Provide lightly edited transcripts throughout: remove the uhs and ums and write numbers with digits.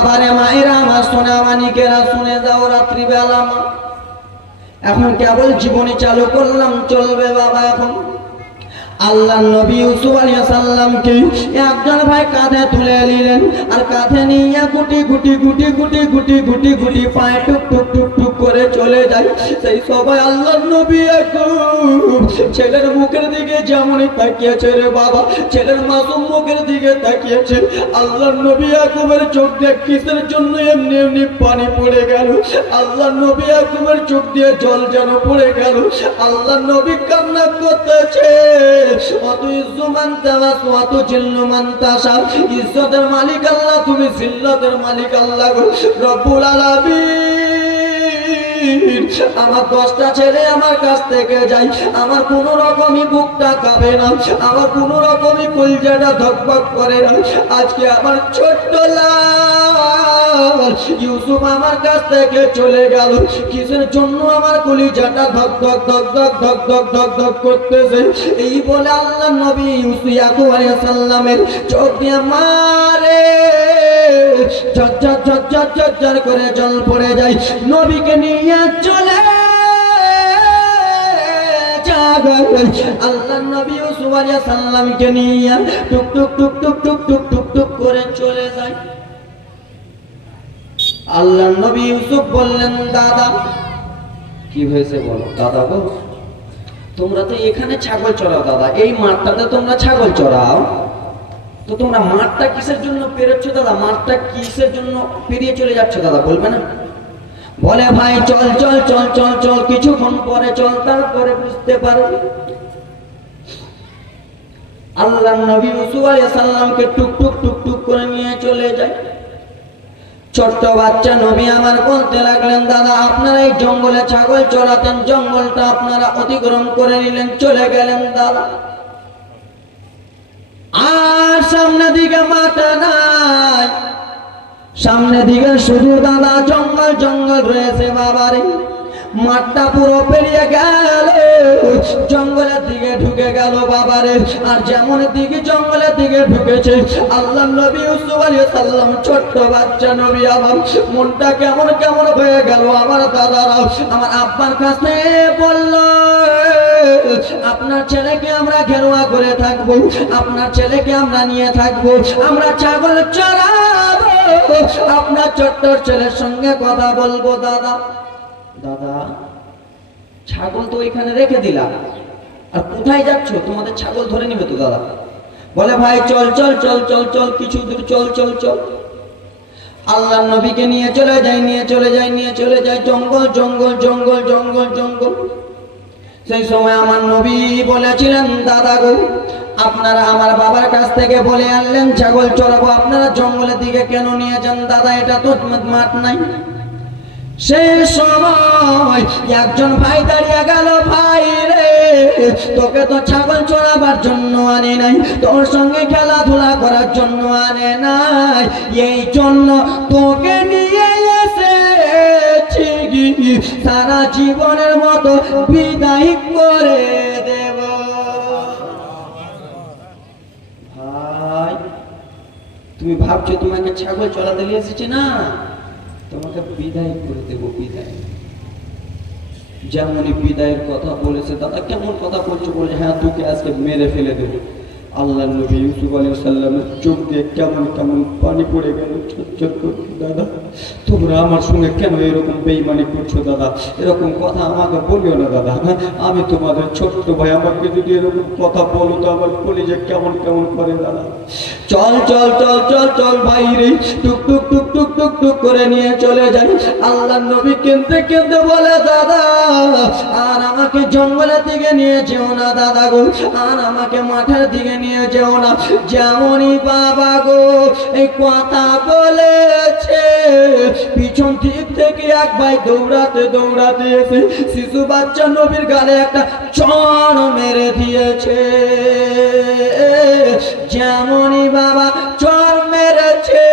আবারে মায়েরা আমার সোনা মানিকেরা শুনে যাও, রাত্রিবেলা মা এখন কেবল জীবনী চালু করলাম, চলবে বাবা। এখন আল্লাহ নবী ইউসুফ আলাইহিস সালামকে একজন ভাই কাঁধে তুলে নিলেন, আর কাঁধে নিয়ে গুটি গুটি গুটি গুটি গুটি গুটি গুটি পায়ে টুক টুক টুক টুক করে চলে যায়। সেই সবাই আল্লাহ নবী ছেলের মুখের দিকে যেমনই তাকিয়েছে রে বাবা, ছেলের মাসুম মুখের দিকে তাকিয়েছে। আল্লাহ নবী ইয়াকুবের চোখ দিয়ে কিসের জন্য এমনি এমনি পানি পড়ে গেল, আল্লাহ নবী ইয়াকুবের চোখ দিয়ে জল যেন পড়ে গেল। আল্লাহ নবী কান্না করতেছে, অত ইজ্জু মান তাওয়াস অত জিল্লু মান তাশা, ইজ্জতের মালিক আল্লাহ, তুমি জিল্লতের মালিক আল্লাহ গো রব্বুল আলামিন। আমার 10টা ছেলে আমার কাছ থেকে যাই, আমার কোনো রকমই বুকটা কাঁপে না, আমার কোনো রকমই কলিজাটা ধকধক করে না। আজকে আমার ছোট্ট লাল ইউসুফ আমার কাছ থেকে চলে গেল, কিসের জন্য আমার কলিজাটা ধকধক ধকধক ধকধক ধকধক করতেছে। এই বলে আল্লাহ নবী ইউসুফ ইয়াকুব আলাইহিস সালামের চোখ দিয়ে মারে ঝরঝর ঝরঝর ঝরঝর করে জল পড়ে যায়। নবীকে নিয়ে চলে আল্লাহ নবী ইউসুফ আলাইহিস সালামকে নিয়ে টুক টুক টুক টুক টুক টুক টুক টুক করে চলে যায়। আল্লাহ নবী ইউসুফ বললেন, দাদা কি হয়েছে বলো। দাদা গো তোমরা তো এখানে ছাগল চড়াও, দাদা এই মাঠটাতে তোমরা ছাগল চড়াও, তো তোমরা মাঠটা কিসের জন্য পেরোচ্ছ দাদা, মাঠটা কিসের জন্য পেরিয়ে চলে যাচ্ছ দাদা বলবে না। বলে ভাই চল চল চল চল চল, কিছুক্ষণ পরে চল, তারপরে বুঝতে পারবি। আল্লাহ নবী ইউসুফ আলাইহিস সালামকে টুক টুক টুক টুক করে নিয়ে চলে যায়। ছোট্ট বাচ্চা নবী আমার বলতে লাগলেন, দাদা আপনারা এই জঙ্গলে ছাগল চড়াতেন, জঙ্গলটা আপনারা অতিক্রম করে নিলেন, চলে গেলেন দাদা, আর সামনে দিকে মাঠা নাই, সামনে দিকে শুধু দাদা জঙ্গল জঙ্গল রয়েছে। বাবারে মাঠটা পুরো পেরিয়ে গেল, জঙ্গলের দিকে ঢুকে গেল বাবারে। আর যেমন দিকে জঙ্গলের দিকে ঢুকেছে আল্লাহ নবী ইউসুফ আলাইহিস সালাম ছোট্ট বাচ্চা নবী আমার মনটা কেমন কেমন হয়ে গেল। আমার দাদারা আমার আব্বার কাছে বলল, আপনার ছেলেকে আমরা ঘেরোয়া করে থাকবো, আপনার ছেলেকে আমরা নিয়ে থাকবো, আমরা ছাগল চড়াবো, আপনার ছোট্ট ছেলের সঙ্গে কথা বলবো। দাদা দাদা ছাগল তো এখানে রেখে দিলাম, আর কোথায় যাচ্ছ, তোমাদের ছাগল ধরে নিবে তো দাদা। বলে ভাই চল চল চল চল চল, কিছু দূর চল চল চল। আল্লাহ নবীকে নিয়ে চলে যায়, নিয়ে চলে যায়, নিয়ে চলে যায় জঙ্গল জঙ্গল জঙ্গল জঙ্গল জঙ্গল। সেই সময় আমার নবী বলেছিলেন, দাদা গো আপনারা আমার বাবার কাছ থেকে বলে আনলেন ছাগল চড়াবো, আপনারা জঙ্গলের দিকে কেন নিয়ে যান দাদা, এটা তো মাঠ নাই। সে সময় একজন ভাই দাঁড়িয়ে গেল, ভাই রে তোকে তো ছাগল চড়াবার জন্য আনে নাই, তোর সঙ্গে খেলাধুলা করার জন্য আনে নাই, এই জন্য তোকে নিয়ে এসেছি সারা জীবনের মতো বিদায় করে দেব। ভাই তুমি ভাবছো তোমাকে ছাগল চড়াতে নিয়ে এসেছি না, তোমাকে বিদায় করে দেবো, বিদায়। যেমনই বিদায়ের কথা বলেছে, দাদা কেমন কথা বলছো, বলে হ্যাঁ তোকে আজকে মেরে ফেলে দেবো। আল্লাহ নবী ইউসুফ আলাইহিস সালামের চোখ দিয়ে কেমন কেমন পানি পড়ে গেল ঝরঝর করে। দাদা তোমরা আমার সঙ্গে কেন এরকম বেইমানি করছো দাদা, এরকম কথা আমাকে বলিও না দাদা, আমি তোমাদের ছোট্ট ভাই, আমাকে যদি এরকম কথা বলো তো আমার কলিজা কেমন কেমন করে দাদা। চল চল চল চল চল ভাই রে, টুক টুক টুক টুক টুক টুক করে নিয়ে চলে যাই। আল্লাহ নবী কেঁদতে কেঁদতে বলে, দাদা আর আমাকে জঙ্গলের দিকে নিয়ে যেও না দাদা গো, আর আমাকে মাঠের দিকে নিয়ে যেও না। যেমনই বাবা গো এই কথা বলেছে, পিছন দিক থেকে এক ভাই দৌড়াতে দৌড়াতে এসে শিশু বাচ্চা নবীর গালে একটা চড় মেরে দিয়েছে। যেমনই বাবা চড় মেরেছে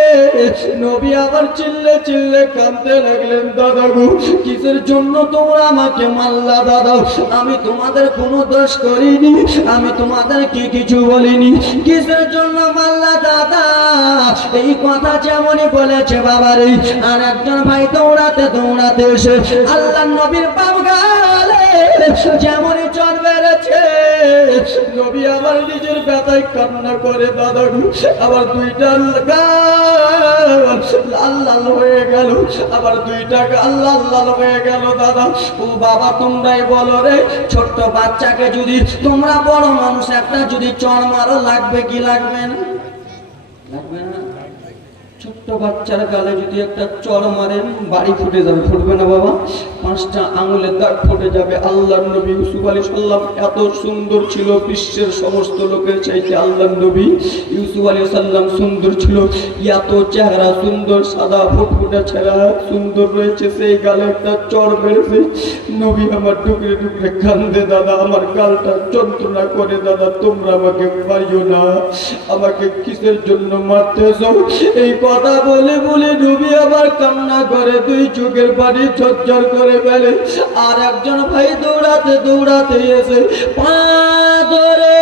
নবী আবার চিল্লে চিল্লে কাঁদতে লাগলেন, দাদা গো কিসের জন্য তোমরা আমাকে মারলা দাদা? আমি তোমাদের কোনো দোষ করিনি, আমি তোমাদেরকে কিছু বলিনি, কিসের জন্য মারলা দাদা? এই কথা যেমনই বলেছে বাবারে, আর একজন ভাই দৌড়াতে দৌড়াতে এসে আল্লাহ নবীর বাম গালে যেমনই চর বেড়েছে, নবী আবার নিজের ব্যথায় কান্না করে দাদা গো আবার দুইটা গাল লাল লাল হয়ে গেল, আবার দুইটা গাল লাল লাল হয়ে গেল দাদা। ও বাবা তোমরাই বলো রে, ছোট্ট বাচ্চাকে যদি তোমরা বড় মানুষ একটা যদি চড় মারো লাগবে কি লাগবে না? লাগবে না? ছোট্ট বাচ্চার গালে যদি একটা চড় মারেন বাড়ি ফুটে যাবে, ফুটবে না বাবা? 5টা আঙুলের দাগ ফুটে যাবে। আল্লাহর নবী ইউসুফ আলাইহিস সালাম এত সুন্দর ছিল, বিশ্বের সমস্ত লোকের চাইতে আল্লাহর নবী ইউসুফ আলাইহিস সালাম সুন্দর ছিল। এত চেহারা সুন্দর, সাদা ফুটফুটে চেহারা সুন্দর রয়েছে, সেই গালে একটা চড় মেরেছে। নবী আমার টুকরে টুকরে কান্দে, দাদা আমার গালটা যন্ত্রণা করে, দাদা তোমরা আমাকে মারিও না, আমাকে কিসের জন্য মারতেছ? এই কথা বলে বলে নবী আবার কান্না করে, দুই চোখের পানি ঝরঝর করে ফেলে। আর একজন ভাই দৌড়াতে দৌড়াতে এসে পা ধরে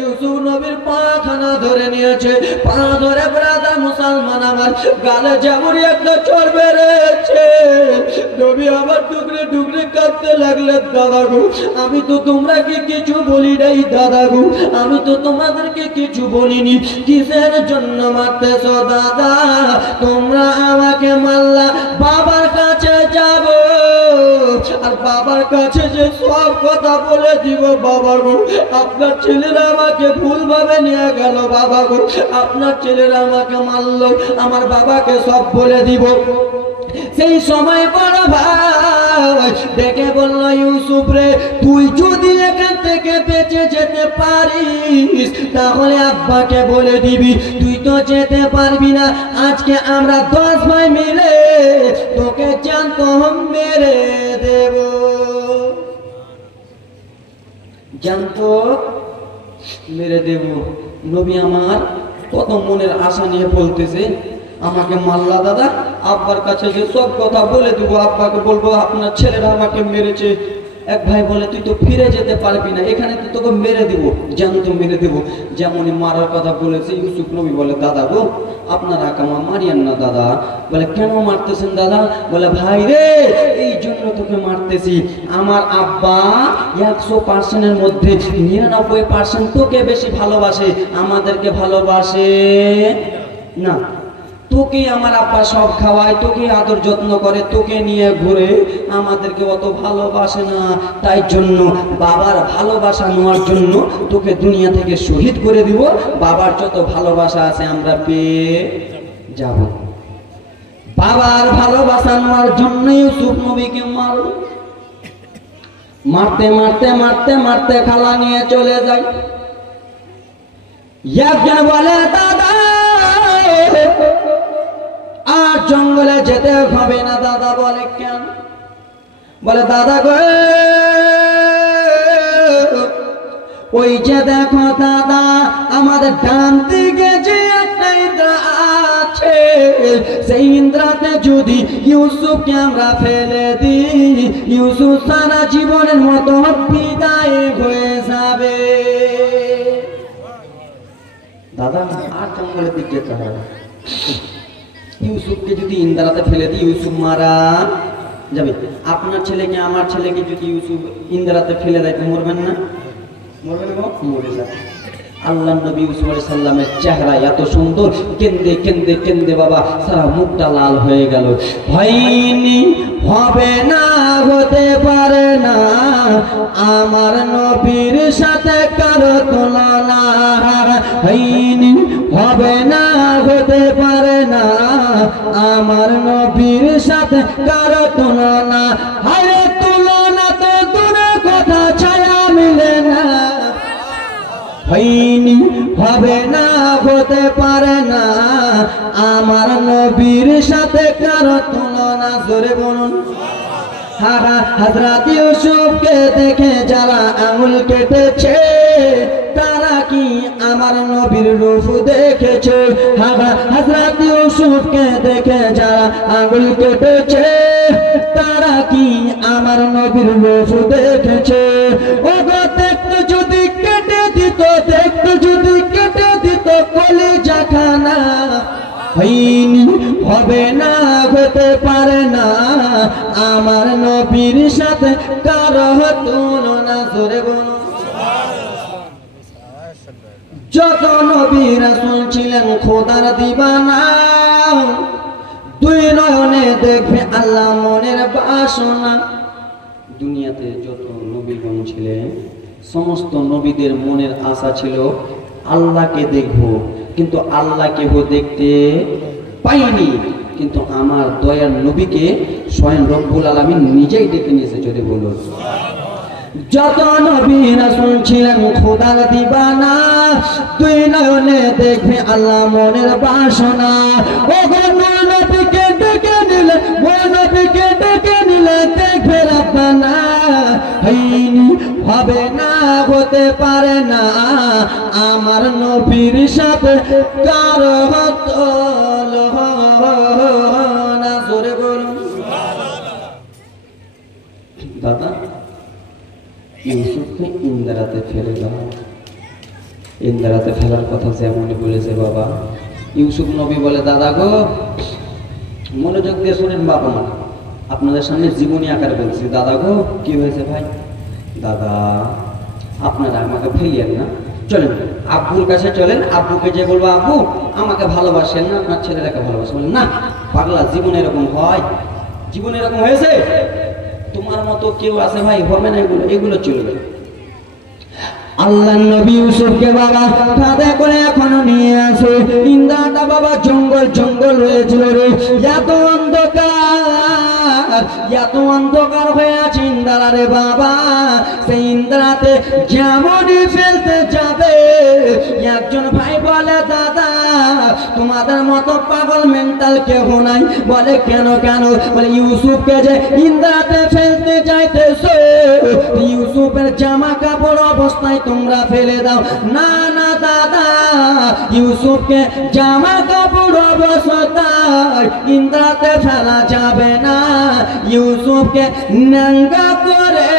ইউসুফ নবীর পাখানা ধরে নিয়েছে, পা ধরে ব্রাদার মুসলমান আমার গালে যেমনই একটা চড় বেড়েছে, নবী আবার টুকরে টুকরে কাঁদতে লাগলেন, দাদা গো আমি তো তোমরাকে কিছু বলি নাই দাদা গো, আমি তো তোমাদেরকে কিছু বলিনি, কিসের জন্য মারতেছ দাদা? তোমরা আমাকে মারলা, বাবার কাছে যাব আর বাবার কাছে যে সব কথা বলে দিব। বাবা গো আপনার ছেলেরা আমাকে ভুলভাবে নিয়ে গেল, বাবা গো আপনার ছেলেরা আমাকে মারলো, আমার বাবাকে সব বলে দিব। সেই সময় বড় ভাই দেখে বলল, ইউসুফ রে তুই যদি এখান থেকে বেঁচে যেতে পারিস তাহলে আব্বাকে বলে দিবি, তুই তো যেতে পারবি না, আজকে আমরা 10 ভাই মিলে তোকে জ্যান্ত মেরে দেব। জ্যান্ত মেরে দেব। নবী আমার কত মনের আশা নিয়ে বলতেছে, আমাকে মাল্লা দাদা, আব্বার কাছে যে সব কথা বলে দেবো, আব্বাকে বলবো আপনার ছেলেরা আমাকে মেরেছে। এক ভাই বলে তুই তো ফিরে যেতে পারবি না, এখানে তো তোকে মেরে দেবো, জ্যান্ত মেরে দেবো। যেমনই মারার কথা বলেছে ইউসুফ নবী বলে, দাদা গো আপনারা কামা মারিয়েন না দাদা। বলে কেন মারতেছেন দাদা? বলে ভাই রে এই জন্য তোকে মারতেছি, আমার আব্বা 100%-এর মধ্যে 99% তোকে বেশি ভালোবাসে, আমাদেরকে ভালোবাসে না। তোকে আমার আব্বা সব খাওয়ায়, তোকে আদর যত্ন করে, তোকে নিয়ে ঘুরে, আমাদেরকে অত ভালোবাসে না। তাই জন্য বাবার ভালোবাসা নেওয়ার জন্য তোকে দুনিয়া থেকে শহীদ করে দিব, বাবার যত ভালোবাসা আছে আমরা পেয়ে যাব। বাবার ভালোবাসা নেওয়ার জন্য ইউসুফ নবীকে মারল। মারতে মারতে মারতে মারতে খালা নিয়ে চলে যায়। একজন বলে দাদা আর জঙ্গলে যেতে হবে না। দাদা বলে কেন? বলে দাদা গো ওই যে দেখো দাদা আমাদের ডান দিকে যে একটা ইন্দ্রা আছে, সেই ইন্দ্রাতে যদি ইউসুফকে আমরা ফেলে দিই, ইউসুফ সারা জীবনের মতো বিদায় হয়ে যাবে। দাদা আর জঙ্গলের দিকে যেতে হবে, ইউসুফকে যদি ইন্দ্রাতে ফেলে দিই ইউসুফ মারা যাবে। আপনার ছেলেকে আমার ছেলেকে যদি ইউসুফ ইন্দ্রাতে ফেলে দেয় তো মরবেন না? মরবেন গো? মরে যাবে। আল্লাহ নবী ইউসুফ আলাইহিস সালামের চেহারা এত সুন্দর, কেন্দে কেন্দে কেন্দে বাবা সারা মুখটা লাল হয়ে গেল। হয়নি, হবে না, হতে পারে না, আমার নবীর সাথে কারো তুলনা। হয়নি, হবে না, হতে পারে না, আমার নবীর সাথে কারো তুলনা। আরে তুলনা তো দূরের কথা, ছায়া মিলে না। হয়নি, হবে না, হতে পারে না, আমার নবীর সাথে কারো তুলনা। জোরে বলুন। হযরত ইউসুফকে দেখে যারা আঙুল কেটেছে তারা কি আমার নবীর রূপ দেখেছে। হযরত ইউসুফকে দেখে যারা আঙ্গুল কেটেছে তারা কি আমার নবীর রূপ দেখেছে? ওগো দেখতে যদি কেটে দিত, দেখতে যদি কেটে দিত কলিজাখানা, হয়নি হবে না, হতে পারে না আমার নবীর সাথে কারো তুলনা। জোরে বলুন। যত নবী রাসূল ছিলেন খোদার দিবানা, দুই নয়নে দেখবে আল্লাহ মনের বাসনা। দুনিয়াতে যত নবীগণ ছিলেন সমস্ত নবীদের মনের আশা ছিল আল্লাহকে দেখব, কিন্তু আল্লাহকে দেখতে পাইনি। কিন্তু আমার দয়ার নবীকে স্বয়ং রব্বুল আলামিন নিজেই ডেকে নিয়েছে। যদি বলুন, যত নবী রাসূল ছিলেন খোদার দিবানা, দুই নয়নে দেখবে আল্লাহ মনের বাসনা। ও নবীকে ডেকে নিলে, ও নবীকে ডেকে নিলে দেখবে রাব্বানা, হয়নি হবে না, হতে পারে না আমার নবীর সাথে কারো তুলনা। জোরে বলুন। দাদা, ইউসুফকে ইন্দ্রাতে ফেলে দাও। ইন্দ্রাতে ফেলার কথা যেমনই বলেছে বাবা। ইউসুফ নবী বলে, দাদা গো, মনোযোগ দিয়ে শোনেন বাবা মা, আপনাদের সামনে জীবনী আকারে বলছি। দাদা গো, কি হয়েছে ভাই? দাদা, আপনারা আমাকে ফেলিয়েন না, চলেন আব্বুর কাছে চলেন। আব্বুকে যে বলবো, আব্বু আমাকে ভালোবাসেন না, আপনার ছেলেটাকে ভালোবাসেন। বলেন, না পাগলা, জীবন এরকম হয়, জীবন এরকম হয়েছে, তোমার মতো কেউ আছে ভাই, হবে না, এগুলো এগুলো চলবে। আল্লাহ নবী ইউসুফকে বাবা কাঁধে করে এখনো নিয়ে আসে। ইন্দ্রাটা বাবা জঙ্গল জঙ্গল হয়েছিল রে, এত অন্ধকার, এত অন্ধকার হয়ে আছে ইন্দ্রা রে বাবা। সেই ইন্দ্রাতে যেমনই ফেলতে যাবে, একজন ভাই বলে, দাদা তোমাদের মতো পাগল মেন্টাল কেউ নাই। বলে, কেন কেন? বলে, ইউসুফকে যে ইন্দ্রাতে ফেলতে যাইতেছো, ইউসুফের জামা কাপড় অবস্থায় তোমরা ফেলে দাও। না না দাদা, ইউসুফকে জামা কাপড় অবস্থায় ইন্দ্রাতে ফেলা যাবে না, ইউসুফকে নাঙ্গা করে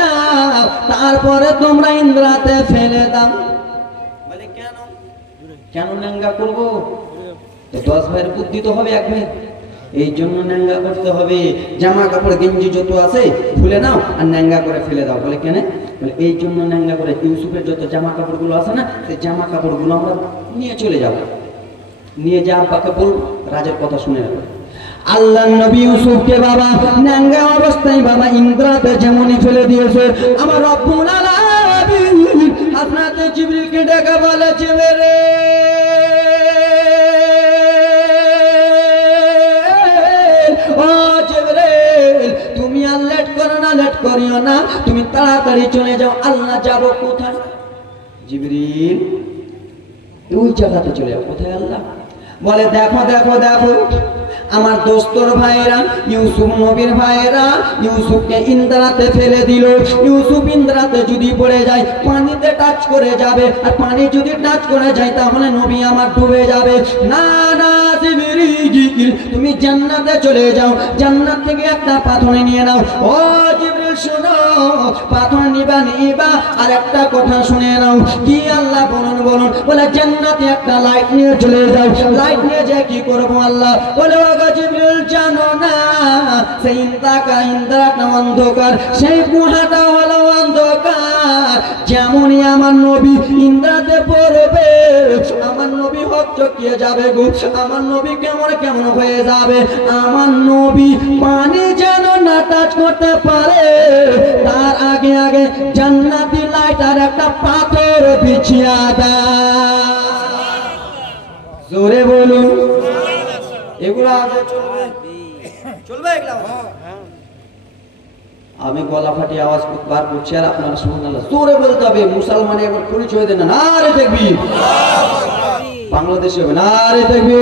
দাও, তারপরে তোমরা ইন্দ্রাতে ফেলে দাও। বলে, কেন কেন নাঙ্গা করবো? 10 ভাইয়ের বুদ্ধি তো হবে, এক ভাই, এই জন্য ন্যাঙ্গা করতে হবে। জামা কাপড় গেঞ্জি যত আছে খুলে নাও আর ন্যাঙ্গা করে ফেলে দাও। বলে, কেন? বলে, এই জন্য ন্যাঙ্গা করে, ইউসুফের যত জামা কাপড়গুলো আছে না, সেই জামা কাপড়গুলো আমরা নিয়ে চলে যাব, নিয়ে যা আব্বাকে বলবো, রাজের কথা শুনে রাখো। আল্লাহ নবী ইউসুফকে বাবা ন্যাঙ্গা অবস্থায় বাবা ইন্দ্রাতে যেমনই ফেলে দিয়েছে, আমার রব্বুল আলামিন হযরত জিবরিলকে ডেকে বলে, জিবরিল তুমি আর লেট করো না, লেট করিও না, তুমি তাড়াতাড়ি চলে যাও। আল্লাহ, যাব কোথায়? জিবরিল ওই জায়গাতে চলে যাও। কোথায় আল্লাহ? বলে, দেখো দেখো দেখো, আমার দোস্তর ভাইরা, ইউসুফ নবীর ভাইরা ইউসুফকে ইন্দ্রাতে ফেলে দিল। ইউসুফ ইন্দ্রাতে যদি পড়ে যায়, পানিতে টাচ করে যাবে, আর পানি যদি টাচ করে যায় তাহলে নবী আমার ডুবে যাবে। না না জিবরিল, তুমি জান্নাতে চলে যাও, জান্নাত থেকে একটা পাথর নিয়ে নাও। ও জিবরিল শোনো, পাথর নিবা নিবা, আর একটা কথা শুনে নাও। কি আল্লাহ? বলুন বলুন। বলে, জান্নাতে একটা লাইট নিয়ে চলে যাও। লাইট নিয়ে যে কি করবো আল্লাহ? বলে, জিবরিল জানো না, সেই ইন্দ্রাটা অন্ধকার, সেই গুহাটা হলো অন্ধকার। যেমনই আমার নবী ইন্দ্রাতে পড়বে, আমার নবী হকচকিয়ে যাবে গো, আমার নবী কেমন কেমন হয়ে যাবে। আমার নবী পানি যেন না টাচ করতে পারে, তার আগে আগে জান্নাতি লাইট আর একটা পাথর বিছিয়ে দেয়। জোরে বলুন। এগুলো আগে চলবে, চলবে এগুলো। আমি গলা ফাটিয়ে আওয়াজ বার করছি আর আপনারা সুবহানাল্লাহ জোরে বলতে হবে। মুসলমানে একবার পরিচয় দেন না, আরে দেখবি বাংলাদেশে হবে না, আরে দেখবি।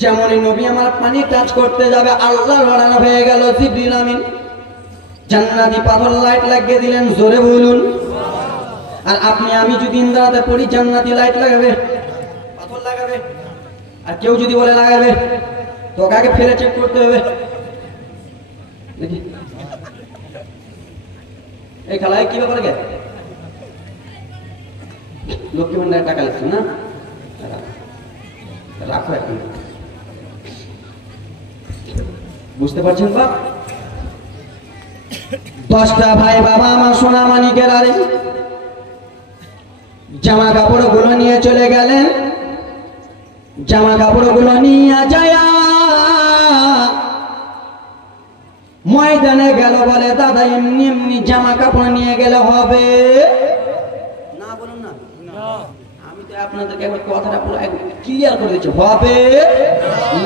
যেমনই নবী আমার পানি টাচ করতে যাবে, আল্লাহ লড়ানো হয়ে গেল। জিবরিল আমিন জান্নাতি পাথর লাইট লাগিয়ে দিলেন। জোরে বলুন। আর আপনি আমি যদি ইন্দ্রাতে পড়ি জান্নাতি লাইট লাগাবে, পাথর লাগাবে, আর কেউ যদি বলে লাগাবে তো কাকে ফেলে চেক করতে হবে দেখি। এই খেলায় কি ব্যাপার গে? লক্ষ্মী ভান্ডারের টাকা লিখছে না, রাখো এখন। বুঝতে পারছেন বাপ? 10টা ভাই বাবা আমার সোনা মানিকের আরে জামা কাপড় গুলো নিয়ে চলে গেলেন। জামা কাপড় গুলো নিয়ে যায় ময়দানে গেল, বলে দাদা এমনি এমনি জামা কাপড় নিয়ে গেলে হবে না? বলুন না, আমি তো আপনাদেরকে একবার কথাটা পুরো ক্লিয়ার করে দিচ্ছি, হবে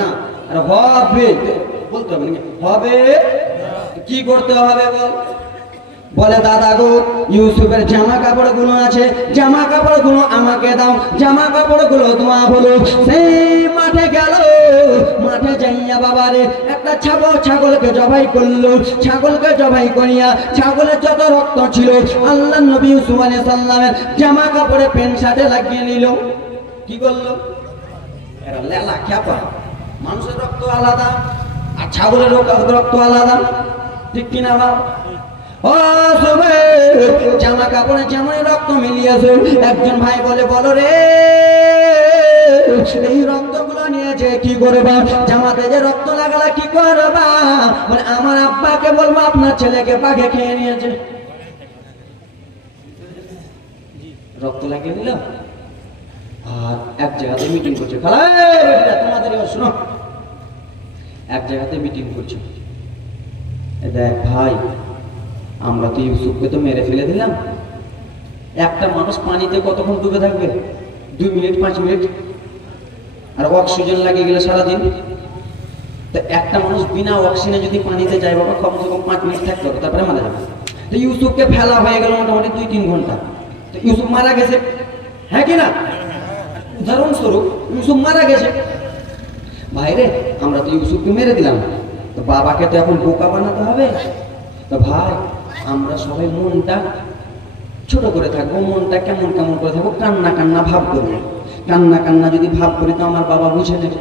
না। আর হবে বলতে হবে নাকি? হবে। কি করতে হবে বল? বলে দাদা গো ইউসুফের জামা কাপড় গুলো আছে, জামা কাপড় গুলো আমাকে দাও, জামা কাপড় গুলো দোয়া হলো। সেই মাঠে গেল, মাঠে যাইয়া বাবারে একটা ছাগলকে জবাই করলো। ছাগলকে জবাই করিয়া ছাগলের যত রক্ত ছিল আল্লাহ নবী ইউসুফ আলাইহিস সালামের জামা কাপড়ে প্যান্ট শার্টে লাগিয়ে নিল। কি করলো? এরা লেলা খ্যাপা। মানুষের রক্ত আলাদা আর ছাগলের রক্ত আলাদা, ঠিক কিনা বাবা? ও জামা কাপড়ে যেমন রক্ত মিলিয়েছে। একজন ভাই বলে বলো রে এই রক্তগুলো নিয়েছে কি করবা? জামাতে যে রক্ত লাগালা কি করবা? বলে আমার আব্বাকে বলবো আপনার ছেলেকে বাঘে খেয়ে নিয়েছে। রক্ত লাগিয়ে দিল আর এক জায়গাতে মিটিং করছে। তোমাদের শোনো, এক জায়গাতে মিটিং করছে। দেখ ভাই, আমরা তো ইউসুফকে তো মেরে ফেলে দিলাম। একটা মানুষ পানিতে কতক্ষণ ডুবে থাকবে? 2 মিনিট 5 মিনিট। আর অক্সিজেন লাগিয়ে গেলে সারাদিন। তো একটা মানুষ বিনা অক্সিজেনে যদি পানিতে যায় বাবা কমসে কম 5 মিনিট থাকতে হবে, তারপরে মারা যাবে। তো ইউসুফকে ফেলা হয়ে গেল মোটামুটি 2-3 ঘন্টা। তো ইউসুফ মারা গেছে, হ্যাঁ কি না? উদাহরণস্বরূপ ইউসুফ মারা গেছে। ভাইরে আমরা তো ইউসুফকে মেরে দিলাম, তো বাবাকে তো এখন বোকা বানাতে হবে। তো ভাই আমরা সবাই মনটা ছোট করে থাকবো, মনটা কেমন কেমন করে থাকবো, কান্না কান্না ভাব করবো। কান্না কান্না যদি ভাব করি তো আমার বাবা বুঝে নেবে।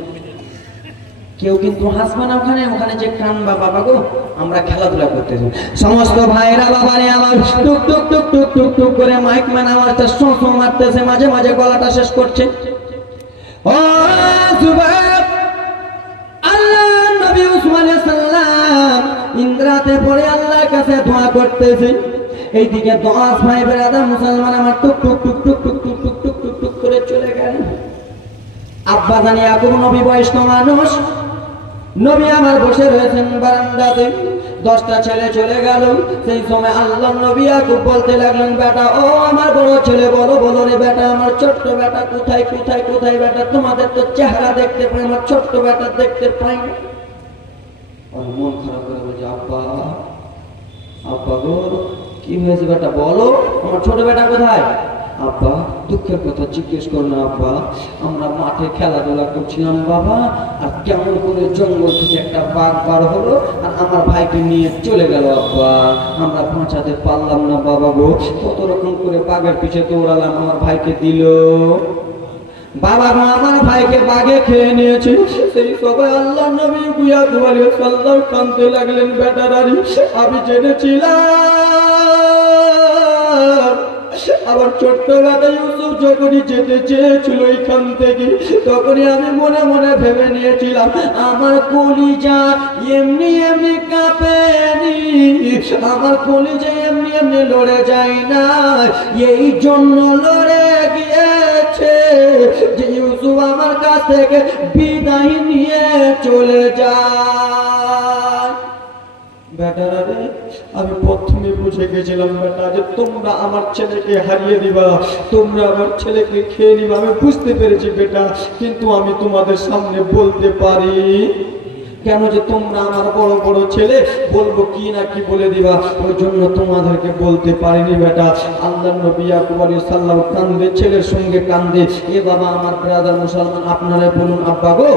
কেউ কিন্তু হাসবে না ওখানে, ওখানে যে কানবা বাবা গো আমরা খেলাধুলা করতেছি। সমস্ত ভাইরা বাবারে আমার টুক টুক টুক টুক টুক টুক করে মাইক ম্যান আওয়াজটা শো শো মারতেছে, মাঝে মাঝে গলাটা শেষ করছে। ও যুবক, আল্লাহ নবী ইউসুফ আলাইহিস সালাম ইন্দ্রাতে পড়ে আল্লাহর কাছে দোয়া করতেছে। এইদিকে 10 ভাই বেরাদার মুসলমান আমার টুক টুক টুক টুক টুক টুক টুক টুক টুক টুক করে চলে গেল। আব্বা জানি ইয়াকুব নবী বয়স্ক মানুষ, নবী আমার বসে রয়েছেন বারান্দাতে। 10টা ছেলে চলে গেল। সেই সময় আল্লাহ নবী ইয়াকুব বলতে লাগলেন, বেটা ও আমার বড় ছেলে, বলো বলো রে বেটা, আমার ছোট্ট বেটা কোথায় কোথায় কোথায় বেটা? তোমাদের তো চেহারা দেখতে পাই, আমার ছোট্ট বেটা দেখতে পাই না। আর মন খারাপ করে বলছে, আব্বা আব্বা গো কি হয়েছে বেটা বলো, আমার ছোট বেটা কোথায়? আব্বা দুঃখের কথা জিজ্ঞেস করো না আব্বা, আমরা মাঠে খেলাধুলা করছিলাম বাবা, আর কেমন করে জঙ্গল থেকে একটা বাঘ বার হলো আর আমার ভাইকে নিয়ে চলে গেল আব্বা, আমরা বাঁচাতে পারলাম না বাবা গো, কত রকম করে বাঘের পিছে দৌড়ালাম, আমার ভাইকে দিল বাবা গো, আমার ভাইকে বাঘে খেয়ে নিয়েছে। সেই সবাই আল্লাহ নবী ইয়াকুব আলাইহিস সালাম কাঁদতে লাগলেন, বেটারারি আমি জেনেছিলাম আবার ছোট্ট বেটা ইউসুফ যখনই যেতে চেয়েছিল এখান থেকে, তখনই আমি মনে মনে ভেবে নিয়েছিলাম আমার কলিজা এমনি এমনি কাঁপেনি, আমার কলিজা এমনি এমনি লড়ে যায় না, এই জন্য লড়ে গিয়েছে যে ইউসুফ আমার কাছ থেকে বিদায় নিয়ে চলে যায়। বেটারা রে, আমি প্রথমে বুঝে গেছিলাম বেটা যে তোমরা আমার ছেলেকে হারিয়ে দিবা, তোমরা আমার ছেলেকে খেয়ে নিবা, আমি বুঝতে পেরেছি বেটা, কিন্তু আমি তোমাদের সামনে বলতে পারি কেন যে তোমরা আমার বড় বড় ছেলে, বলবো কি না কি বলে দিবা, ওই জন্য তোমাদেরকে বলতে পারিনি বেটা। আল্লাহ নবী ইয়াকুব আলাইহিস সালাম কান্দে, ছেলের সঙ্গে কান্দে। এ বাবা আমার ব্রাদার মুসলমান, আপনারা বলুন আব্বা গো,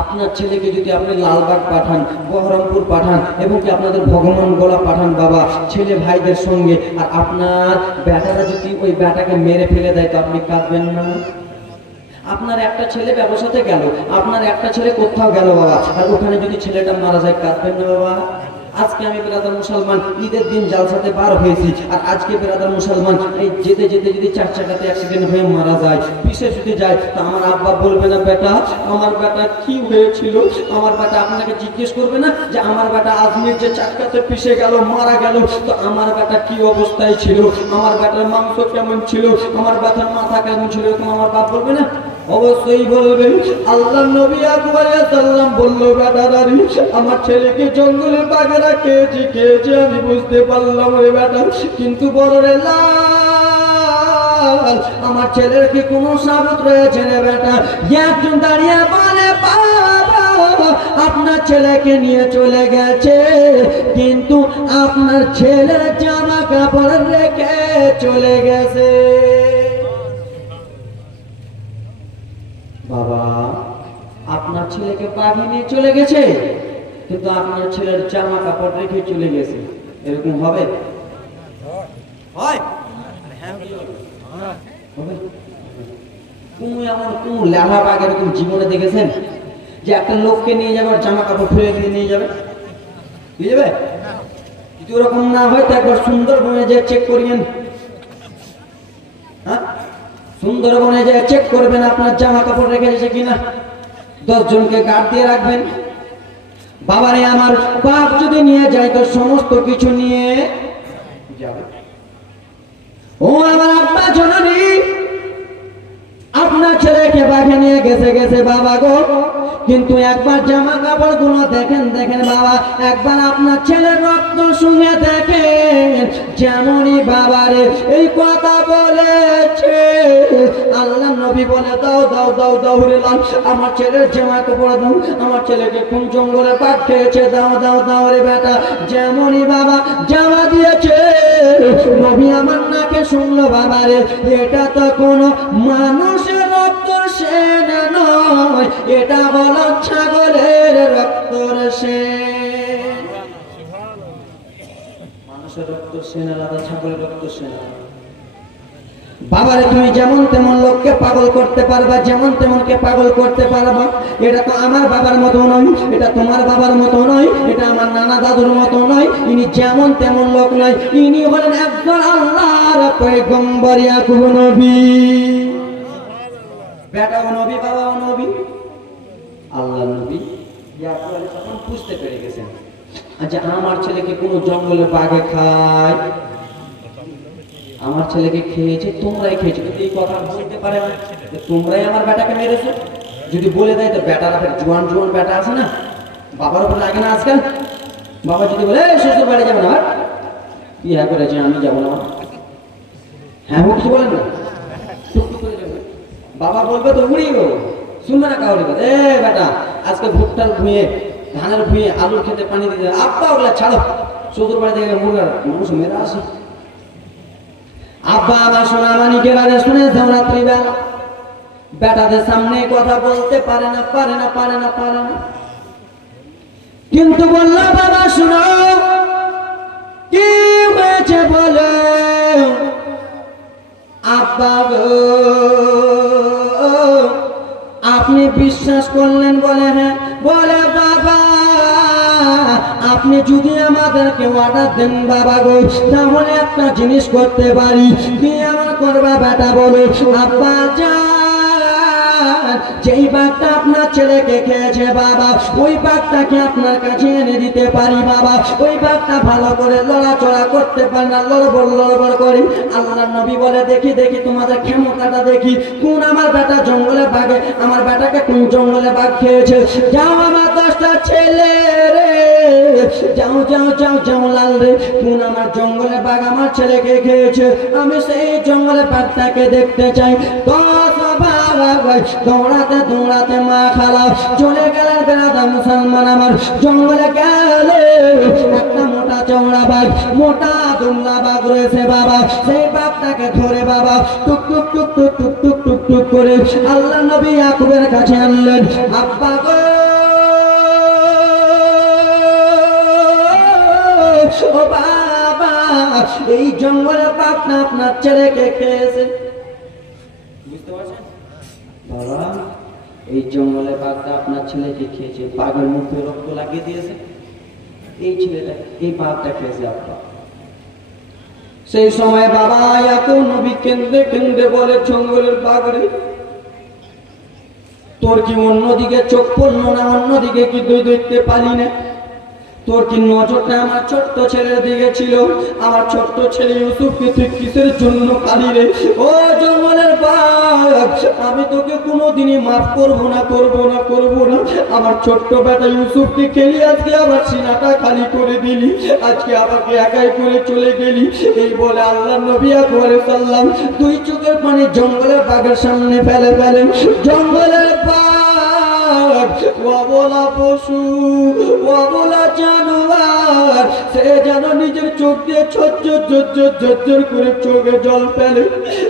আপনার ছেলেকে যদি আপনি লালবাগ পাঠান, বহরমপুর পাঠান, এবং কি আপনাদের ভগবান গোলা পাঠান বাবা ছেলে ভাইদের সঙ্গে, আর আপনার বেটারা যদি ওই বেটাকে মেরে ফেলে দেয়, তো আপনি কাঁদবেন না? আপনার একটা ছেলে ব্যবসাতে গেল, আপনার একটা ছেলে কোথাও গেল বাবা, আর ওখানে যদি ছেলেটা মারা যায়, কাঁদবেন না বাবা? আজকে আমি ব্রাদার মুসলমান ঈদের দিন জালসাতে বার হয়েছি, আর আজকে ব্রাদার মুসলমান এই যেতে যেতে যদি 4 চাকাতে অ্যাক্সিডেন্ট হয়ে মারা যায়, পিছে যদি যায়, তো আমার আব্বা বলবে না বেটা আমার বেটা কি হয়েছিল? আমার বেটা আপনাকে জিজ্ঞেস করবে না যে আমার বেটা আজমির যে চাকাতে পিছে গেল মারা গেল, তো আমার বেটা কি অবস্থায় ছিল, আমার বেটার মাংস কেমন ছিল, আমার বেটার মাথা কেমন ছিল, এরকম আমার বাপ বলবে না? অবশ্যই বলবে। আল্লাহ নবী সাল্লাম বললো, বেটারারি আমার ছেলেকে জঙ্গলের বাঘেরা খেয়েছি আমি বুঝতে পারলাম রে বেটা, কিন্তু বড় রে লাল আমার ছেলের কি কোনো সাবুত রয়েছে রে বেটা? একজন দাঁড়িয়ে বলে, বাবা আপনার ছেলেকে নিয়ে চলে গেছে, কিন্তু আপনার ছেলের জামা কাপড় রেখে চলে গেছে। বাবা আপনার ছেলেকে বাঘে নিয়ে চলে গেছে, কিন্তু আপনার ছেলের জামা কাপড় রেখে চলে গেছে, এরকম হবে? কোন লেলা বাঘ এরকম জীবনে দেখেছেন যে একটা লোককে নিয়ে যাবে, জামা কাপড় ফেলে দিয়ে নিয়ে যাবে? যদি ওরকম না হয় তো একবার সুন্দরবনে যে চেক করিয়েন, হ্যাঁ সুন্দরবনে যে চেক করবেন আপনার জামা কাপড় রেখেছে কিনা, 10 জনকে গার্ড দিয়ে রাখবেন। বাবারে আমার বাপ যদি নিয়ে যায় তো সমস্ত কিছু নিয়ে যাবে। ও আমার আব্বা জননী, আপনার ছেলেকে বাঘে নিয়ে গেছে বাবা গো, কিন্তু একবার জামা কাপড় গুলো দেখেন বাবা, একবার আপনার ছেলের রক্ত শুনে দেখেন, যেমনই বাবারে এই কথা বলেছে আল্লাহ নবী বলে, দাও দাও দাও দাও রে লাল আমার ছেলের জামা কাপড় দাও, আমার ছেলেকে কোন জঙ্গলে বাঘ খেয়েছে, দাও দাও দাও রে বেটা। যেমনই বাবা জামা দিয়েছে, নবী আমার নাকে শুনলো, বাবারে এটা তো কোনো মানুষের রক্তর সেন নয়, এটা হলো ছাগলের রক্তর সেন। মানুষের রক্তর সেন আলাদা, ছাগলের রক্তর সেন আলাদা। বাবারে তুমি যেমন তেমন লোককে পাগল করতে পারবা, যেমন তেমনকে পাগল করতে পারবা, এটা তো আমার বাবার মতো নয়, এটা তোমার বাবার মতো নয়, এটা আমার নানা দাদুর মতো নয়, ইনি যেমন তেমন লোক নয়, ইনি হলেন একজন আল্লাহর পয়গম্বর ইয়াকুব নবী। বেটাও নবী, বাবাও নবী, আল্লাহ নবী। ইয়াকুব আলাইহিস সালাম বুঝতে পেরে গেছেন, আচ্ছা আমার ছেলেকে কোনো জঙ্গলে বাঘে খায়, আমার ছেলেকে খেয়েছে, তোমরাই খেয়েছো, কিন্তু এই কথা বলতে পারে না যে তোমরাই আমার বেটাকে মেরেছো। যদি বলে দেয় তো বেটারা ফের জোয়ান জোয়ান বেটা আছে না, বাবার উপর লাগে না আজকাল। বাবা যদি বলে শ্বশুর বাড়ি যাবে না, কি হ্যাঁ করেছে আমি যাবো না, হ্যাঁ কিছু বলেন না, টুকটুক করে যাবে। বাবা বলবে তো উড়িয়ে গেল, শুনবে না কাউরে কথা, এ বেটা আজকে ভুট্টার ভুঁয়ে ধানের ভুঁয়ে আলুর খেতে পানি দিতে, আব্বা ওগুলা ছাড়ো, শ্বশুর বাড়ি থেকে মুরগার মানুষ মেরে আসে। আব্বা আমার সোনা মানিকেরা শুনে রাত্রি বেলা বেটাদের সামনে কথা বলতে পারে না, কিন্তু বললো, বাবা শুনো কি হয়েছে বলে। আব্বা গো আপনি বিশ্বাস করলেন বলে, হ্যাঁ বলে, বাবা আপনি যদি আমাদেরকে অর্ডার দেন বাবা গো, তাহলে একটা জিনিস করতে পারি। কি আমার করবা বেটা বলো। আব্বা যেই বাঘটা আপনার ছেলেকে খেয়েছে বাবা, ওই বাঘটাকে আপনার কাছে এনে দিতে পারি বাবা। ওই বাঘটা ভালো করে লড়াচড়া করতে পারে না, লড়বড় করে। আল্লাহ নবী বলে, দেখি তোমাদের ক্ষমতাটা দেখি, কোন আমার বেটা জঙ্গলে বাঘে, আমার বেটাকে কোন জঙ্গলে বাঘ খেয়েছে। যাও আমার 10টা ছেলে রে, যাও লাল রে, কোন আমার জঙ্গলে বাঘ আমার ছেলেকে খেয়েছে, আমি সেই জঙ্গলে বাঘটাকে দেখতে চাই। 10 দৌড়াতে মা খালা চলে গেলেন বেড়াদা মুসলমান আমার। জঙ্গলে গেলে একটা মোটা চওড়া বাঘ, মোটা দুমলা বাঘ রয়েছে বাবা। সেই বাঘটাকে ধরে বাবা টুক টুক টুক টুক টুক টুক টুক টুক করে আল্লাহ নবী ইয়াকুবের কাছে আনলেন। আব্বা গো এই জঙ্গলের বাঘটা আপনার ছেলেকে খেয়েছে। বুঝতে পারছেন বাবা? এই জঙ্গলের বাঘটা আপনার ছেলেকে খেয়েছে, বাঘের মুখে রক্ত লাগিয়ে দিয়েছে, এই ছেলেটা এই বাঘটা খেয়েছে আপনার। সেই সময় বাবা ইয়াকুব নবী কেঁদে কেঁদে বলে, জঙ্গলের বাঘ রে, তোর কি অন্যদিকে চোখ পড়লো না? অন্যদিকে কি তুই দেখতে পালি না? তোর কি নজরটা আমার ছোট্ট ছেলের দিকে ছিল? আমার ছোট্ট ছেলে ইউসুফকে তুই কিসের জন্য খালি রে? ও জঙ্গলের বাঘ, আমি তোকে কোনোদিনই মাফ করবো না, করবো না, করবো না। আমার ছোট্ট বেটা ইউসুফকে খেলি, আজকে আবার সিনাটা খালি করে দিলি, আজকে আমাকে একাই করে চলে গেলি। এই বলে আল্লাহ নবী আলাইহিস সালাম দুই চোখের পানি জঙ্গলের বাঘের সামনে ফেলে ফেলেন। জঙ্গলের বাঘ অবলা পশু, অবলা জানোয়ার, সে যেন নিজের চোখ দিয়ে ঝরঝর করে চোখে জল ফেলে।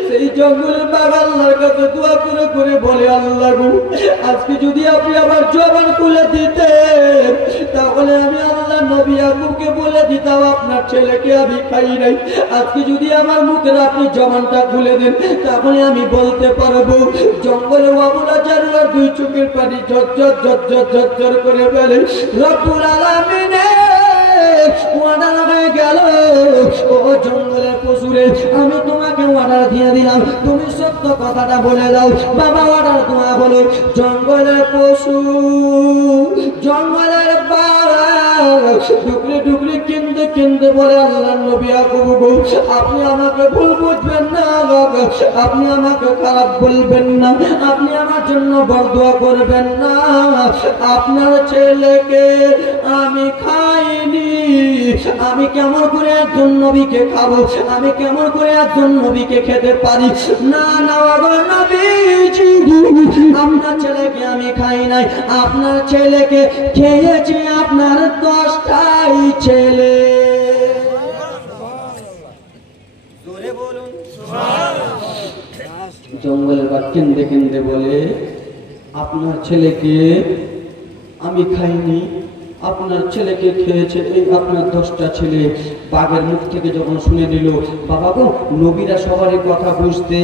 সেই জঙ্গলের বাঘ আল্লাহর কাছে দোয়া করে করে বলে, আল্লাহ গো, আজকে যদি আপনি আবার জবান খুলে দিতেন, তাহলে আমি আল্লাহ নবী ইয়াকুবকে বলে দিতাম আপনার ছেলেকে আমি খাই নাই। আজকে যদি আমার মুখের আপনি জবানটা খুলে দেন, তাহলে আমি বলতে পারবো। জঙ্গলে অবলা জানোয়ার দুই চোখের পানি ঝরঝর করে ফেলে। রব্বুল আলামিনের ওয়াদা হয়ে গেল, ও জঙ্গলের পশুরে, আমি তোমাকে অর্ডার দিয়ে দিলাম, তুমি সত্য কথাটা বলে দাও। বাবা অর্ডার তোমার হলো, জঙ্গলের পশু, জঙ্গলের বাঘ টুকরে টুকরে কেঁদে কেঁদে বলে, আল্লাহ নবী ইয়াকুব গো, আপনি আমাকে ভুল বুঝবেন না, আপনি আমাকে খারাপ বলবেন না, আপনি আমার জন্য বরদোয়া করবেন না। আপনার ছেলেকে আমি খাইনি, আমি কেমন করে একজন নবীকে খাবো? আমি কেমন করে একজন নবীকে খেতে পারি? না না নবীজি, আপনার ছেলেকে আমি খাই নাই, আপনার ছেলেকে খেয়েছি আপনার 10টাই ছেলে। জঙ্গলের বাঘ কেঁদে কেঁদে বলে, আপনার ছেলেকে আমি খাইনি, আপনার ছেলেকে খেয়েছে এই আপনার 10টা ছেলে। বাঘের মুখ থেকে যখন শুনে নিল, বাবা গো, নবীরা সবারই কথা বুঝতে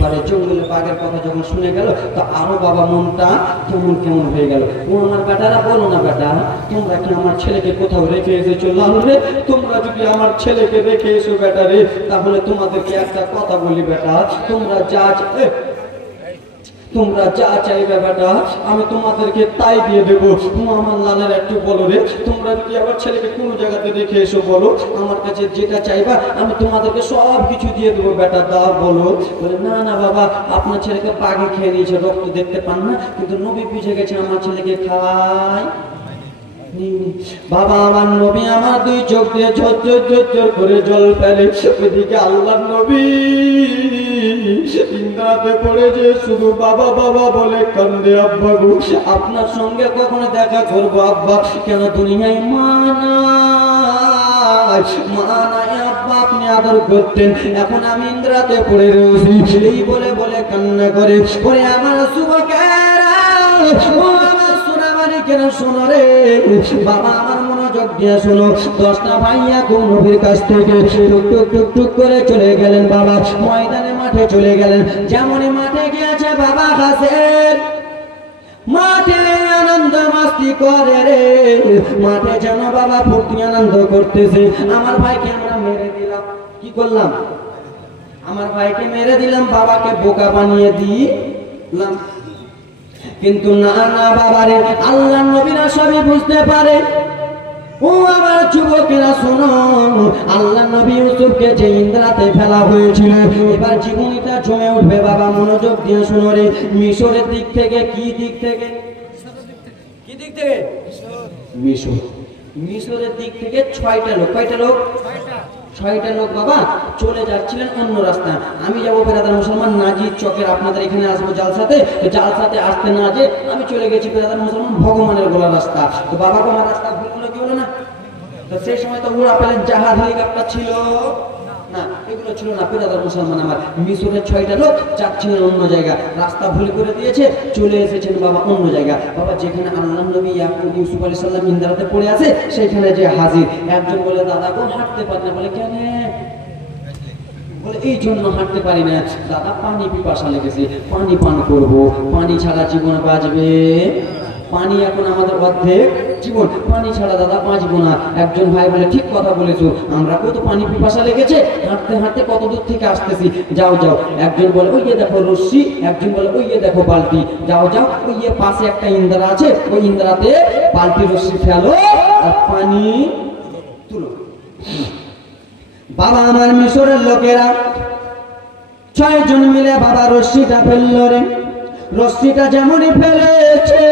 পারে। জঙ্গলের বাঘের কথা যখন শুনে গেল, তা আরো বাবা মনটা কেমন কেমন হয়ে গেল। ও আমার বেটারা, বলো না বেটা, তোমরা কি আমার ছেলেকে কোথাও রেখে এসেছো? লাল রে, তোমরা যদি আমার ছেলেকে রেখে এসো বেটা রে, তাহলে তোমাদেরকে একটা কথা বলি বেটা, তোমরা যা চাইবে বেটা, আমি তোমাদেরকে তাই দিয়ে দেবো। আমার লালের একটু বলো রে, তোমরা যদি আমার ছেলেকে কোনো জায়গাতে রেখে এসো, বলো আমার কাছে যেটা চাইবা আমি তোমাদেরকে সব কিছু দিয়ে দেবো বেটা, দাও বলো। বলে, না না বাবা, আপনার ছেলেকে বাঘে খেয়ে নিয়েছে, রক্ত দেখতে পান না, কিন্তু নবী পিছে গেছে, আমার ছেলেকে খায় বাবা। আমার নবী আমার দুই চোখ দিয়ে ঝরঝর করে জল ফেলে। ওইদিকে আল্লাহর নবী ইন্দ্রাতে পড়ে যে শুধু বাবা বাবা বলে কান্দে। আব্বা গো, আপনার সঙ্গে কখনো দেখা করবো আব্বা? কেন দুনিয়ায় মা নাই আব্বা, আপনি আদর করতেন, এখন আমি ইন্দ্রাতে পড়ে রয়েছি। এই বলে বলে কান্না করে পরে আমার যুবকেরা, ও আমার সোনামারি কেন শোনো রে বাবা, আমার মনোযোগ দিয়ে শোনো। 10টা ভাইয়া কোন নবীর কাছ থেকে টুক টুক টুক টুক করে চলে গেলেন বাবা, ময়দানে মাঠে চলে গেলেন। যেমনই মাঠে গিয়েছে বাবা হাসেন, মাঠে আনন্দ মাস্তি করে রে, মাঠে যেন বাবা ফুর্তি আনন্দ করতেছে। আমার ভাইকে আমরা মেরে দিলাম, কি করলাম? আমার ভাইকে মেরে দিলাম, বাবাকে বোকা বানিয়ে দিলাম। কিন্তু না না বাবারে, আল্লাহ নবীরা সবই বুঝতে পারে। ও আমার যুবকেরা শোনো, আল্লাহ নবী ইউসুফকে যে ইন্দ্রাতে ফেলা হয়েছিল, এবার জীবনীটা জমে উঠবে বাবা, মনোযোগ দিয়ে শোনো রে। মিশরের দিক থেকে, কি দিক থেকে? কি দিক থেকে? মিশর। মিশরের দিক থেকে 6টা লোক, কয়টা লোক? 6টা লোক বাবা চলে যাচ্ছিলেন অন্য রাস্তায়। আমি যাবো বেরাদার মুসলমান নাজির চকের, আপনাদের এখানে আসবো জালসাতে। তো জালসাতে আসতে না যে আমি চলে গেছি বেরাদার মুসলমান ভগবানের গোলা রাস্তা। তো বাবা গো, আমার রাস্তা ভুল হলো, কি হলো না? তো সেই সময় তো উড়া পেলেন জাহাজ, হেলিকপ্টার ছিল না, এগুলো লোকগুলো ছিল না পেরাদার মুসলমান আমার, মিশরের 6টা লোক যাচ্ছিলেন অন্য জায়গা, রাস্তা ভুল করে দিয়েছে, চলে এসেছেন বাবা অন্য জায়গা। বাবা যেখানে আল্লাহ নবী ইয়াকুব ইউসুফ আলাইহিস সালাম ইন্দ্রাতে পড়ে আছে সেখানে যে হাজির। একজন বলে দাদা গো হাঁটতে পারি না, বলে কেন? বলে এই জন্য হাঁটতে পারি না দাদা, পানি পিপাসা লেগেছে, পানি পান করব, পানি ছাড়া জীবন বাঁচবে? পানি এখন আমাদের অর্ধেক জীবন, পানি ছাড়া দাদা বাঁচবো না। একজন ভাই বলে ঠিক কথা বলেছো, আমরা কত পানি পিপাসা লেগেছে, হাঁটতে হাঁটতে কত দূর থেকে আসতেছি, যাও যাও। একজন বলে ওই দেখো রশ্মি, একজন বলে ওই দেখো বালতি, যাও যাও ওই পাশে একটা ইন্দ্রা আছে, ওই ইন্দ্রাতে বালতি রশ্মি ফেলো আর পানি তুলো। বাবা আমার মিশরের লোকেরা 6 জন মিলে বাবা রশ্মিটা ফেলল রে। রশ্মিটা যেমনই ফেলেছে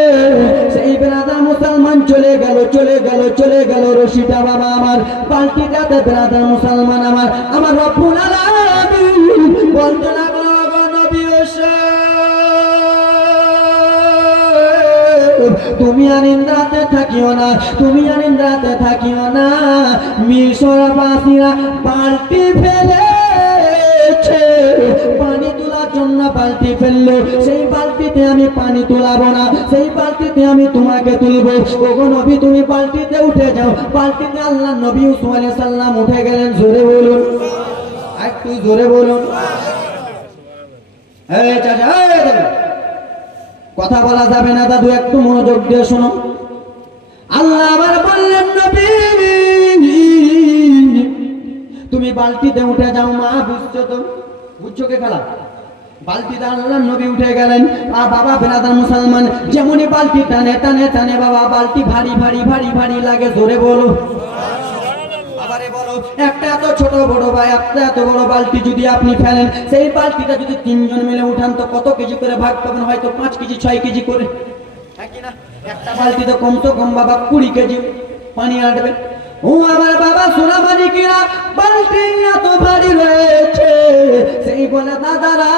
সেই বেরাদা মুসলমান চলে গেল চলে গেল চলে গেল রশ্মিটা বাবা আমার বালতিটাতে বেরাদা মুসলমান আমার আমার রব্বুল আলামিন বলতে লাগলো গো নবী তুমি আর ইন্দ্রাতে থাকিও না, তুমি আর ইন্দ্রাতে থাকিও না, মিশরবাসীরা বালতি ফেলেছে, পানি তোলার জন্য বালতি ফেললো, সেই বালতিতে আমি পানি তোলাবো না, সেই বালতিতে আমি তোমাকে তুলবো। ওগো নবী তুমি বালতিতে উঠে যাও। বালতিতে আল্লাহ নবী ইউসুফ আলাইহিস সালাম উঠে গেলেন। জোরে বলুন, একটু জোরে বলুন। এই চাচা কথা বলা যাবে না দাদু, একটু মনোযোগ দিয়ে শোনো। আল্লাহ আবার বললেন নবী তুমি বালতিতে উঠে যাও। মা বুঝছো তো, বুঝছো কে খেলা? বালতিতে আল্লাহ নবী উঠে গেলেন। আর বাবা বেরাদার মুসলমান যেমনই বালতি টানে টানে টানে বাবা বালতি ভারী ভারী ভারী ভারী লাগে। জোরে বলো, আবারে বলো। একটা এত ছোট বড় ভাই, একটা এত বড় বালতি যদি আপনি ফেলেন, সেই বালতিটা যদি 3 জন মিলে উঠান তো কত কেজি করে ভাগ পাবেন? হয়তো 5 কেজি 6 কেজি করে, একটা বালতিতে কমতো কম বাবা 20 কেজি পানি আটবে। ও আমার বাবা সোনা মানিকেরা, বালতি এত ভারী রয়েছে, সেই বলে দাদারা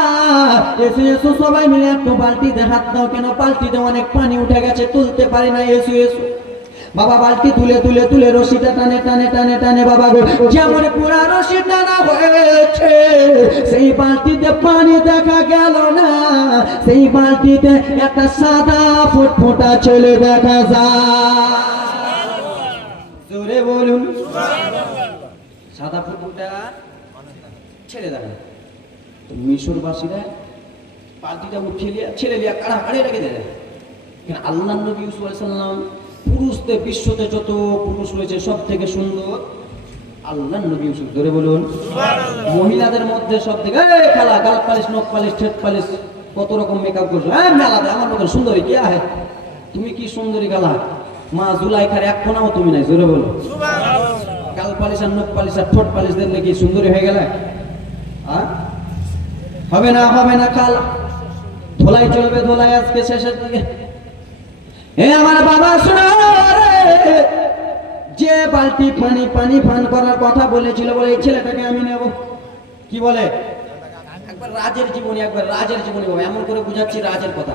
এসো এসো সবাই মিলে একটু বালতিতে হাত দাও, কেন বালতিতে অনেক পানি উঠে গেছে, তুলতে পারি না, এসো এসো। বাবা বালতি তুলে তুলে তুলে রশিটা টানে টানে টানে টানে বাবা গো যেমন পুরা রশি টানা হয়েছে, সেই বালতিতে পানি দেখা গেল না, সেই বালতিতে একটা সাদা ফুটফুটা ছেলে দেখা যায়। জোরে বলুন, সাদা ফুটফুটা ছেলে দেখা। তো মিশরবাসীরা বালতিটা উঠিয়ে লিয়া ছেলে লিয়া কাড়া কাড়ে রেখে দেয়। আল্লাহ নবী ইউসুফ আলাইহিস সালাম পুরুষদের বিশ্বতে যত পুরুষ রয়েছে সব থেকে সুন্দর আল্লাহ নবী ইউসুফ। ধরে বলুন মহিলাদের মধ্যে সব থেকে খেলা গাল পালিশ নখ পালিশ ঠেট পালিশ কত রকম মেকআপ করছো, মেলাতে আমার মতন সুন্দরী কে আহে? তুমি কি সুন্দরী গালা? মা জুলাইখার এক কোনাও তুমি নাই। জোরে বলো, গাল পালিশ আর নখ পালিশ আর ঠোঁট পালিশ দিলে কি সুন্দরী হয়ে গেলে? হবে না, হবে না। কাল ধোলাই চলবে, ধোলাই আজকে শেষের দিকে। এ আমার বাবা শোনো রে, যে বালতি পানি পানি পান করার কথা বলেছিল, বলে এই ছেলেটাকে আমি নেব। কি বলে? একবার রাজের জীবনী, একবার রাজের জীবনী হবে, এমন করে বুঝাচ্ছি রাজের কথা।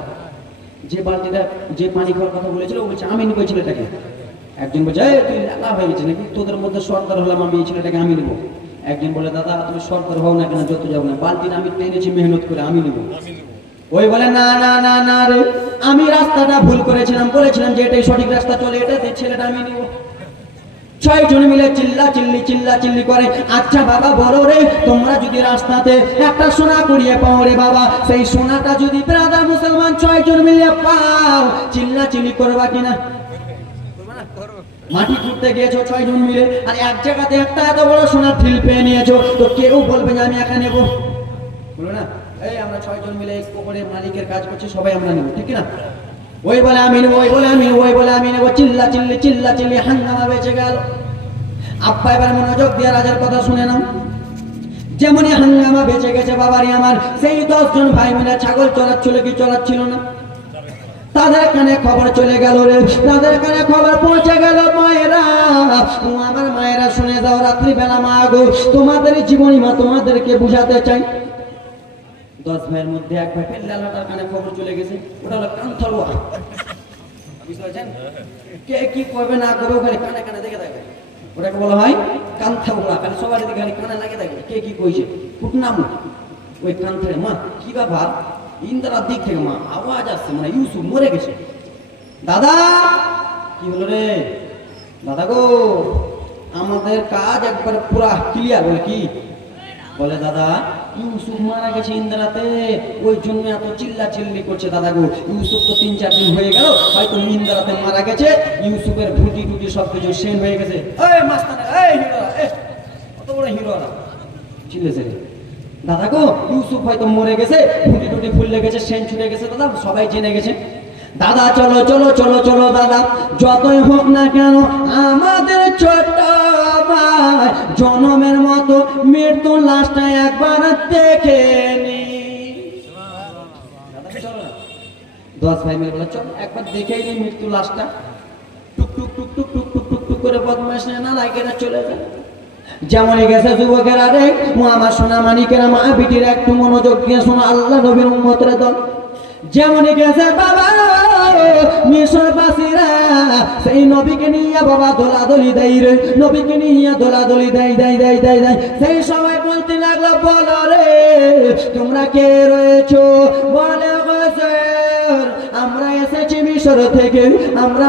যে বালতিটা যে পানি খাওয়ার কথা বলেছিল ও বলছে আমি নেবো ছেলেটাকে। একজন বলছে তুই লাভ হয়ে গেছে নাকি, তোদের মধ্যে সরকার হলাম আমি, এই ছেলেটাকে আমি নেবো। একজন বলে দাদা তুমি সরকার হও না কেন, যত যাবো না, বালতিটা আমি টেনেছি মেহনত করে, আমি নেবো। ওই বলে না না না না রে, আমি রাস্তাটা ভুল করেছিলাম, বলেছিলাম যে এটাই সঠিক রাস্তা, চলে এটাতে, ছেলেটা আমি নিব। 6 জন মিলে চিল্লা চিল্লি করে। আচ্ছা বাবা বলো রে, তোমরা যদি রাস্তাতে একটা সোনা কুড়িয়ে পাও রে বাবা, সেই সোনাটা যদি ব্রাদার মুসলমান 6 জন মিলে পাও, চিল্লা চিল্লি করবা কিনা? মাটি খুঁড়তে গিয়েছো 6 জন মিলে, আর এক জায়গাতে একটা এত বড় সোনার ঢিল পেয়ে নিয়েছো, তো কেউ বলবে যে আমি একা নেবো? বলো না, এই আমরা 6 জন মিলে পুকুরের মালিকের কাজ করছি, সবাই আমরা নেবো, ঠিক না? ওই বলে আমি নেবো, ওই বলে আমি নেবো, ওই বলে আমি নেবো, চিল্লা চিল্লি হাঙ্গামা বেঁচে গেল। আব্বা এবার মনোযোগ দিয়ে রাজার কথা শুনে নাও। যেমনই হাঙ্গামা বেঁচে গেছে বাবারি আমার, সেই 10 জন ভাই মিলে ছাগল চড়াচ্ছিল কি চড়াচ্ছিল না, তাদের কানে খবর চলে গেল রে, তাদের কানে খবর পৌঁছে গেল। মায়েরা, আমার মায়েরা শুনে যাও, রাত্রিবেলা মা গো তোমাদের জীবনী মা তোমাদেরকে বুঝাতে চাই। 10 ভাইয়ের মধ্যে এক ভাই পেল্লাটার কানে খবর চলে গেছে, ওটা হলো কান্থলুয়া। বুঝতে পারছেন? কে কি করবে না করবে ওখানে কানে কানে দেখে থাকবে। ওটাকে বলা হয় কান্থা বলা। খালি সবার দিকে খালি কানে লাগে থাকে, কে কি কইছে কুটনামু ওই কান্থে। মা কি ব্যাপার, ইন্দ্রার দিক থেকে মা আওয়াজ আসছে, মানে ইউসুফ মরে গেছে। দাদা কি হলো রে? দাদা গো আমাদের কাজ একবারে পুরা ক্লিয়ার। বলে কি? বলে দাদা ইউসুফ মারা গেছে ইন্দ্রাতে, ওই জন্য এত চিল্লা চিল্লি করছে। দাদা গো ইউসুফ তো 3-4 দিন হয়ে গেল, হয়তো ইন্দ্রাতে মারা গেছে, ইউসুফের ভুটি টুটি সব কিছু সেন হয়ে গেছে। এই মাস্তানে, এই হিরোরা, কত বড় হিরোরা চিল্লেছে রে। দাদা গো ইউসুফ হয়তো মরে গেছে, ভুটি টুটি ফুল লেগেছে, সেন ছুটে গেছে, দাদা সবাই জেনে গেছে। দাদা চলো চলো চলো চলো দাদা, যতই হোক না কেন আমাদের ছোট্ট ভাই জনমের মতো মৃত্যুর লাশটা একবার দেখে নি। 10 ভাই মিলে বলে চল একবার দেখেই নি মৃত্যুর লাশটা। টুক টুক টুক টুক টুক টুক টুক টুক করে বদমাইশ না লাইকেরা চলে যায়। যেমনই গেছে যুবকেরা রে, আমার সোনা মানিকেরা, মা বিটির একটু মনোযোগ দিয়ে শোনো, আল্লাহ নবীর উম্মতের দল। যেমনই গেছে বাবা মিশরবাসীরা, সেই নবীকে নিয়ে বাবা দোলাদলি দেয় রে, নবীকে নিয়ে দোলাদলি দেয় দেয় দেয় দেয় দেয়। সেই সময় বলতে লাগলো, বলো রে তোমরা কে রয়েছো? বলে আমরা এসেছি মিশর থেকে, আমরা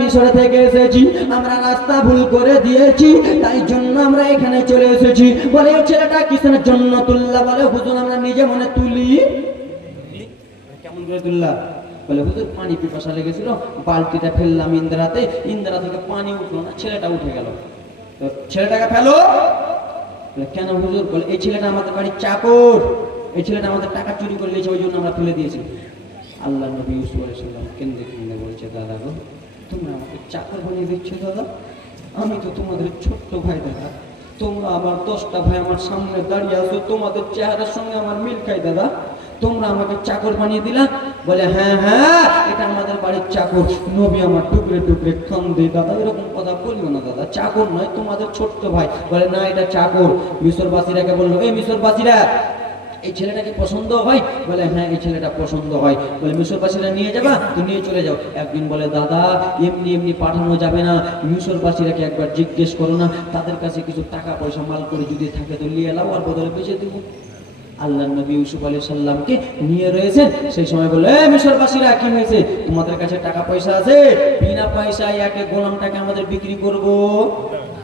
মিশর থেকে এসেছি, আমরা রাস্তা ভুল করে দিয়েছি, তাই জন্য আমরা এখানে চলে এসেছি। বলে ছেলেটা কিসের জন্য তুললা? বলে হুজুর আমরা নিজে মনে তুলি। কেমন করে তুললা? বলে হুজুর পানি পিপাসা লেগেছিল, বালতিটা ফেললাম ইন্দ্রাতে, ইন্দ্রা থেকে পানি উঠলো না, ছেলেটা উঠে গেল। তো ছেলেটাকে ফেলো। কেন হুজুর? বলে এই ছেলেটা আমাদের বাড়ির চাকর, এই ছেলেটা আমাদের টাকা চুরি করে নিয়েছে, ওই জন্য আমরা ফেলে দিয়েছি। আল্লাহ নবী ইউসুফ আলাইহিস সালাম কেন্দ্রে কেন্দ্রে বলছে, দাদা গো তোমরা আমাকে চাকর বানিয়ে দিচ্ছ দাদা, আমি তো তোমাদের ছোট্ট ভাই দাদা, তোমরা আমার 10টা ভাই আমার সামনে দাঁড়িয়ে আছো, তোমাদের চেহারার সঙ্গে আমার মিল খাই দাদা, তোমরা আমাকে চাকর বানিয়ে দিলা। বলে হ্যাঁ হ্যাঁ এটা আমাদের বাড়ির চাকর। নবী আমার টুকরে টুকরে কান্দে, দাদা এরকম কথা বলিও না দাদা, চাকর নয় তোমাদের ছোট্ট ভাই। বলে না এটা চাকর। মিশরবাসীরাকে বললো, এই মিশরবাসীরা এই ছেলেটাকে পছন্দ হয়? বলে হ্যাঁ এই ছেলেটা পছন্দ হয়। বলে মিশরবাসীরা নিয়ে যাবা? তো নিয়ে চলে যাও। একদিন বলে দাদা এমনি এমনি পাঠানো যাবে না, মিশরবাসীরাকে একবার জিজ্ঞেস করো না, তাদের কাছে কিছু টাকা পয়সা মাল করে যদি থাকে তো নিয়ে এলাও, আর বদলে বেঁচে দেবো। আল্লাহ নবী ইউসুফ আলাইহিস সালামকে নিয়ে রয়েছেন। সেই সময় বলে, এ মিশরবাসীরা কি হয়েছে? তোমাদের কাছে টাকা পয়সা আছে? বিনা পয়সায় একে গোলামটাকে আমাদের বিক্রি করব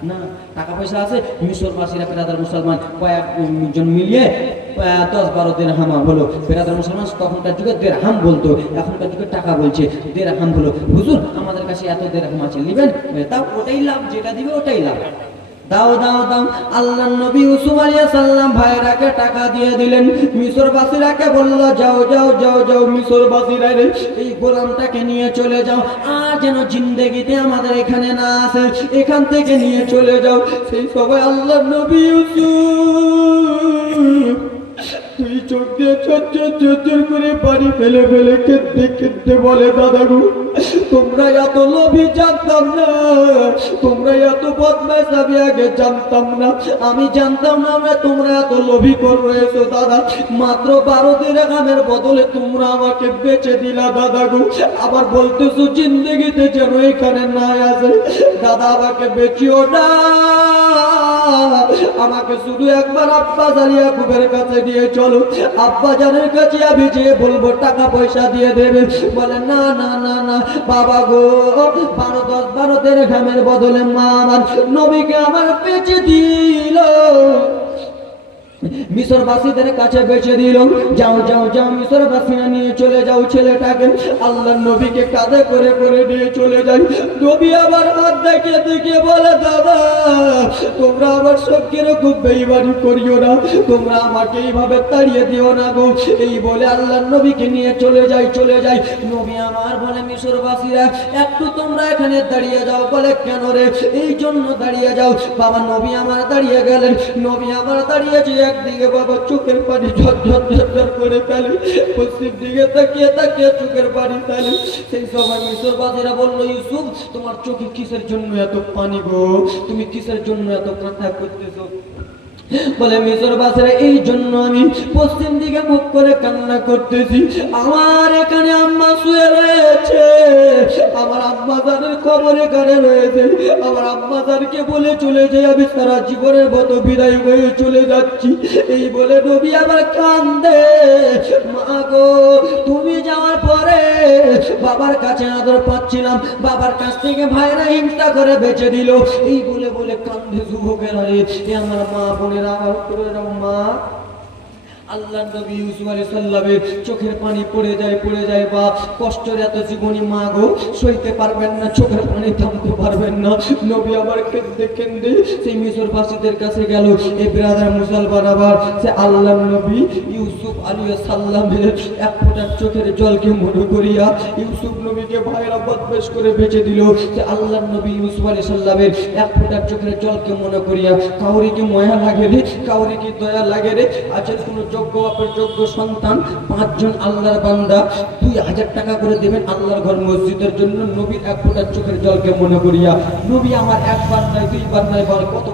না, টাকা পয়সা আছে। মিশরবাসীরা পেরাদার মুসলমান কয়েকজন মিলিয়ে 10-12 দিরহাম হলো। পেরাদার মুসলমান তখনকার যুগে দিরহাম বলতো, এখনকার যুগে টাকা বলছে। দিরহাম হলো, হুজুর আমাদের কাছে এত দিরহাম আছে, নেবেন? তাও ওটাই লাভ, যেটা দিবে ওটাই লাভ। দাও দাও দাও। আল্লাহ নবী ইউসুফ আলাইহিস সালাম ভাইরাকে টাকা দিয়ে দিলেন। মিশরবাসীরাকে বলল, যাও যাও যাও যাও মিশরবাসীরা রে এই গোলামটাকে নিয়ে চলে যাও, আর যেন জিন্দেগিতে আমাদের এখানে না আসে, এখান থেকে নিয়ে চলে যাও। সেই সবাই আল্লাহ নবী ইউসুফ তুই চোখ দিয়ে চচ্চর করে পানি ফেলে ফেলে কেঁদতে কেঁদতে বলে, দাদা গো তোমরা এত লোভী জানতাম না, তোমরা এত বদমাশ আমি আগে জানতাম না, আমি জানতাম না তোমরা এত লোভী করে রয়েছো দাদা। মাত্র 12 দিরহামের বদলে তোমরা আমাকে বেচে দিলা দাদা গো, আবার বলতেছো জিন্দেগিতে যেন এখানে না আসে। দাদা আমাকে বেচিও না, আমাকে শুধু একবার আব্বা জান ইয়াকুবের কাছে নিয়ে চলো, আব্বা জানের কাছে আমি যেয়ে বলবো টাকা পয়সা দিয়ে দেবে। বলে না না না না বাবা গো, 12 দিরহামের বদলে মা আমার নবীকে আমার বেচে দিল, মিশরবাসীদের কাছে বেচে দিল। যাও যাও যাও মিশরবাসীরা নিয়ে চলে যাও ছেলেটাকে। আল্লাহ নবীকে কাঁধে করে করে নিয়ে চলে যায়। নবী আবার হাত দেখিয়ে দেখিয়ে বলে, দাদা তোমরা আমার সঙ্গে খুব বেঈমানি করিও না, তোমরা আমাকে এইভাবে তাড়িয়ে দিও না গো। এই বলে আল্লাহ নবীকে নিয়ে চলে যায় চলে যায়। নবী আমার বলে, মিশরবাসীরা একটু তোমরা এখানে দাঁড়িয়ে যাও। বলে কেন রে? এই জন্য দাঁড়িয়ে যাও বাবা। নবী আমার দাঁড়িয়ে গেলেন। নবী আমার দাঁড়িয়েছে, একদিকে বাবা চোখের পানি ঝরঝর ঝরঝর করে ফেলে, পশ্চিম দিকে তাকিয়ে তাকিয়ে চোখের পানি ফেলে। সেই সময় মিশরবাসীরা বলল, ইউসুফ তোমার চোখে কিসের জন্য এত পানি গো? তুমি কিসের জন্য এত কান্না করতেছো? বলে মিশরবাসীরা এই জন্য আমি পশ্চিম দিকে মুখ করে কান্না করতেছি, আমার এখানে আম্মা শুয়ে রয়েছে, আমার আম্মা জানের খবর এখানে রয়েছে, আমার আম্মা জানকে বলে চলে যাই আমি সারা জীবনের মতো বিদায় হয়ে চলে যাচ্ছি। এই বলে নবী আবার কান্দে, মা গো তুমি যাওয়ার পরে বাবার কাছে আদর পাচ্ছিলাম, বাবার কাছ থেকে ভাইরা হিংসা করে বেঁচে দিল। এই বলে বলে কান্দে যুবকেরা, এ আমার মা বোনেরা, মা আল্লাহ নবী ইউসুফ আলাইহিস সালামের চোখের পানি পড়ে যায় বা কষ্টের এত জীবনী মা গো সইতে পারবেন না, চোখের পানি থামতে পারবেন না। নবী আবার কেঁদে কেঁদে সেই মিশরবাসীদের কাছে গেল। এই ব্রাদার মুসলমান আবার সে আল্লাহ নবী ইউসুফ আলাইহিস সালামের এক ফোঁটা চোখের জলকে মনে করিয়া ইউসুফ নবীকে ভাইরা বদমেশ করে বেঁচে দিল। সে আল্লাহ নবী ইউসুফ আলাইহিস সালামের এক ফোঁটা চোখের জলকে মনে করিয়া কাউরে কি ময়া লাগে রে, কাউরে কি দয়া লাগে রে। আচ্ছা কোনো যোগ্য বাপের যোগ্য সন্তান 5 জন আল্লাহর বান্দা 2000 টাকা করে দেবেন আল্লাহর ঘর মসজিদের জন্য, নবীর এক ফোঁটা চোখের জলকে মনে করিয়া। নবী আমার একবার নয় 2বার নয়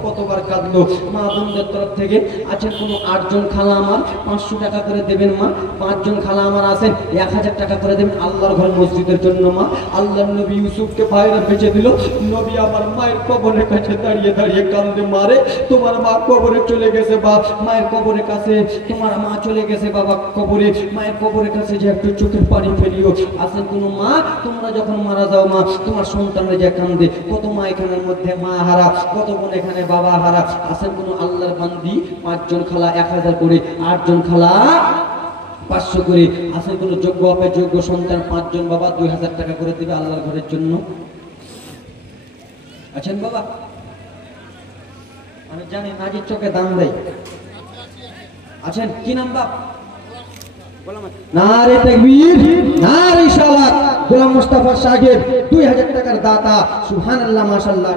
কতবার কাঁদলো মা বোনদের তরফ থেকে। আছেন কোনো 8 জন খালা আমার 500 টাকা করে দেবেন মা, 5 জন খালা আমার আছেন 1000 টাকা করে দেবেন আল্লাহর ঘর মসজিদের জন্য মা। আল্লাহর নবী ইউসুফকে ভাইরা বেঁচে দিল। নবী আমার মায়ের কবরের কাছে দাঁড়িয়ে দাঁড়িয়ে কান্দে, মারে তোমার মা কবরে চলে গেছে, বা মায়ের কবরের কাছে তোমার মা চলে গেছে, বাবা কবরে মায়ের কবরের কাছে যে একটু চোখের পানি ফেলিও। আসেন কোনো মা তোমরা যখন মারা যাও মা তোমার সন্তানরা যে কান্দে, কত মা এখানের মধ্যে মা হারা, কত বোন এখানে বাবা হারা। আসেন কোনো আল্লাহর বান্দি 5 জন খালা 1000 করে, 8 জন খালা 500 করে। আসেন কোনো যোগ্য বাপের যোগ্য সন্তান 5 জন বাবা 2000 টাকা করে দেবে আল্লাহর ঘরের জন্য। আছেন বাবা? আমি জানি নাজির চোখে দাম দেয়। আছেন কি নাম বাপ? নারে তাকবীর, নারে ইশারাত। গোলাম মুস্তাফা সাহেব 2000 টাকার দাতা, সুবহানাল্লাহ মাশাআল্লাহ।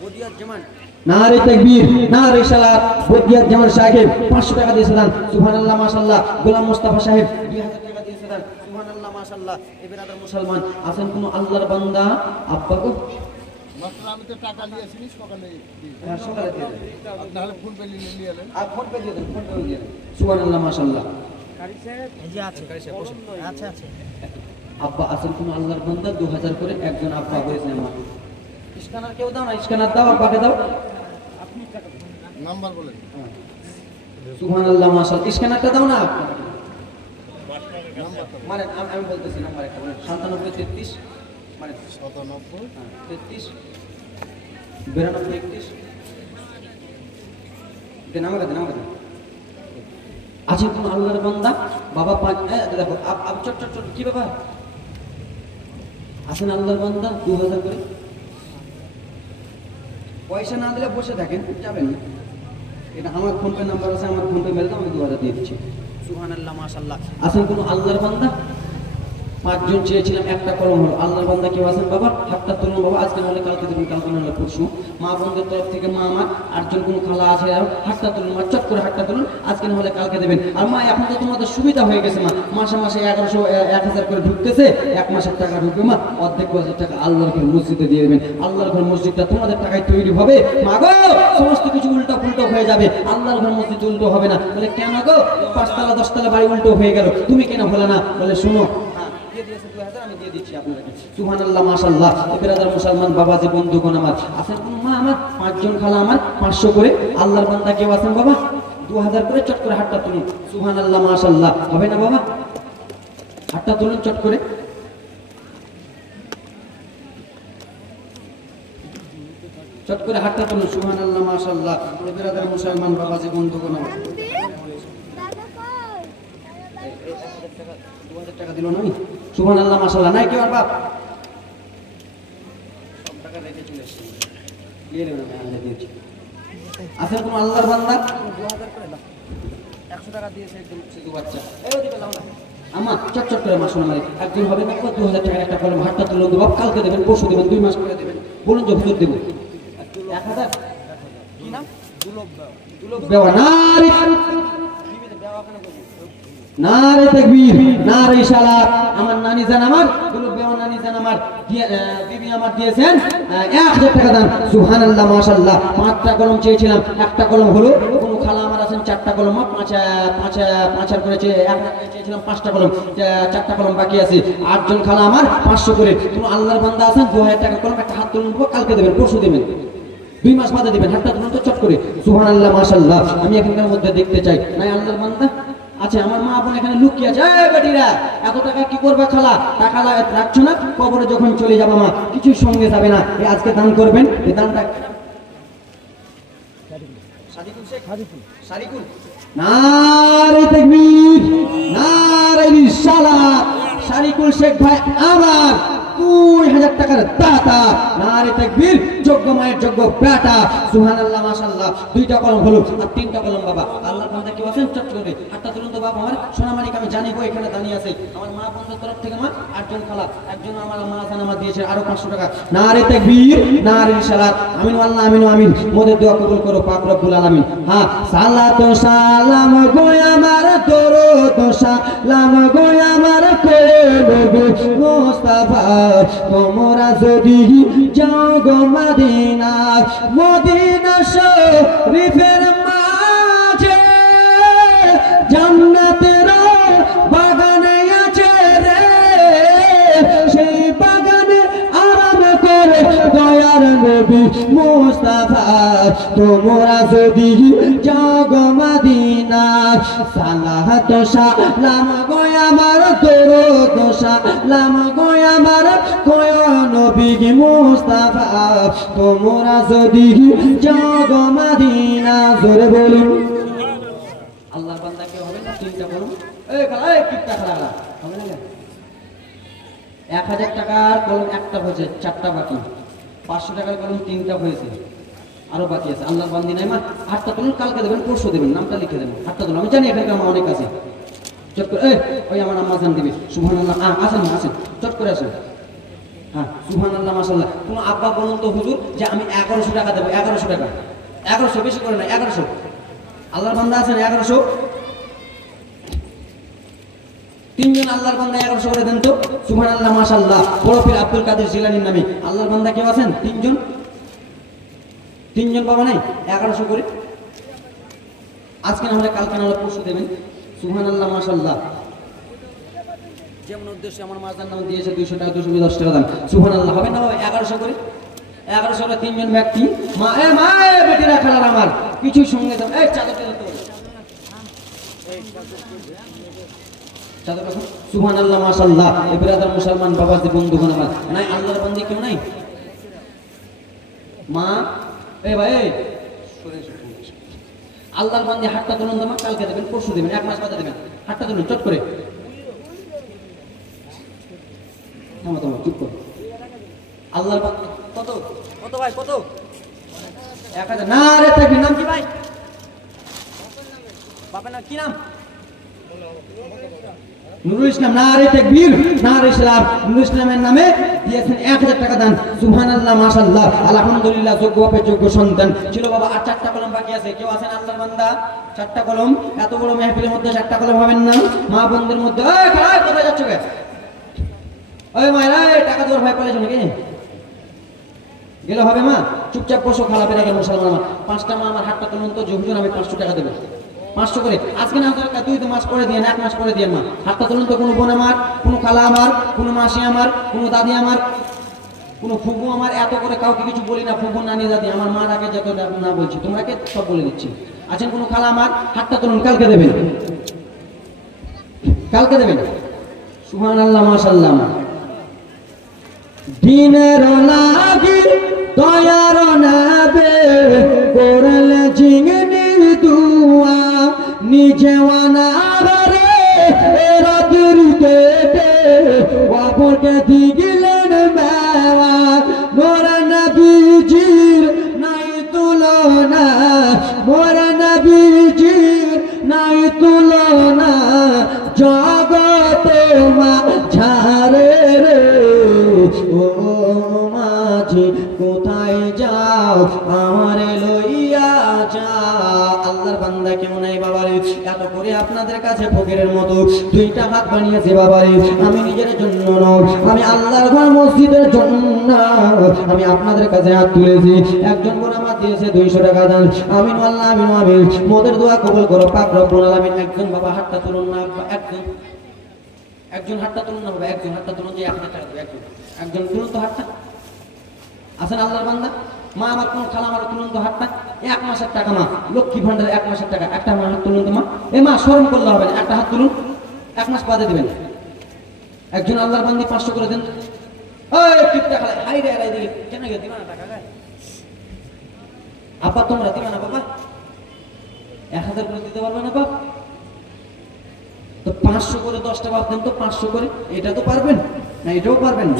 বদিয়াত জামান, নারে তাকবীর, নারে ইশারাত। বদিয়াত জামান সাহেব 500 টাকা দিয়েছেন, সুবহানাল্লাহ মাশাআল্লাহ। গোলাম মুস্তাফা সাহেব 2000 টাকা দিয়েছেন, সুবহানাল্লাহ মাশাআল্লাহ। এই ব্রাদার মুসলমান আছেন কোন আল্লাহর বান্দা আব্বা গো আমি তো টাকা নিয়েছি সকালে, সকালে দিয়ে তাহলে ফোন পে নিয়ে এলেন, আর ফোন পে দিয়ে দেন, ফোন পে দিয়ে দেন। সুবহানাল্লাহ মাশাআল্লাহ। আচ্ছা আচ্ছা আব্বা আছেন কোন আল্লাহর বান্দা 2000 করে একজন আব্বা বলেছেন আমার। স্ক্যানার কেউ দাও না, স্ক্যানার দাও, আব্বাকে দাও। নাম্বার বলেন। সুবহানাল্লাহ মাশাআল্লাহ। স্ক্যানারটা দাও না, মানে আমি বলতেছি নাম্বার একটা বলেন। 97 33 মানে 97 33 92 31 দেন আমাকে দেন, আমাকে দেন। আছে কোন আল্লাহর বান্দা বাবা 5 দেখো আপ চট চট চট কি বাবা আছেন আল্লাহর বান্দা 2000 করে। পয়সা না দিলে বসে থাকেন, যাবেন না। এটা আমার ফোন পে নাম্বার আছে, আমার ফোন পে মেরে দাও, আমি 2000 দিয়ে দিচ্ছি। সুবহানাল্লাহ মাশাআল্লাহ। আছেন কোন আল্লাহর বান্দা? 5 জন চেয়েছিলাম, একটা কলম হলো। আল্লাহর বান্দা কেউ আছেন বাবা? হাতটা তুলুন বাবা, আজকে নাহলে কালকে দেবেন, কালকে নাহলে পরশু। মা বোনদের তরফ থেকে মা আমার 8 জন কোন খালা আছে, হাতটা তুলুন মা, চট করে হাতটা তুলুন, আজকে নাহলে কালকে দেবেন। আর মা এখন তো তোমাদের সুবিধা হয়ে গেছে মা, মাসে মাসে 1100 1000 করে ঢুকতেছে, 1 মাসের টাকা ঢুকবে মা, অর্ধেক 1000 টাকা আল্লাহর ঘর মসজিদে দিয়ে দেবেন। আল্লাহর ঘর মসজিদটা তোমাদের টাকায় তৈরি হবে মা গো, সমস্ত কিছু উল্টো পুল্টো হয়ে যাবে, আল্লাহর ঘর মসজিদ উল্টো হবে না। বলে কেন গো, 5 তলা 10 তলা বাড়ি উল্টো হয়ে গেল, তুমি কেন হলে না? বলে শুনো, আমি দিয়ে দিচ্ছি আপনাকে। সুবহানাল্লাহ মাশাআল্লাহ। ব্রাদার মুসলমান বাবাজি বন্ধুগণ আমার আছেন কোন মা আমার 5 জন খালা আমার 500 করে। আল্লাহর বান্দা কেউ আছেন বাবা 2000 করে, চট করে হাতটা তুলুন। সুবহানাল্লাহ মাশাআল্লাহ। হবে না বাবা? হাতটা তুলুন চট করে। চট করে হাতটা তুলুন। সুবহানাল্লাহ মাশাআল্লাহ। ব্রাদার মুসলমান বাবাজি বন্ধুগণ আমার 2000 টাকা দিল না? সুবহানাল্লাহ মাশাআল্লাহ। নাই কেউ আর বাপ সব টাকা রেখে চলে এসেছে, নিয়ে নেবেন, আমি আল্লাহ দিয়েছি। আছেন কোন আল্লাহর বান্দা 2000 করে দাও, 100 টাকা দিয়েছে একদম শুধু বাচ্চা। এই ওদিকে লাও না আমা, চট চট করে মাসুন আমার একজন হবে না, 2000 টাকার একটা কলম, হাতটা তুলে দেবো, কালকে দেবেন, পরশু দেবেন, 2 মাস করে দেবেন। বলুন যে হুজুর দেবো 1000। কি নাম? দুলভ বেওয়া। নারী বিবিতে বেওয়া কেন করব? নারে তাকবীর, নারে সালাত। আমার নানি জান, আমার গুলো বেও নানি জান আমার বিবি আমার দিয়েছেন 1000 টাকা দান। সুবহানাল্লাহ, মাশাআল্লাহ। 5টা কলম চেয়েছিলাম, একটা কলম হলো। কোন খালা আমার আছেন 4টা কলম, 5 করেছে, একটা চেয়েছিলাম 5টা কলম, 4টা কলম বাকি আছে। 8জন খালা আমার 500 করে। তুমি আল্লাহর বান্দা আছেন 2000 টাকা কলম, একটা হাত তুলুন, কালকে দেবেন, পরশু দেবেন, 2 মাস বাদে দিবেন। হাতটা তুলুন তো চট করে। সুবহানাল্লাহ, মাশাআল্লাহ। আমি এখানকার মধ্যে দেখতে চাই, নাই আল্লাহর বান্দা আচ্ছা, আমার মা বোন এখানে লুকিয়ে আছে। এই বেটিরা, এত টাকা কি করবে খালা? টাকা রাখছো না, কবরে যখন চলে যাবে মা কিছুই সঙ্গে যাবে না। এই আজকে দান করবেন, এই দানটা সারিকুল। নারে তাকবীর, নারে রিসালাত। সারিকুল শেখ ভাই আমার 2000 টাকার দাতা। নারে তাকবীর, যোগ্য মায়ের যোগ্য বেটা। সুবহানাল্লাহ, মাশাআল্লাহ। 2টা কলম হলো আর 3টা কলম বাবা। আল্লাহর বান্দা কি আছেন চট করে হাতটা তুলুন তো বাবা। আমার সোনামানিক আমি জানি গো এখানে দাঁড়িয়ে আছে। আমার মা বোনদের তরফ থেকে আমার 8জন খালা, একজন আমার মা জান আমার দিয়েছে আরো 500 টাকা। নারে তাকবীর, নারে রিসালাত। আমিন আল্লাহ, আমিন আমিন। মোদের দোয়া কবুল করো পাক রব্বুল আলামিন। হ্যাঁ, সালাত ও সালাম গো আমার, দরুদ ও সালাম গো আমার নবী মুস্তাফা। তোমরা যদি যাও গো মদিনা, মদিনা শরীফের মাঝে জান্নাতের বাগানে আছে রে, সেই বাগানে আরাম করে দয়ার নবী মুস্তাফা। তোমরা যদি যাও গো মদিনা, সালাত ও সালাম গো আমার, দরুদ ও সালাম গো আমার নবী মুস্তাফা। তোমরা যদি যাও গো মদিনা, জোরে বলুন আল্লাহর বান্দা কেউ হবে না। 3টা বলুন, এই খালা, এই কিপটা খালা হবে না। 1000 টাকার কলম একটা হয়েছে, 4টা বাকি। 500 টাকার কলম 3টা হয়েছে, আরো বাকি আছে। আল্লাহর বান্দি নাই মা, হাতটা তুলুন, কালকে দেবেন, পরশু দেবেন, নামটা লিখে দেবেন। হাতটা তুলুন, আমি জানি এখানকার আমার অনেক আছে। চট করে ওই আমার আম্মা জান দিবে। সুবহানাল্লাহ, আসেন না, আসেন, চট করে আসেন। হ্যাঁ, সুবহানাল্লাহ, মাশাআল্লাহ। কোন আব্বা বলুন তো হুজুর যে আমি 1100 টাকা দেবো। 1100 টাকা, 1100 বেশি করে না, 1100। আল্লাহর বান্দা আছেন 1100। 3জন আল্লাহর বান্দা 1100 করে দেন তো। সুবহানাল্লাহ, মাশাআল্লাহ। বড় পীর আব্দুল কাদের জিলানীর নামে আল্লাহর বান্দা কেউ আছেন? 3জন বাবা নাই, 1100 করে। আজকে না হলে কালকে না হলে পরশু দেবেন। সুবহানাল্লাহ, মাশাআল্লাহ। যেমন উদ্দেশ্যে আমার মাজার নাম দিয়েছে 200 টাকা, 210 টাকা দাম। সুবহানাল্লাহ, হবে না 1100 করে? 1100 করে 3জন ব্যক্তি। মা মা বেটিরা খেলার আমার কিছুই সঙ্গে দাও। এই চাদর তো চাদর রাখুন। সুবহানাল্লাহ, মাশাআল্লাহ। এই ব্রাদার মুসলমান বাবাজি বন্ধুগণ আমার নাই আল্লাহর বান্দি কেউ নাই মা। এই ভাই, আল্লাহর বান্দি হাতটা তুলুন, তোমার কালকে দেবেন, পরশু দেবেন, 1 মাস বাদে দেবেন। হাতটা তুলুন চট করে। চুপ করো। আল্লাহর বান্দি কত কত ভাই, কত? 1000। না রে তাকবীর। নাম কি ভাই? বাবার নাম কি? নাম নুরুল ইসলাম। না রে তাকবীর, না রে সালাম। নুরুল ইসলামের নামে দিয়েছেন 1000 টাকা দান। সুবহানাল্লাহ, মাশাআল্লাহ, আলহামদুলিল্লাহ। যোগ্য বাপের যোগ্য সন্তান ছিল বাবা। আর 4টা কলম বাকি আছে। কেউ আছেন আল্লাহর বান্দা? 4টা কলম। এত বড় মেহফিলের মধ্যে 4টা কলম হবেন না? মা বোনদের মধ্যে কোথায় যাচ্ছ গে? ওই মায়েরা, টাকা দেওয়ার ভয় পালিয়েছো নাকি? গেলে হবে মা? চুপচাপ বসো, খালা পেরে গেল মুসলমান আমার। 5টা মা আমার হাতটা তুলুন তো, হুজুর আমি 500 টাকা দেবো। 500 করে আজকে না দরকার, 2 মাস পরে দিয়ে, 1 মাস পরে দিয়ে মা। হাতটা তুলুন তো। কোনো বোন আমার, কোনো খালা আমার, কোনো মাসি আমার, কোনো দাদি আমার, কোনো ফুফু আমার। এত করে কাউকে কিছু বলি না, ফুফু নানি দাদি আমার। মার আগে যত না বলছি, তোমাকে সব বলে দিচ্ছি। আছেন কোনো খালা আমার? হাতটা তুলুন, কালকে দেবেন, কালকে দেবেন। সুবহানাল্লাহ, মাশাআল্লাহ। দিনের লাগি দয়ার নবে করলে জিংনি দুয়া, নিজে ওয়ানারে রাতের কেটে ওপরকে দিগলেন মেওয়া। মোর নবীজির নাই তুলনা, মোর নবীজির নাই তুলনা, জগত মাঝারে রে। ও মাঝি কোথায় যাও, আমারে লইয়া যাও। আল্লাহর বান্দা কেমন নাই বাবা রে? টাকাটা করে আপনাদের কাছে ফকিরের মতো দুইটা হাত বানিয়েছি বাবারে। আমি নিজের জন্য নয়, আমি আল্লাহর ঘর মসজিদের জন্য আমি আপনাদের কাছে হাত তুলেছি। একজন বোন আমার দিয়েছে 200 টাকা দান। আমিন আল্লাহ আমিন আমিন। মোদের দোয়া কবুল করো পাক রব্বুল আলামিন। একজন বাবা হাতটা তুলুন না, একজন হাতটা তুলুন না বাবা, একজন হাতটা তুলুন, যে 1000 টাকা দেবে। একজন তুলুন তো হাতটা। আছেন আল্লাহর বান্দা? মা আমার কোন খালা আমার তুলুন তো হাতটা। 1 মাসের টাকা মা, লক্ষ্মী ভান্ডারে 1 মাসের টাকা, একটা আমার হাত তুলুন তো মা। এ মা শরম করলে হবে না, একটা হাত তুলুন, 1 মাস বাদে দিবেন। একজন আল্লাহর বান্দি 500 করে দেন। ওই টিপটা খালা হাই রে আলাই দিকে কেন গিয়ে দিবা না টাকা গায়? আপা তোমরা দিবা না বাবা? 1000 করে দিতে পারবে না বাপ? তো 500 করে 10টা বাপ দেন তো, 500 করে। এটা তো পারবেন না, এটাও পারবেন না।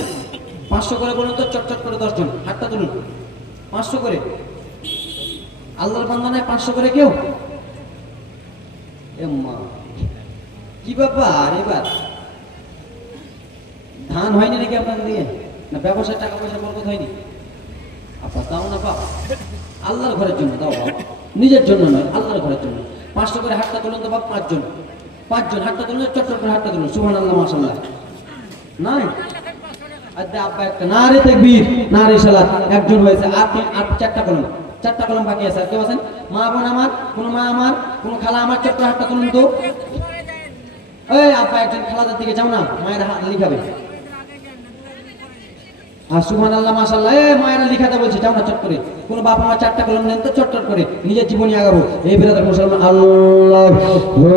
500 করে বলুন তো, চটচট করে 10 জন হাতটা তুলুন। 500 করে আল্লাহর বান্দা নাই, 500 করে কেউ? এ মা কি ব্যাপার, এবার ধান হয়নি নাকি আপনার দিয়ে? না ব্যবসায় টাকা পয়সা বরকত হয়নি? আপা দাও না বাপ, আল্লাহর ঘরের জন্য দাও বাবা, নিজের জন্য নয়, আল্লাহর ঘরের জন্য। 500 করে হাতটা তুলুন তো বাপ। 5 জন হাতটা তুলুন, চটচট করে হাতটা তুলুন। সুবহানাল্লাহ মাশাআল্লাহ। নাই আচ্ছা আব্বা একটা নারে তাকবীর, নারে সালাত। একজন হয়েছে। আর 4টা কলম, 4টা কলম বাকি আছে। আর কেউ আছেন? মা বোন আমার, কোন মা আমার, কোন খালা আমার, চট্ট হাতটা তুলুন তো। এই আব্বা একজন খালাদের দিকে যাও না, মায়ের হাত লিখাবে। আর সুবহানাল্লাহ মাশাআল্লাহ। এ মায়েরা লিখাতে বলছে, যাও না চট করে। কোন বাপ মা 4টা কলম নেন তো, চটচট করে নিজের জীবনী আগাবো। এই বিরাদার মুসলমান আল্লাহুম্মা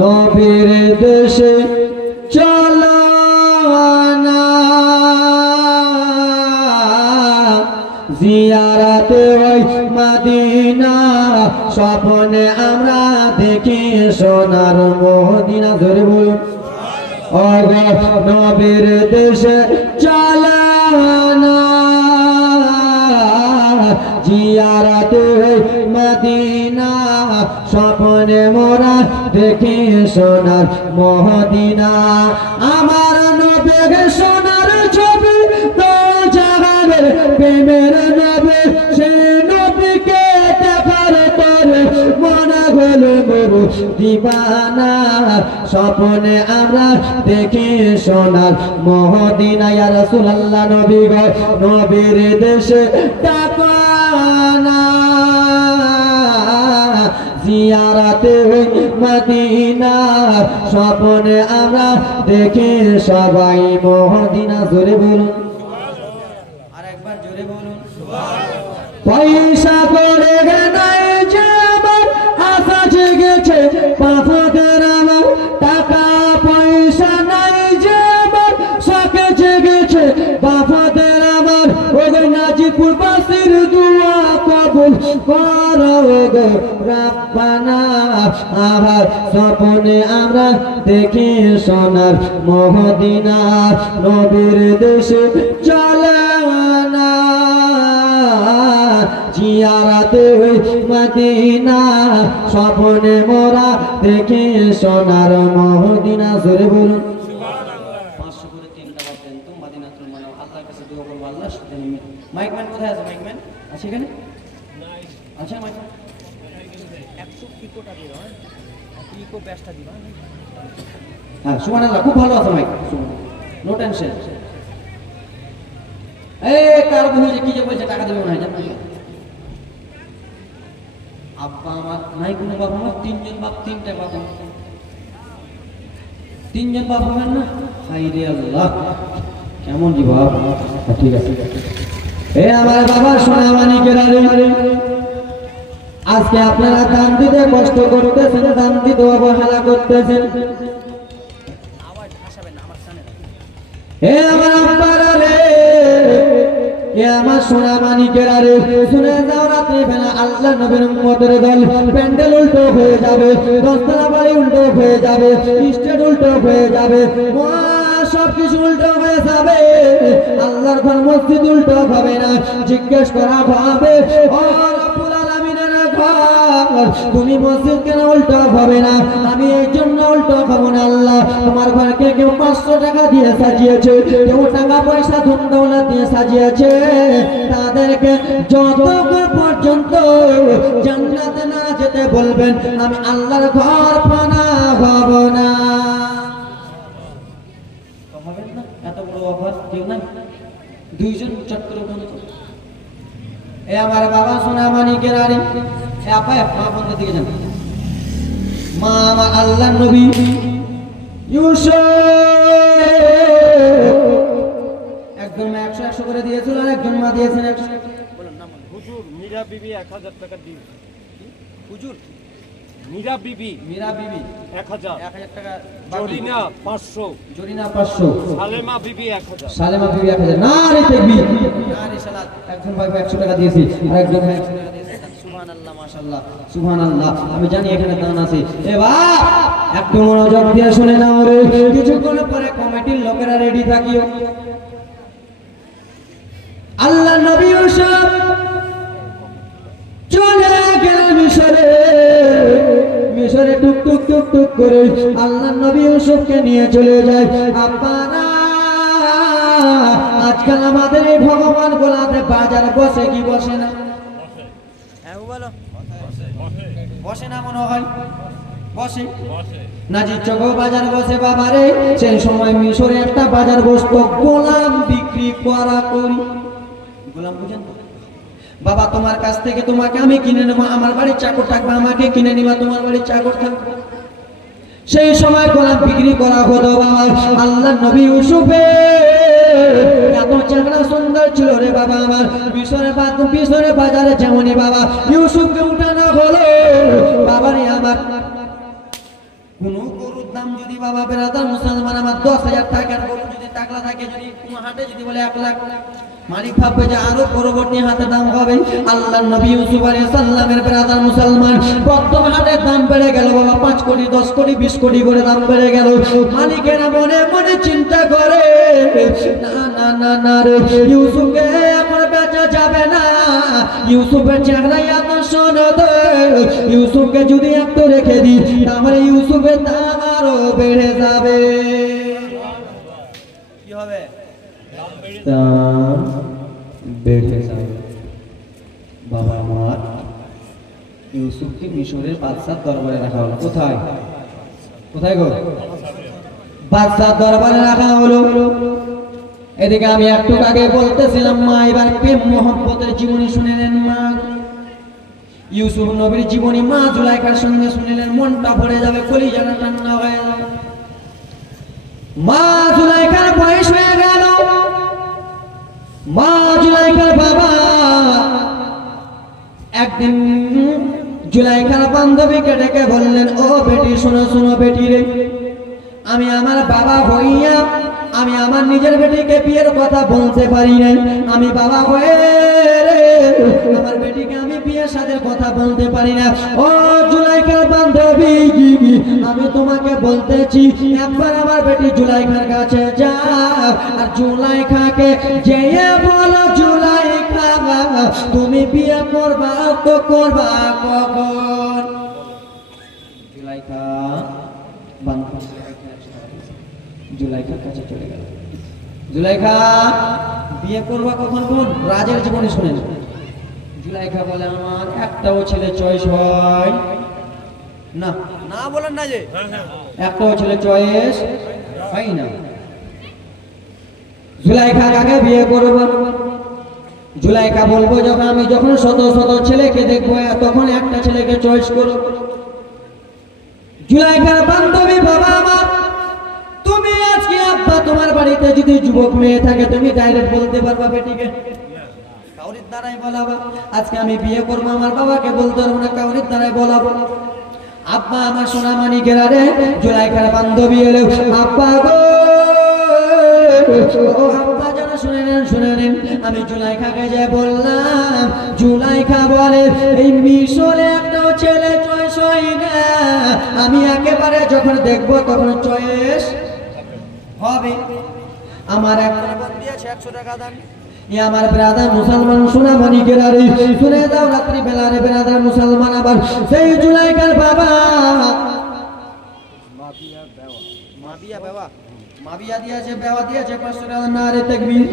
নবীর দেশে চলো না জিয়ারাতে ওই মদিনা, স্বপ্নে আমরা দেখি সোনার মদিনা। ধরে বলুন ও নবীর দেশে চলো না জিয়ারাতে ওই মদিনা, স্বপ্নে মোরা দেখি সোনার মদিনা। আমার নবীর সোনার ছবি তো জাহানের প্রেমের নবী, সে নবীকে দেখার পরে মনে হলো গরু দিবানা। স্বপ্নে আমরা দেখি সোনার মদিনা। ইয়া রাসূলুল্লাহ নবী গো নবীর দেশে ডাকানা জিয়ারাতে মদিনা, স্বপ্নে আমরা দেখি সবাই মদিনা। জোরে বলুন, আরেকবার জোরে বলুন। পয়সা করে নাই যে আমার আশা জেগেছে বাফাদের আমার, টাকা পয়সা নাই যে আমার শখে জেগেছে বাফাদের আমার। ওগো নাজিপুর বাসির দুয়া কবুল করো গো রাব্বানা। আবার স্বপ্নে আমরা দেখি সোনার মদিনা, নবীর দেশে চলে না জিয়ারাতে মদিনা, স্বপ্নে মোরা দেখি সোনার মদিনা। জোরে বলুন 500 করে 3টা বাদ দেন তো মদিনাতুল মুনাওয়ারা। আল্লাহর কাছে দোয়া করব, আল্লাহ সাথে নিয়ে। মাইকম্যান কোথায় আছে? মাইকম্যান আছে এখানে? আচ্ছা মাইকম্যান 100 পিকোটা দিও, পিকো ব্যাসটা দিবা। হ্যাঁ সুবহানাল্লাহ, খুব ভালো আছে মাইক, নো টেনশন। এই কার বহু যে কি যে বলছে টাকা দেবে না, জানো? আব্বা আমার নাই কোনো বাবা আমার, 3 জন বাপ, 3টা বাবা, 3 জন বাপ হবেন না? হাই রে আল্লাহ, কেমন জীব। ঠিক আছে এ আমার বাবা সোনা মানিকেরা রে, আজকে আপনারা দান দিতে কষ্ট করতেছেন, দান দিতে অবহেলা করতেছেন। আওয়াজ আসাবে না আমার কানে। হে আমার আব্বারা রে, হে আমার সোনা মানিকেরা রে, শুনে যাও রাত্রি বেলা আল্লাহ নবীর উম্মতের দল প্যান্ডেল উল্টো হয়ে যাবে, দশতলা বাড়ি উল্টো হয়ে যাবে, স্টেজ উল্টো হয়ে যাবে, সব কিছু উল্টো হয়ে যাবে, আল্লাহর ঘর মসজিদ উল্টো হবে না। জিজ্ঞেস করা হবে, ও রব্বুল আলামিনের ঘর, তুমি মসজিদ কেন উল্টো হবে না? আমি এই জন্য উল্টো হব না আল্লাহ, তোমার ঘরকে কেউ 500 টাকা দিয়ে সাজিয়েছে, কেউ টাকা পয়সা ধন দৌলত দিয়ে সাজিয়েছে, তাদেরকে যতক্ষণ পর্যন্ত জান্নাতে না যেতে বলবেন, আমি আল্লাহর ঘর ফানা হব না। হবেন না? এত বড় অফার কেউ নাই, দুইজন চক্র বন্ধু। এ আমার বাবা সোনা মানিকের আরে এ আপা মা বন্ধের দিকে যান। মা আমার আল্লাহ নবী ইউসুফ একজন মা 100 করে দিয়েছিল, আর একজন মা দিয়েছেন 100। বলুন নাম বলুন। হুজুর মীরা বিবি 1000 টাকা দিন। হুজুর মীরা বিবি মীরা বিবি 1000, 1000 টাকা, জরিনা 500, জরিনা 500, সালেমা বিবি 1000। সালেমা বিবি 1000। না রে তাকবীর, নারী সালাত। একজন ভাই 100 টাকা দিয়েছি, আর একজন ভাই 100 টাকা দিয়েছে। সুবহানাল্লাহ, মাশাআল্লাহ, সুবহানাল্লাহ। আমি জানি এখানে দান আছে। এ বাপ একটু মনোযোগ দিয়ে শুনে নাও রে, কিছুক্ষণ পরে কমিটির লোকেরা রেডি থাকিও। আল্লাহ নবী ইউসুফ চলে গেল মিশরে। মিশরে টুক টুক টুক টুক করে আল্লাহ নবী ইউসুফকে নিয়ে চলে যায়। আপনারা আজকাল আমাদের এই ভগবান গোলাতে বাজার বসে কি বসে না? হ্যাঁ বলো। বসে না মনে হয়? বসে। নাজির চক বাজার বসে বাবারে। সেই সময় মিশরে একটা বাজার বসতো, গোলাম বিক্রি করা করি। গোলাম বুঝেন তো? বাবা তোমার কাছ থেকে তোমাকে আমি কিনে নেবো, আমার বাড়ির চাকর থাকবে, আমাকে কিনে নিবা, তোমার বাড়ির চাকর থাকবে। সেই সময় গোলাম বিক্রি করা হতো বাবা। আল্লাহ নবী ইউসুফে এত চেহারা সুন্দর ছিল রে বাবা আমার। মিশরের বাজারে যেমনই বাবা ইউসুফকে উঠানো হলো, বাবারে আমার কোন গরুর দাম যদি বাবা বেরাদার মুসলমান আমার 10,000 টাকার গরু যদি টাকলা থাকে, যদি কোন হাটে যদি বলে 1 লাখ, মালিক ভাববে যে আরো পরবর্তী হাতে দাম হবে। আল্লাহ নবী ইউসুফ আলাইহিস সালামের বেরাদার মুসলমান প্রথম হাটের দাম বেড়ে গেল বাবা 5 কোটি 10 কোটি 20 কোটি করে দাম বেড়ে গেল। মালিকেরা মনে মনে চিন্তা করে, না না না না রে, ইউসুফকে এখন বেচা যাবে না। ইউসুফের চেহারা এত সুন্দর, ইউসুফকে যদি একটু রেখে দিই তাহলে ইউসুফের দাম আরো বেড়ে যাবে। কি হবে? দাম বেড়ে যাবে। বাবা আমার ইউসুফকে মিশরের বাদশার দরবারে রাখা হলো। কোথায় কোথায় গো? বাদশার দরবারে রাখা হলো। এদিকে আমি একটু আগে বলতেছিলাম মা, এবার প্রেম মোহব্বতের জীবনী শুনে নেন মা। ইউসুফ নবীর জীবনী মা জুলাইখার সঙ্গে শুনিলেন, মনটা ভরে যাবে, কলিজাটা ঠান্ডা হয়ে যাবে। মা জুলাইখার বয়স হয়ে গেল। মা জুলাইখার বাবা একদিন জুলাইখার বান্ধবীকে ডেকে বললেন, ও বেটি শোনো শোনো বেটি রে, আমি আমার বাবা হইয়া আমি আমার নিজের বেটিকে বিয়ের কথা বলতে পারি না। আমি বাবা হয়ে আমার বেটিকে আমি বিয়ের সাথে কথা বলতে পারি না। ও জুলাইখার বান্ধবী, আমি তোমাকে বলতেছি, একবার আমার বেটি জুলাইখার কাছে যাও, আর জুলাইখাকে যেয়ে বলো, জুলাইখা তুমি বিয়ে করবা তো করবা কখন? জুলাইখা বান্ধবী জুলাইখার কাছে চলে গেল। জুলাইখা বিয়ে করবা কখন? কোন রাজের জীবনে শুনেন। জুলাইখা বলে, আমার একটাও ছেলে চয়েস হয় না। না বলেন না যে একটাও ছেলে চয়েস হয় না। জুলাইখা কাকে বিয়ে করব? জুলাইখা বলবো, যখন আমি যখন শত শত ছেলেকে দেখবো তখন একটা ছেলেকে চয়েস করব। জুলাইখার বান্ধবী, বাবা আমার তুমি আজকে আব্বা তোমার বাড়িতে যদি যুবক মেয়ে থাকে তুমি ডাইরেক্ট বলতে পারবা বেটিকে? কাউরির দ্বারাই বলাবা। আজকে আমি বিয়ে করবো, আমার বাবাকে বলতে পারবো না, কাউরির দ্বারাই বলাবো। আব্বা আমার সোনা মানিকেরা রে, জুলাইখার বান্ধবী এলো। আব্বা গো, ও আব্বা যেন শুনে নেন শুনে নেন। আমি জুলাইখাকে যে বললাম, জুলাইখা বলে, এই মিশরে একটা ছেলে চয়েস হয় না। আমি একেবারে যখন দেখবো তখন চয়েস হবে। আমার এক বন্দি আছে 100 টাকা দান। এ আমার ব্রাদার মুসলমান সোনা মানিকের আরে শুনে দাও রাত্রি বেলা রে ব্রাদার মুসলমান আবার সেই জুলাইকার বাবা মাবিয়া বাবা মাবিয়া দিয়েছে বেওয়া দিয়েছে 500 টাকা না রে তাকবীর।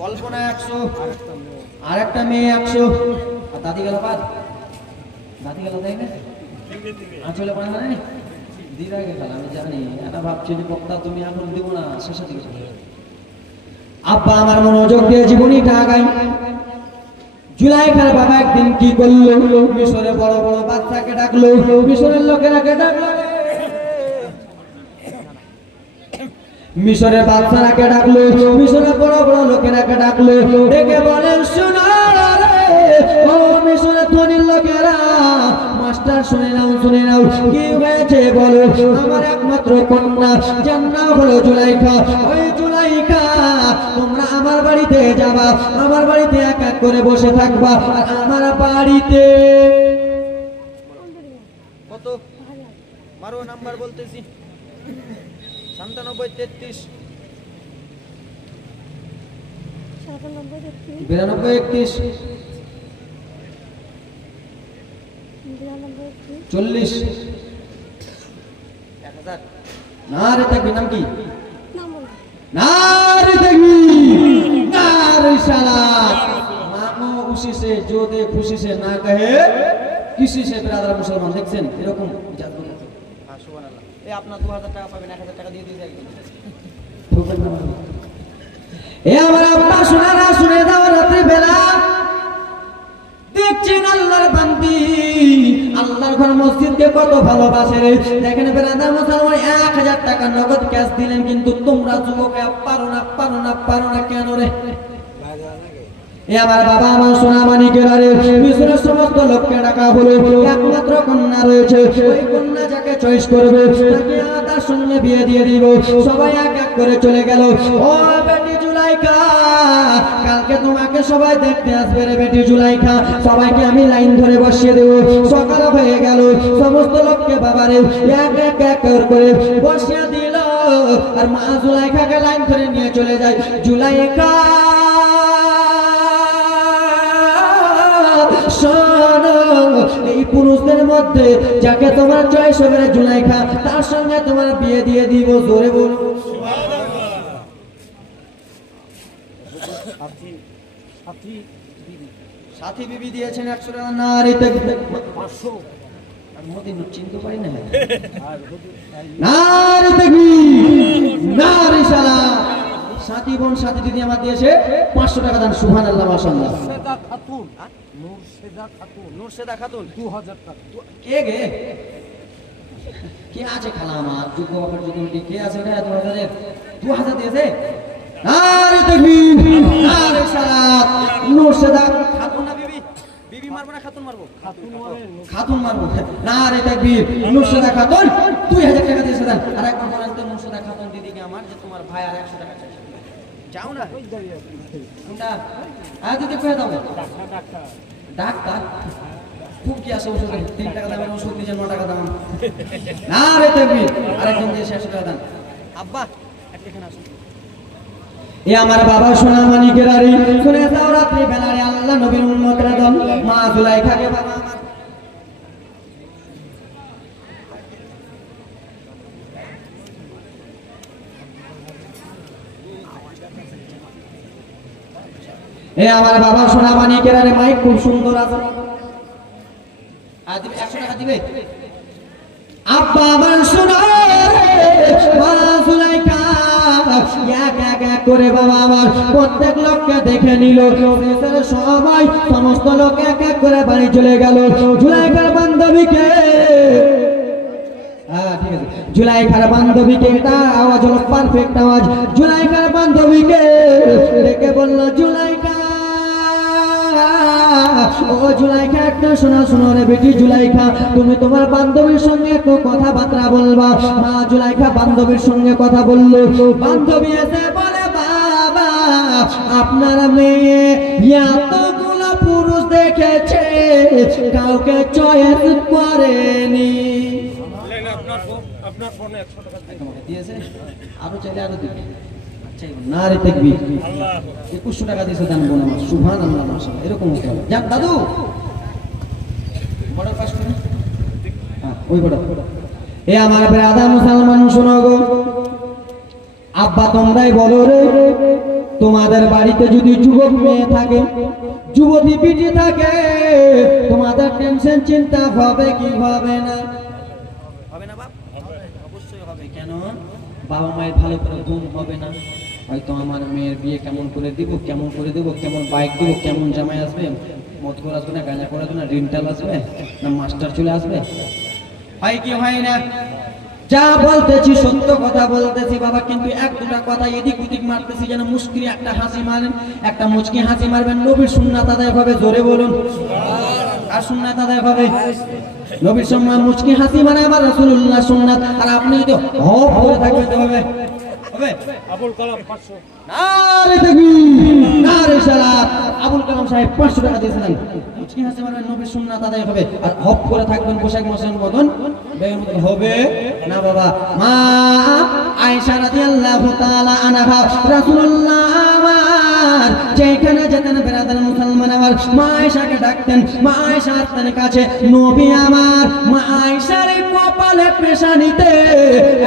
কল্পনা 100 আর একটা মেয়ে 100 আর দাদি গেল বাদ দাদি গেল তাই না আঁচলে পড়া না দিদা গেল আমি জানি এটা ভাবছি যে বক্তা তুমি এখন দিব না শেষের দিকে আব্বা আমার মনোযোগ দিয়ে জীবনীটা আগাই। জুলাইখার বাবা একদিন কি করলো মিশরে বড় বড় বাচ্চাকে ডাকলো মিশরের লোকেরাকে ডাকলো মিশরের বাচ্চারাকে ডাকলো মিশরের বড় বড় লোকেরাকে ডাকলো ডেকে বলেন শোনো রে ও মিশরের ধনীর লোকেরা মাস্টার শুনে নাও কি হয়েছে বলো। আমার একমাত্র কন্যা যার নাম হলো জুলাইখা। ওই জুলাইখা তোমরা আমার বাড়িতে যাবা আমার বাড়িতে এক এক করে বসে থাকবা আর আমার বাড়িতে কত মারো নাম্বার বলতেছি 97 33 92 31 40 1000 না রে তাকবীর নাম কি না রে তাকবীর না রে সালাত মামো উसी से जो दे खुशी से ना कहे किसी से ब्रादर मुसलमान দেখছেন এরকম জাত বলতে হ্যাঁ সুবহানাল্লাহ। এই আপনার 2000 টাকা পাবেন 1000 টাকা দিয়ে দিয়েছে একদম। এ আমার আব্বা শোনারা শুনে দাও রাত্রি বেলা দেখছেন আল্লাহর বান্দি আল্লাহর ঘর মসজিদকে কত ভালোবাসে রে। দেখেন ব্রাদার মুসলমান 1000 টাকা নগদ ক্যাশ দিলেন কিন্তু তোমরা যুবক পারো না কেন রে। এ আমার বাবা আমার সোনা মানিকের আরে মিশরের সমস্ত লোককে ডাকা হলো একমাত্র কন্যা রয়েছে ওই কন্যা যাকে চয়েস করবে তাকে তার সঙ্গে বিয়ে দিয়ে দিব। সবাই এক এক করে চলে গেল। ও বেটি জুলাইখা কালকে তোমাকে সবাই দেখতে আসবে রে বেটি জুলাইখা। সবাইকে আমি লাইন ধরে বসিয়ে দেব। সকাল হয়ে গেল সমস্ত লোককে বাবারে এক এক করে বসিয়ে দিল আর মা জুলাইখাকে লাইন ধরে নিয়ে চলে যায়। জুলাইখা এই পুরুষদের মধ্যে যাকে তোমার চয়েস হবে জুলাইখা তার সঙ্গে তোমার বিয়ে দিয়ে দিব। জোরে বলো সাথী বিবি দিয়েছেন 100 টাকা না রে 500 আমি মদিন চিনতে পারি না না রে তাকবীর না রে সালাত সাথী বোন সাথী দিদি আমার দিয়েছে 500 টাকা দান সুবহানাল্লাহ মাশাআল্লাহ। মুর্শেদা খাতুন নুরশেদা খাতুন 2000 টাকা কে গে কে আছে খালা আমার যোগ্য বাপের যোগ্য কে আছে রে 2000 দিয়েছে আরে তাকবীর আরে সালাত নুরশেদা খাতুন না বিবি বিবি মারবো না খাতুন মারবো খাতুন মারবো না রে তাকবীর নুরশেদা খাতুন 2000 টাকা দিয়েছে দেন। আর একবার বলেন তো নুরশেদা খাতুন দিদিকে আমার যে তোমার ভাই আর 100 টাকা চাইছে যাও না কোনটা আজ দিতে কয়ে দাও ডাক্তার খুব কি আছে ওষুধ 3 টাকা দামের ওষুধ নিজে 9 টাকা দাম না রে তাকবীর আরেকজন দিয়ে 100 টাকা দান। আব্বা এখানে আসুন। এ আমার বাবা সোনা মানিকের আরে শুনে দাও রাত্রি বেলারে আল্লাহ নবীর উম্মতরা দল মা জুলাইখাকে বাবা আমার এ আমার বাবা সোনা মানিকের আরে মাইক খুব সুন্দর আছে আর দিবে 100 টাকা দিবে আব্বা আমার সোনা মা জুলাইখা এক করে বাবা আমার প্রত্যেক লোককে দেখে নিল। শেষের সময় সমস্ত লোক এক এক করে বাড়ি চলে গেল। জুলাইখার বান্ধবীকে ঠিক আছে জুলাইখার বান্ধবীকে এটা আওয়াজ হলো পারফেক্ট আওয়াজ। জুলাইখার বান্ধবীকে ডেকে বলল জুলাইখা ও জুলাইখা একটা শোনো রে বেটি জুলাইখা তুমি তোমার বান্ধবীর সঙ্গে একটু কথাবার্তা বলবা। মা জুলাইখা বান্ধবীর সঙ্গে কথা বললো। বান্ধবী এসে বলে বাবা আপনার মেয়ে এতগুলো পুরুষ দেখেছে কাউকে চয়েস করেনি। আপনার ফোনে 100 টাকা দিন। তোমাকে দিয়েছে আরো চাইলে আরো দিবে আচ্ছা না রে দেখবি 2100 টাকা দিয়েছে দান বোন আমার সুবহানাল্লাহ মাশাআল্লাহ এরকম হতে হবে যান দাদু বড় পাস করে হ্যাঁ ওই বড় এ আমার ব্রাদার মুসলমান শোনো গো আব্বা তোমরাই বলো রে তোমাদের বাড়িতে যদি যুবক মেয়ে থাকে যুবতী পিঠে থাকে তোমাদের টেনশন চিন্তা হবে কি হবে না হবে না বাপ অবশ্যই হবে কেন বাবা মায়ের ভালো করে ঘুম হবে না হয়তো আমার মেয়ের বিয়ে কেমন করে দিব কেমন বাইক দিব কেমন জামাই আসবে মদ করে আসবে না গাঁজা করে আসবে না রেন্টাল আসবে না মাস্টার চলে আসবে হয় কি হয় না যা বলতেছি সত্য কথা বলতেছি বাবা কিন্তু এক দুটা কথা এদিক ওদিক মারতেছি যেন মুশকিল একটা হাসি মারেন একটা মুচকি হাসি মারবেন নবীর সুন্নাত আদায় হবে জোরে বলুন আর সুন্নাত আদায় হবে নবীর সম্মান মুচকি হাসি মানে আমার রাসূলুল্লাহ সুন্নাত আর আপনি যদি হপ করে থাকবেন তো হবে হবে আবুল কালাম 500 নারে তাকবীর নারে সালাত আবুল কালাম সাহেব 500 টাকা দিয়েছিলেন মুচকি হাসি মারবেন নবীর সুন্নাত আদায় হবে আর হপ করে থাকবেন পোশাক মশান মতন বেগের মতন হবে না বাবা মা আয়েশা রাদিয়াল্লাহু তাআলা আনহা রাসূলুল্লাহ আমার যেখানে যেতেন বেরাদার মুসলমান আমার মা আয়েশাকে ডাকতেন মা আয়েশার তার কাছে নবী আমার মা আয়েশার কপালে পেশানিতে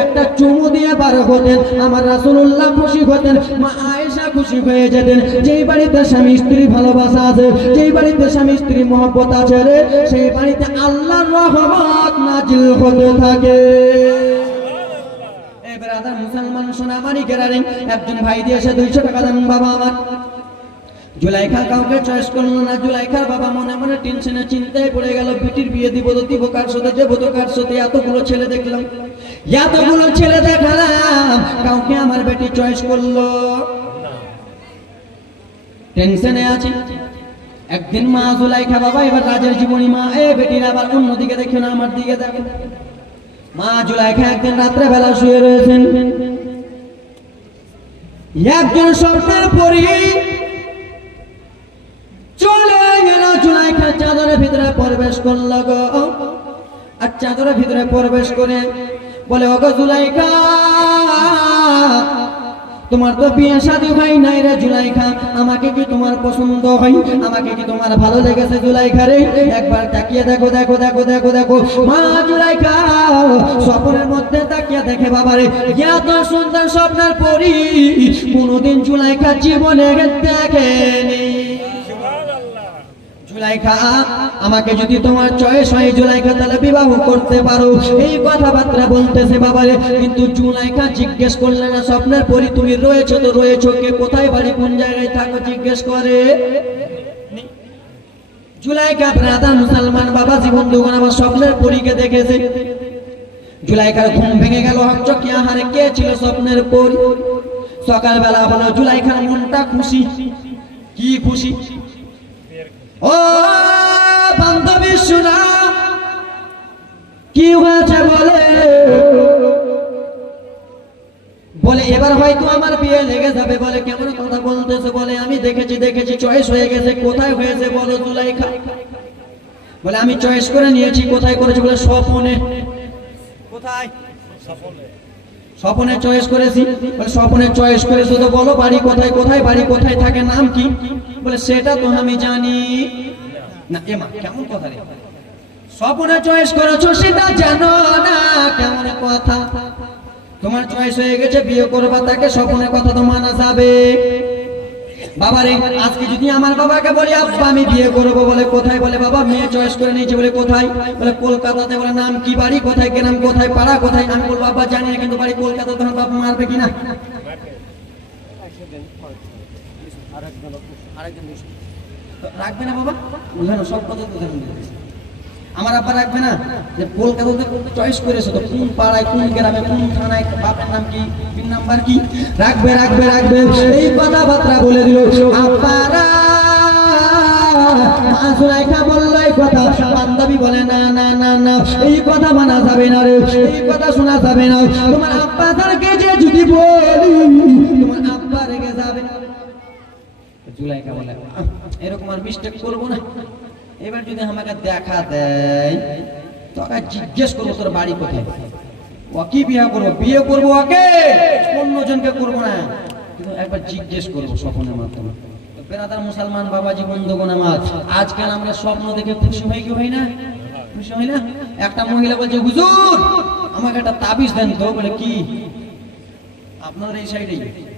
একটা চুমু দিয়ে বার হতেন আমার রাসূলুল্লাহ খুশি হতেন মা আয়েশা খুশি হয়ে যেতেন যেই বাড়িতে স্বামী স্ত্রী ভালোবাসা আছে যেই বাড়িতে স্বামী স্ত্রী মহব্বত আছে রে সেই বাড়িতে আল্লাহর রহমত নাজিল হতে থাকে এই ব্রাদার মুসলমান সোনা মানি কেরারিং একজন ভাই দিয়েছে 200 টাকা দেন বাবা আমার জুলাইখা কাউকে চয়েস করলো না জুলাইখার বাবা মনে মনে টেনশনে চিন্তায় পড়ে গেল বিটির বিয়ে দিব তো দিব কার সাথে যাবো তো কার সাথে এতগুলো ছেলে দেখলাম কাউকে আমার বেটি চয়েস করলো টেনশনে আছে একদিন মা জুলাইখা বাবা এবার রাজের জীবনী মা এ বেটির আবার অন্যদিকে দেখে না আমার দিকে দেখো মা জুলাইখা একদিন রাত্রে বেলা শুয়ে রয়েছেন একজন সরকার পরি চলে গেল জুলাইখা চাদরের ভিতরে প্রবেশ করল গো আর চাদরের ভিতরে প্রবেশ করে বলে ওগো জুলাইখা তোমার তো বিয়ে শাদী হয় নাই রে জুলাইখা আমাকে কি তোমার পছন্দ হয় আমাকে কি তোমার ভালো লেগেছে জুলাইখা রে একবার তাকিয়ে দেখো দেখো দেখো দেখো দেখো মা জুলাইখা স্বপ্নের মধ্যে তাকিয়ে দেখে বাবারে এত সুন্দর স্বপ্নের পরি কোনোদিন জুলাইখা জীবনে দেখেনি জুলাইখা আমাকে যদি তোমার চয়েস হয় জুলাইখা তাহলে বিবাহ করতে পারো এই কথাবার্তা বলতেছে বাবারে কিন্তু জুলাইখা জিজ্ঞেস করলে না স্বপ্নের পরি তুমি রয়েছো তো রয়েছো কে কোথায় বাড়ি কোন জায়গায় থাকো জিজ্ঞেস করে জুলাইখা ব্রাদার মুসলমান বাবা জীবন দুগুণ আমার স্বপ্নের পরীকে দেখেছে জুলাইখার ঘুম ভেঙে গেল হকচকিয়া হারে কে ছিল স্বপ্নের পরি সকালবেলা হলো জুলাইখার মনটা খুশি কি খুশি ও বান্ধবী শোনা কি হয়েছে বলে এবার হয়তো আমার বিয়ে লেগে যাবে বলে কেমন কথা বলতেছে বলে আমি দেখেছি চয়েস হয়ে গেছে কোথায় হয়েছে বলো জুলাইখা বলে আমি চয়েস করে নিয়েছি কোথায় করেছি বলে স্বপনে কোথায় স্বপনে চয়েস করেছি বলে স্বপনে চয়েস করেছো তো বলো বাড়ি কোথায় কোথায় বাড়ি কোথায় থাকে নাম কি বলে সেটা তো আমি জানি না এমা কেমন কথা রে স্বপনে চয়েস করেছো সেটা জানো না কেমন কথা তোমার চয়েস হয়ে গেছে বিয়ে করবা তাকে স্বপনে কথা তো মানা যাবে বাবারে আজকে যদি আমার বাবাকে বলি আব্বা আমি বিয়ে করবো বলে কোথায় বলে বাবা মেয়ে চয়েস করে নিয়েছে বলে কোথায় বলে কলকাতাতে বলে নাম কি বাড়ি কোথায় গ্রাম কোথায় পাড়া কোথায় আমি বলবো আব্বা জানি না কিন্তু বাড়ি কলকাতা তখন বাবা মারবে কিনা রাখবে না বাবা বুঝলেন সব কথা উদাহরণ দিতেছে আমার আব্বা রাখবে না যে কলকাতাতে চয়েস করেছে তো কোন পাড়ায় কোন গ্রামে কোন থানায় বাপের নাম কি পিন নাম্বার কি রাখবে রাখবে রাখবে এই কথাবার্তা বলে দিল আব্বারা মা জুলাইখা বলল এই কথা বান্ধবী বলে না না না না এই কথা মানা যাবে না রে এই কথা শোনা যাবে না তোমার আব্বা তারকে যে যদি বলি তোমার আব্বা রেগে যাবে জুলাইখা বলে এরকম আর মিস্টেক করবো না এবার যদি আমাকে দেখা দেয় তোকে জিজ্ঞেস করবো তোর বাড়ি কোথায় ও কি বিয়ে করবো? বিয়ে করবো ওকে, অন্যজনকে করবো না। কিন্তু একবার জিজ্ঞেস করবো স্বপ্নের মাধ্যমে। বেরাদার মুসলমান বাবাজি বন্ধুগণ আমার, আজকাল আমরা স্বপ্ন দেখে খুশি হই কি হই না? খুশি হই না? একটা মহিলা বলছে, হুজুর আমাকে একটা তাবিজ দেন তো। বলে কি? আপনাদের এই সাইডে,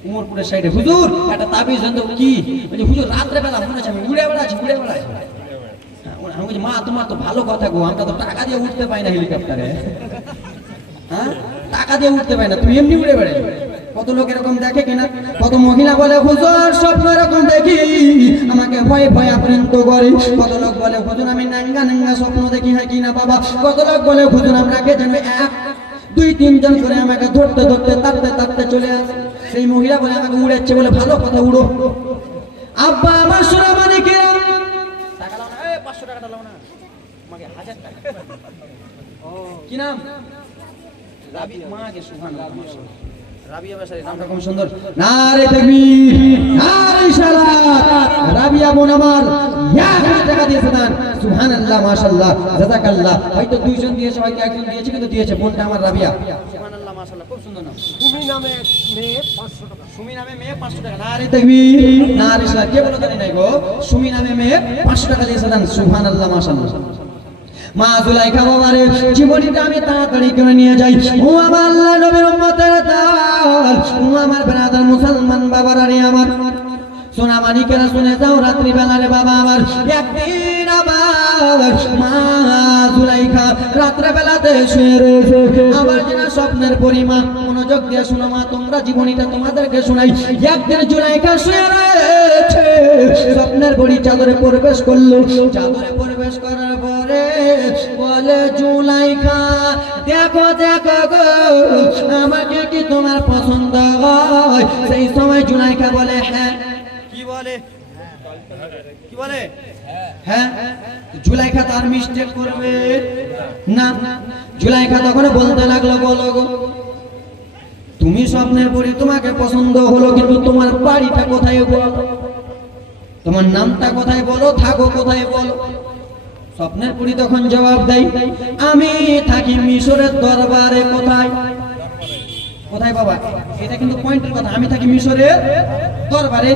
উমরপুরের সাইডে, হুজুর একটা তাবিজ দেন তো। কি? বলছে হুজুর রাত্রে বেলা মনে হচ্ছে আমি উড়ে বেড়াচ্ছি, উড়ে বেড়াই। আমি বলছি, মা তোমার তো ভালো কথা গো, আমরা তো টাকা দিয়ে উঠতে পাই না হেলিকপ্টারে। হ্যাঁ, টাকা দিয়ে উঠতে পাই না, তুমি এমনি উড়ে বেড়াই। কত লোক এরকম দেখে কিনা? কত মহিলা বলে হুজুর স্বপ্ন এরকম দেখি, আমাকে ভয়ে ভয়ে আক্রান্ত করে। কত লোক বলে হুজুর আমি নাঙ্গা নাঙ্গা স্বপ্ন দেখি, হয় কিনা বাবা? কত লোক বলে হুজুর আমরা কে জানবে, এক দুই তিনজন করে আমাকে ধরতে ধরতে তাড়তে তাড়তে চলে আসে। সেই মহিলা বলে আমাকে উড়াচ্ছে, বলে ভালো কথা উড়ো। আব্বা আমার সোনা মানে কে? টাকা লাও না, 500 টাকাটা লাও না, আমাকে 1000 টাকা। কি নাম? রাবি মাকে সুবহানাল্লাহ, রাবিয়া বেচারি নামটা কম সুন্দর। নারে তাকবীর, নারে সালাত। রাবিয়া বোন আমার 1 টাকা দিয়েছে দান। সুবহানাল্লাহ, মাশাআল্লাহ, জাযাকাল্লাহ। হয়তো দুইজন দিয়েছে, হয়তো একজন দিয়েছে, কিন্তু দিয়েছে বোনটা আমার রাবিয়া। সুবহানাল্লাহ, মাশাআল্লাহ, খুব সুন্দর নাম। তুমি নামে মেয়ে 500 টাকা। সুমি নামে মেয়ে 500 টাকা। নারে তাকবীর, নারে সালাত। কে বলো জানি নাই গো? সুমি নামে মেয়ে 500 টাকা দিয়েছে দান। সুবহানাল্লাহ, মাশাআল্লাহ। মা জুলাইখা বাবারে জীবনীটা আমি তাড়াতাড়ি করে নিয়ে যাই। ও আমার আল্লাহ নবীর উম্মতের দল, ও আমার ব্রাদার মুসলমান বাবারা রে আমার, সোনা মানিকেরা শুনে যাও। রাত্রি বেলারে বাবা আমার একদিন আবার মা জুলাইখা রাত্রে বেলাতে শুয়ে রয়েছে। আবার যেন স্বপ্নের পরিমা, মনোযোগ দিয়ে শোনো মা, তোমরা জীবনীটা তোমাদেরকে শোনাই। একদিন জুলাইখা শুয়ে রয়েছে, স্বপ্নের বড়ি চাদরে প্রবেশ করলো। চাদরে প্রবেশ করার পরে বলে জুলাইখা দেখো দেখো গো, আমাকে কি তোমার পছন্দ হয়? সেই সময় জুলাইখা বলে হ্যাঁ। কি বলে? কি বলে? হ্যাঁ। জুলাইখা তার মিস্টেক করবে না। জুলাইখা তখন বলতে লাগলো, বলো গো তুমি স্বপ্নের পরি, তোমাকে পছন্দ হলো, কিন্তু তোমার বাড়িটা কোথায় বলো, তোমার নামটা কোথায় বলো, থাকো কোথায় বলো। স্বপ্নের পরি তখন জবাব দেয়, আমি থাকি মিশরের দরবারে। কোথায়? কোথায় বাবা? এটা কিন্তু পয়েন্টের কথা। আমি থাকি মিশরের দরবারে,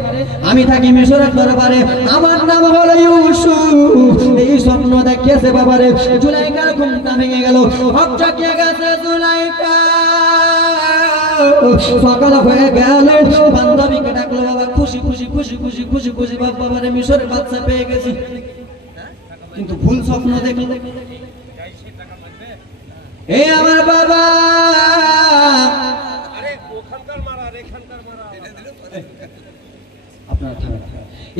আমি থাকি মিশরের দরবারে, আমার নাম হলো ইউসুফ। এই স্বপ্ন দেখিয়েছে বাবারে। জুলাইখার ঘুমটা ভেঙে গেল, হক জাগিয়ে গেছে জুলাইখা। সকাল হয়ে গেল, বান্ধবীকে ডাকলো, বাবা খুশি খুশি খুশি খুশি খুশি খুশি, বাবারে মিশরের বাচ্চা পেয়ে গেছি। কিন্তু ভুল স্বপ্ন দেখল। এ আমার বাবা,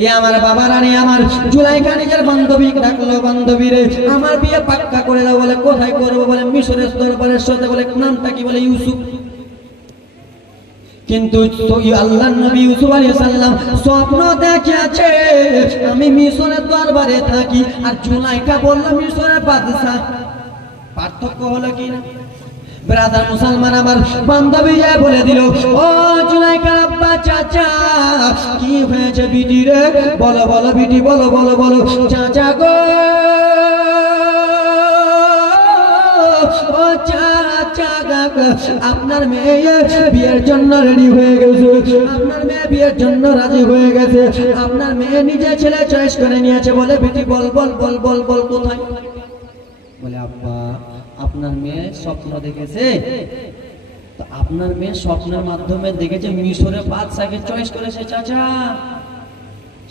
এ আমার বাবা রানী, আমার জুলাইখা নিজের বান্ধবীকে ডাকলো, বান্ধবী রে আমার বিয়ে পাক্কা করে দাও। বলে কোথায় করবো? বলে মিশরের দরবারের সাথে। বলে নামটা কি? বলে ইউসুফ। কিন্তু আল্লাহর নবী ইউসুফ আলাইহিস সালাম স্বপ্ন দেখেছে আমি মিশরের দরবারে থাকি, আর জুলাইখা বলল মিশরের বাদশা। পার্থক্য হলো কি না? ব্রাদার মুসলমান আমার বান্ধবী যায় বলে দিল, ও জুলাইখার আব্বা চাচা কি হয়েছে বিটি রে? বলো বলো বিটি, বলো বলো বলো। চাচা গো, ও চাচা কাকা, আপনার মেয়ে বিয়ের জন্য রেডি হয়ে গেছে, আপনার মেয়ে বিয়ের জন্য রাজি হয়ে গেছে, আপনার মেয়ে নিজে ছেলে চয়েস করে নিয়েছে। বলে বিটি বল বল বল বল বল কোথায়? বলে আব্বা আপনার মেয়ে স্বপ্ন দেখেছে, তো আপনার মেয়ে স্বপ্নের মাধ্যমে দেখেছে মিশরের বাদশাকে চয়েস করেছে চাচা।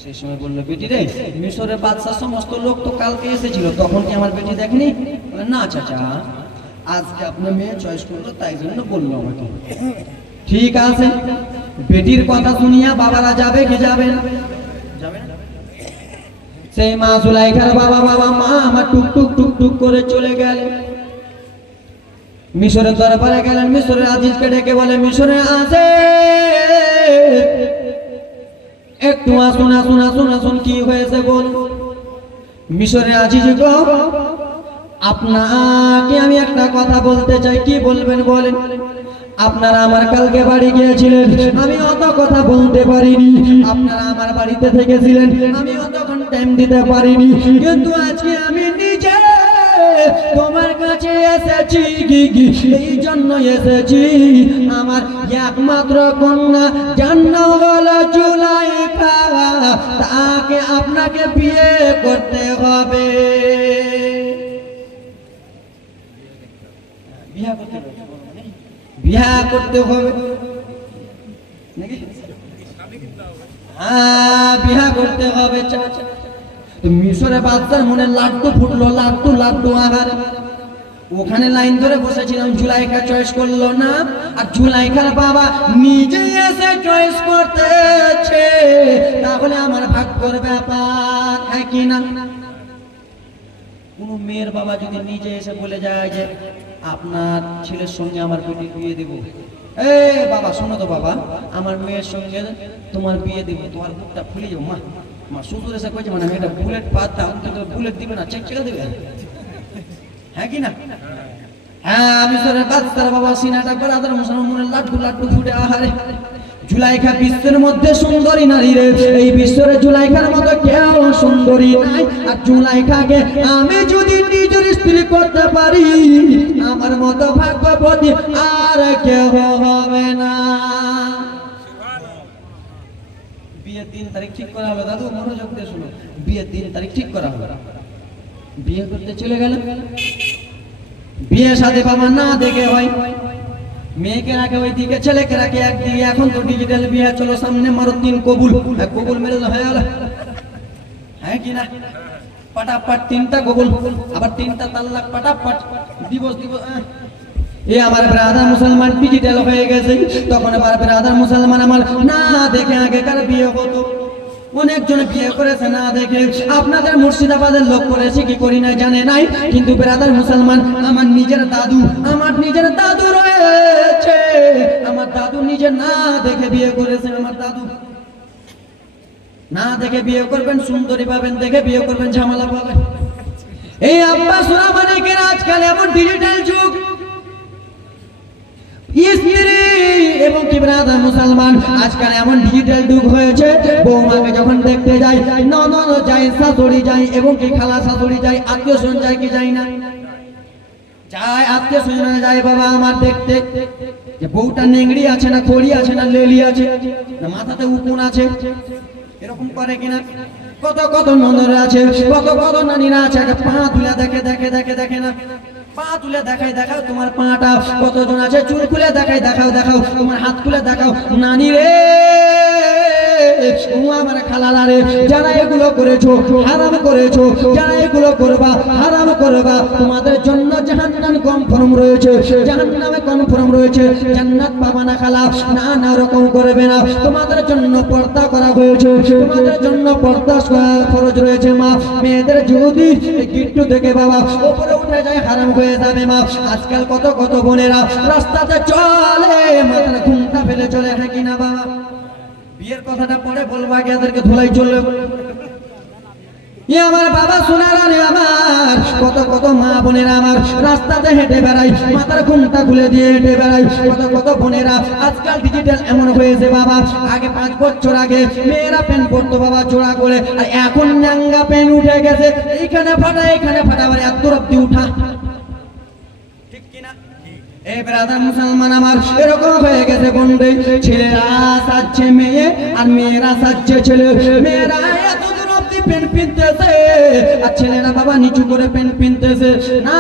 সেই সময় বললো, বেটি রে মিশরের বাদশা সমস্ত লোক তো কালকে এসেছিল, তখন কি আমার বেটি দেখেনি? বলে না চাচা, আজকে আপনার মেয়ে চয়েস করলো, তাই জন্য বললো আমাকে। ঠিক আছে, বেটির কথা শুনিয়া বাবারা যাবে কি যাবে না? যাবে না। সেই মা জুলাইখার বাবা মা আমার টুক টুক টুক টুক করে চলে গেলেন মিশরের দরবারে। গেলেন মিশরের আজিজকে ডেকে, বলে মিশরে আছে একটু আসুন আসুন আসুন আসুন। কি হয়েছে বল? মিশরে আজিজ গো, আপনাকে আমি একটা কথা বলতে চাই। কি বলবেন বলেন? আপনারা আমার কালকে বাড়ি গিয়েছিলেন, আমি অত কথা বলতে পারিনি। আপনারা আমার বাড়িতে থেকেছিলেন, আমি অতক্ষণ টাইম দিতে পারিনি। কিন্তু আজকে আমি নিজে তোমার কাছে এসে এসেছি এই জন্য এসেছি আমার একমাত্র কন্যা যার নাম হলো জুলাইখা, তাকে আপনাকে বিয়ে করতে হবে। বিয়া করতে হবে নাকি? হ্যাঁ, বিয়া করতে হবে। তো মিশরে বাচ্চার মনে লাড্ডু ফুটলো, লাড্ডু লাড্ডু আহার। ওখানে লাইন ধরে বসেছিলাম, জুলাইখা চয়েস করলো না, আর জুলাইখার বাবা নিজে এসে চয়েস করতেছে। তাহলে আমার ভাগ্যের ব্যাপার, হ্যাঁ কি না? কোন মেয়ের বাবা যদি নিজে এসে বলে যায় যে আপনার ছেলের সঙ্গে আমার বেটি বিয়ে দেব, এ বাবা শোনো তো বাবা, আমার মেয়ের সঙ্গে তোমার বিয়ে দেব, তোমার বুকটা ফুলে যাবো। মা মা শ্বশুর এসে কয়েছে মানে আমি একটা বুলেট পাতাম, বুলেট দিবে না, চেক চেকা দেবে, হ্যাঁ কি না? হ্যাঁ, আমি বাচ্চার বাবা সিনাটা বেড়াদার মুসলমানের লাড্ডু লাড্ডু ফুটে আহারে। জুলাইখা বিশ্বের মধ্যে সুন্দরী নারী রে, এই বিশ্বের জুলাইখার মতো কেউ সুন্দরী নাই। আর জুলাইখাকে আমি যদি নিজের স্ত্রী করতে পারি, আমার মতো ভাগ্যবতী আর কেউ হবে না। বিয়ের 3 তারিখ ঠিক করা হলো, দাদু মনোযোগ দিয়ে শুনো, বিয়ের 3 তারিখ ঠিক করা হলো। বিয়ে করতে চলে গেল, বিয়ে সাথে বাবা না দেখে হয়, মেয়েকে রাখে ওইদিকে, ছেলেকে রাখে একদিকে। এখন তো ডিজিটাল বিয়ে, চলো সামনে মারো 3 কবুল, কবুল মেরে হয়ে গেল, হ্যাঁ কি না? পাটাপাট 3টা কবুল, আবার 3টা তাল্লাক, পাটাপাট দিবস দিবস। এ আমার ব্রাদার মুসলমান ডিজিটাল হয়ে গেছে। তখন আবার ব্রাদার মুসলমান আমার না দেখে আগেকার বিয়ে হতো, অনেকজন বিয়ে করেছে না দেখে। আপনাদের মুর্শিদাবাদের লোক করেছে কি করি না জানে নাই, কিন্তু ব্রাদার মুসলমান আমার নিজের দাদু রয়েছে, আমার দাদু নিজে না দেখে বিয়ে করেছে। আমার দাদু না দেখে বিয়ে করবেন, সুন্দরী পাবেন, দেখে বিয়ে করবেন ঝামেলা পাবেন। এই আব্বা সোনা মানিকের আজকাল এমন ডিজিটাল যুগ, স্ত্রী এবং কি ব্রাদার মুসলমান আজকাল এমন ডিজিটাল যুগ হয়েছে, বৌমাকে যখন দেখতে যাই, ননদ যায়, শাশুড়ি যায় এবং কি খালা শাশুড়ি যায়, আত্মীয় স্বজন যায় কি যায় না? যায়, আত্মীয় স্বজন যায় বাবা আমার দেখতে, যে বউটা নেংড়ি আছে না খড়ি আছে না লেলি আছে না মাথাতে উকুন আছে, এরকম করে কিনা? কত কত ননদরা আছে, কত কত নানিরা আছে, পা তুলে দেখে দেখে দেখে দেখে না, পা তুলে দেখাই দেখাও তোমার পাটা, কতজন আছে চুল খুলে দেখাই দেখাও দেখাও, তোমার হাত খুলে দেখাও। নানি রে, আমার খালালা রে, যারা এগুলো করেছো হারাম করেছো, যারা এগুলো করবা হারাম করবা, তোমাদের জন্য জাহান্নাম কনফার্ম রয়েছে, জাহান্নামে কনফার্ম রয়েছে, জান্নাত পাবা না খালা, না না রকম করবে না। তোমাদের জন্য পর্দা করা হয়েছে, তোমাদের জন্য পর্দা ফরজ রয়েছে মা। মেয়েদের যদি গিট্টু থেকে বাবা উপরে উঠে যায় হারাম হয়ে যাবে মা। আজকাল কত কত বোনেরা রাস্তাতে চলে, মাথার ঘুমটা ফেলে চলে, হ্যাঁ কিনা বাবা? বিয়ের কথাটা পরে বলবো, আগে এদেরকে ধুলাই চলবে। আমার বাবা সোনারা রে, আমার কত কত মা বোনেরা আমার রাস্তাতে হেঁটে বেড়াই, মাথার ঘুমটা খুলে দিয়ে হেঁটে বেড়াই। কত কত বোনেরা আজকাল ডিজিটাল এমন হয়েছে বাবা, আগে 5 বছর আগে মেয়েরা প্যান্ট পরতো বাবা জোড়া করে, আর এখন ন্যাঙ্গা প্যান্ট উঠে গেছে, এইখানে ফাটা এখানে ফাটা, আবার এত রব্দি উঠা, ঠিক কিনা? এই ব্রাদার মুসলমান আমার এরকম হয়ে গেছে বন্ধু, ছেলেরা সাজছে মেয়ে আর মেয়েরা সাজছে ছেলে। মেয়েরা এত দূর অব্দি প্যান্ট পিনতেছে আর ছেলেরা বাবা নিচু করে প্যান্ট পিনতেছে। না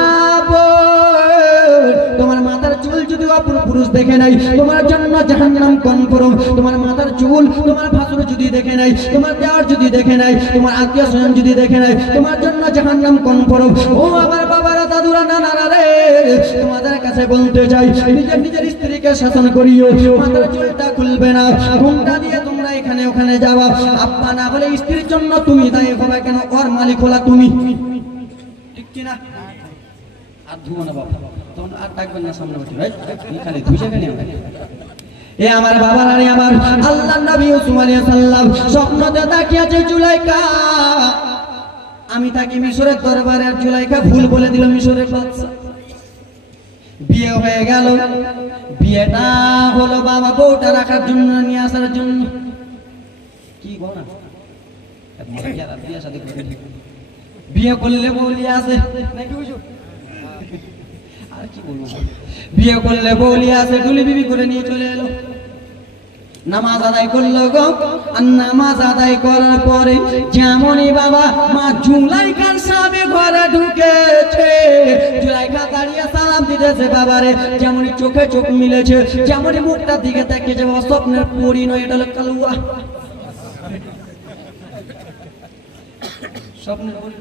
তোমার মাথার চুল যদি অপর পুরুষ দেখে নাই, তোমার জন্য জাহান্নাম কনফার্ম। তোমার মাথার চুল তোমার ভাসুর যদি দেখে নাই, তোমার দেওয়ার যদি দেখে নাই, তোমার আত্মীয় স্বজন যদি দেখে নাই, তোমার জন্য জাহান্নাম কনফার্ম। ও আমার বাবারা দাদুরা নানারা রে, তোমাদের কাছে বলতে চাই, নিজের স্ত্রীকে শাসন করিও, মাথার চুলটা খুলবে না, ঘুমটা দিয়ে তোমরা এখানে ওখানে যাওয়া। আব্বা না হলে স্ত্রীর জন্য তুমি দায়ী হবে কেন? ওর মালিক হলা তুমি, ঠিক কিনা? আর ধুবো না বাবা, তখন আর ডাকবেন না সামনে বসে, খালি ধুইছে কেন? এ আমার বাবার আরে আমার আল্লাহ নবী ইউসুফ আলাইহিস সালাম স্বপ্নতে তাকিয়েছে জুলাইখা, আমি থাকি মিশরের দরবারে, আর জুলাইখা ভুল বলে দিল মিশরের বাদশা। বিয়ে হয়ে গেল, বিয়েটা হলো বাবা বউটা রাখার জন্য, নিয়ে আসার জন্য। কি গো না বিয়ে করলে বউ নিয়ে আসে নাকি? আর কি বলবো, বিয়ে করলে বৌলি আসে ঢুলি বিবি করে নিয়ে চলে এলো। নামাজ আদায় করলো গো, আর নামাজ আদায় করার পরে যেমনই বাবা মা জুলাইখার স্বামী ঘরে ঢুকেছে, জুলাইখা দাঁড়িয়ে সালাম দিতেছে বাবারে, যেমনই চোখে চোখ মিলেছে, যেমনই মুখটার দিকে তাকিয়েছে, বাবা স্বপ্নের পরি নয়, এটা হলো কালুয়া। স্বপ্নের পরি,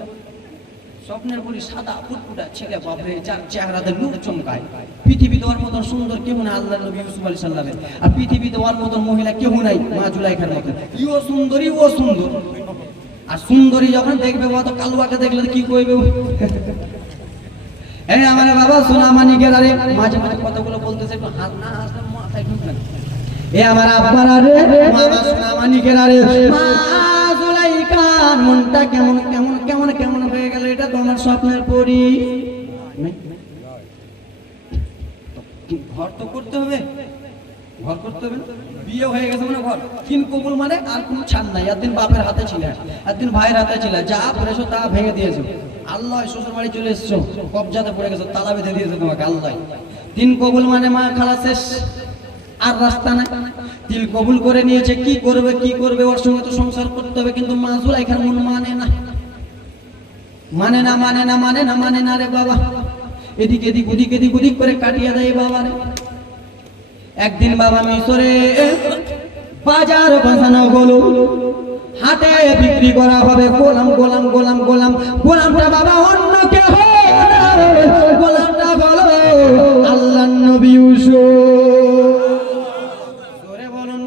স্বপ্নের পরি সাদা ফুটফুটা ছেলে, বাপরে যার চেহারাতে নূর চমকায়। পৃথিবীতে ওর মতন সুন্দর কেউ নাই, আল্লাহ নবী ইউসুফ আলাইহিস সালামের। আর পৃথিবীতে ওর মতন মহিলা কেউ নাই মা জুলাইখার মতন। ইও সুন্দরী ও সুন্দর। আর সুন্দরী যখন দেখবে ও তো কালুয়াকে দেখলে কি কইবে? এই আমার বাবা সোনামানি গেলারে মাঝে মাঝে কথাগুলো বলতেছে, একটু হাত না হাসলে মাথায় ঢুকবে না। এ আমার আব্বারা রে বাবা সোনামানি গেলারে, মা জুলাইখার মনটা কেমন কেমন কেমন কেমন হয়ে গেল, এটা তো আমার স্বপ্নের পরি। ঘর তো করতে হবে, ঘর করতে হবে, বিয়ে হয়ে গেছে মানে ঘর কিন কবুল মানে আর কোনো ছাড় নাই। একদিন বাপের হাতে ছিল, একদিন ভাইয়ের হাতে ছিল, যা পড়েছো তা ভেঙে দিয়েছো। আল্লাহ শ্বশুর বাড়ি চলে এসছো, কবজাতে পড়ে গেছো, তালা বেঁধে দিয়েছে তোমাকে আল্লাহ। তিন কবুল মানে মা খালা শেষ, আর রাস্তা নাই। তিল কবুল করে নিয়েছে, কি করবে কি করবে, ওর সঙ্গে তো সংসার করতে হবে, কিন্তু মা জুলাইখার মন মানে না, মানে না মানে না মানে না মানে না রে বাবা। এদিক এদিক ওদিক এদিক ওদিক করে কাটিয়ে দেয় বাবা রে। একদিন বাবা মিশরে বাজার বাঁধানো হলো, হাটে বিক্রি করা হবে গোলাম গোলাম গোলাম গোলাম। গোলামটা বাবা অন্য কেউ না, গোলামটা বলো আল্লাহর নবী ইউসুফ। জোরে বলুন,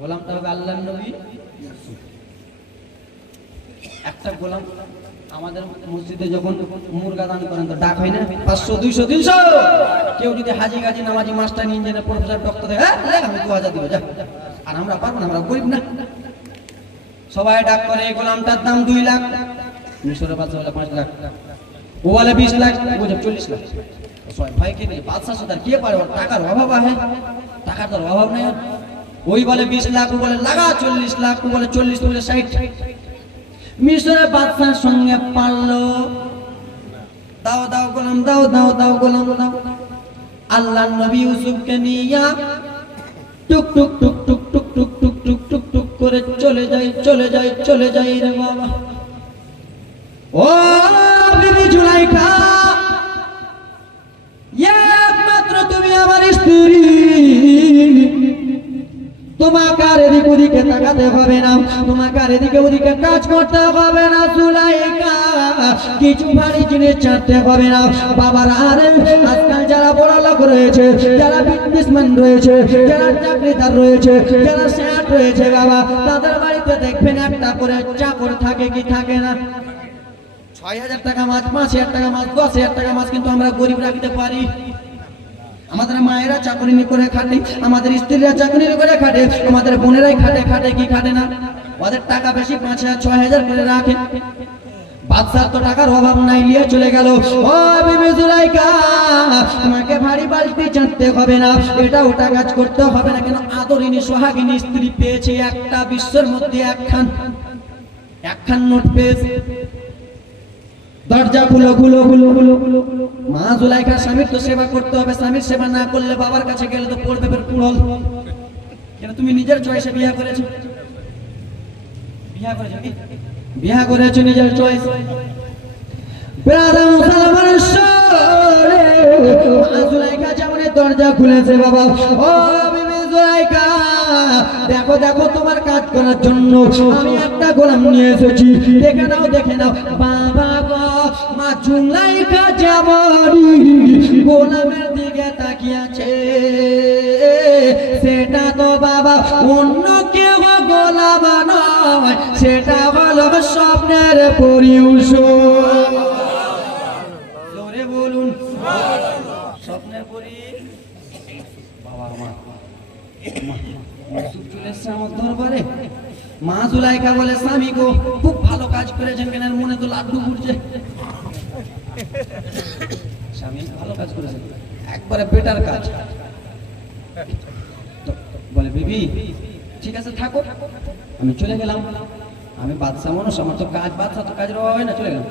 গোলামটা হবে আল্লাহর নবী। একটা গোলাম আমাদের মসজিদে যখন মুরগা দান করেন তো ডাক হয় না, 500 200 300। কেউ যদি হাজি গাজি নামাজি মাস্টার ইঞ্জিনিয়ার প্রফেসর ডক্টর দেয়, আমি 2000 দিব যা। আর আমরা পারবো না, আমরা গরিব না। সবাই ডাক করে, গোলামটার দাম 2 লাখ, মিশরের বাদশা বলে 5 লাখ, ও বলে 20 লাখ, ও বলে 40 লাখ। সবাই ভয় কে নেই, বাদশা সদার কে পারে, টাকার অভাব আছে, টাকার তো অভাব নেই। ওই বলে 20 লাখ, ও বলে লাগা 40 লাখ, ও বলে 40, ও বলে 60। মিশরের বাদশার সঙ্গে পারলো, দাও দাও গোলাম দাও দাও দাও গোলাম দাও। আল্লাহর নবী ইউসুফকে নিয়া টুক টুক টুক টুক টুক টুক টুক টুক টুক টুক করে চলে যাই চলে যাই চলে যাই রে বাবা। ও বিবি জুলাইখা, একমাত্র তুমি আমার স্ত্রী, তোমাকে আর এদিক ওদিকে তাকাতে হবে না, তোমাকে আর এদিকে ওদিকে কাজ করতে হবে না জুলাইখা, কিছু ভারী জিনিস ছাড়তে হবে না। বাবার আর আজকাল যারা বড় লোক রয়েছে, যারা বিজনেসম্যান রয়েছে, যারা চাকরিদার রয়েছে, যারা শেয়ার রয়েছে বাবা, তাদের বাড়িতে দেখবেন একটা করে চাকর থাকে কি থাকে না। 6000 টাকা মাছ, 5000 টাকা মাছ, 10000 টাকা মাছ, কিন্তু আমরা গরিব রাখতে পারি। আমাদের মায়েরা চাকরি করে খাটে, আমাদের স্ত্রীরা চাকরি করে খাটে, আমাদের বোনেরাই খাটে, খাটে কি খাটে না। ওদের টাকা বেশি 5000 6000 করে রাখে। বাদশার তো টাকার অভাব নাই, নিয়ে চলে গেল। ও বিবি জুলাইখা, তোমাকে ভারী বালতি চাটতে হবে না, এটা ওটা কাজ করতে হবে না। কেন আদরিনী সোহাগিনী স্ত্রী পেয়েছে একটা, বিশ্বের মধ্যে একখান নোট পেয়েছে। দরজা খুলো খুলো খুলো খুলো খুলো। মা জুলাইখার স্বামীর তো সেবা করতে হবে, স্বামীর সেবা না করলে বাবার কাছে গেলে তো পড়বে ফের কুড়ল। কেন তুমি নিজের চয়েসে বিয়ে করেছো, বিয়ে করেছো কি বিয়ে করেছো নিজের চয়েস। ব্রাদার মুসলমানের সরে মা জুলাইখা যেমন দরজা খুলেছে বাবা। ও বিবি জুলাইখা, দেখো দেখো তোমার কাজ করার জন্য আমি একটা গোলাম নিয়ে এসেছি, দেখে নাও দেখে নাও। বাবা গো, মা জুলাইখা যেমনই গোলামের দিকে তাকিয়েছে, সেটা তো বাবা অন্য কেউ গোলাম নয়, সেটা হলো স্বপ্নের পরি ইউসুফ। জোরে বলুন, স্বপ্নের পরি বাবা। মা ইউসুফ চলে এসছে আমার দরবারে। মা জুলাইখা বলে, স্বামী গো খুব ভালো কাজ করেছেন, কেন মনে তো লাড্ডু ঘুরছে। স্বামী ভালো কাজ করেছেন, একবারে বেটার কাজ। বলে বিবি ঠিক আছে থাকো, আমি চলে গেলাম। আমি বাদশা মানুষ, আমার তো কাজ, বাদশা তো কাজ হয় না, চলে গেলাম।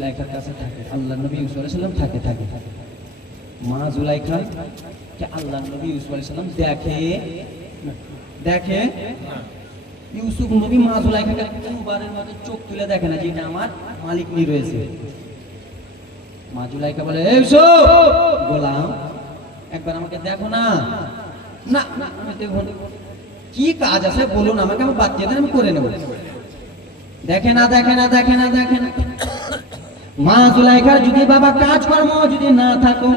জুলাইখার কাছে থাকে, আল্লাহ নবী ইউসুফ আলাইহিস সালাম থাকে। মা জুলাইখা কে আল্লাহ নবী ইউসুফ আলাইহিস সালাম দেখে ইউসুফ নবী মা জুলাইখাকে কোনবারের মতো চোখ তুলে দেখে না, যেটা আমার মালিক নি রয়েছে। মা জুলাইখা বলে, এই ইউসুফ গোলাম, একবার আমাকে দেখো না। না আমি দেখো না, কি কাজ আছে বলুন আমাকে, আমি বাদ দিয়ে দেন, আমি করে নেব। দেখে না। মা জুলাইখার যদি বাবা কাজকর্ম যদি না থাকো,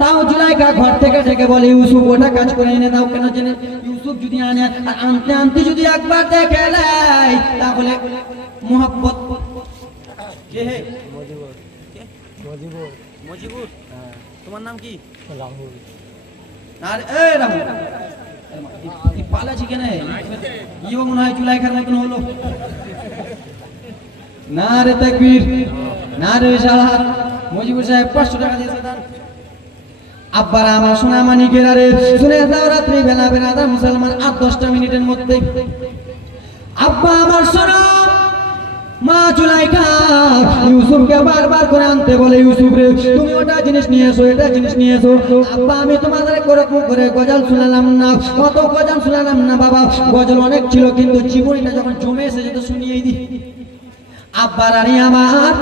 তাও জুলাইখা ঘর থেকে ডেকে বলে, ইউসুফ ওটা কাজ করে এনে দাও। কেন জানেন? ইউসুফ যদি আনে আর আনতে যদি একবার দেখে নেয়, তাহলে মোহাব্বত। কে হে? মজিবুর। তোমার নাম কি? রাহুল। আরে এই রাহুল, এই পালাছি কেন? ইও মনে হয় জুলাইখার মতন হলো। না রে তাকবীর, না রে শাহাদ। মজিবুর সাহেব 500 টাকা দিয়েছে দান। আব্বারা আমার সোনা মানিকেরা রে, শুনে যাও, রাত্রি বেলা বেরাদার মুসলমান 8-10টা মিনিটের মধ্যে আব্বা আমার সোনা মা জুলাইখা ইউসুফকে বারবার করে আনতে বলে, ইউসুফ রে তুমি ওটা জিনিস নিয়ে এসো, এটা জিনিস নিয়ে এসো। আব্বা আমি তোমাদের করে গজল শুনালাম না, কত গজল শুনালাম না বাবা, গজল অনেক ছিল, কিন্তু জীবনীটা যখন জমে এসে যেত শুনিয়েই দি। আব্বার আরে আমার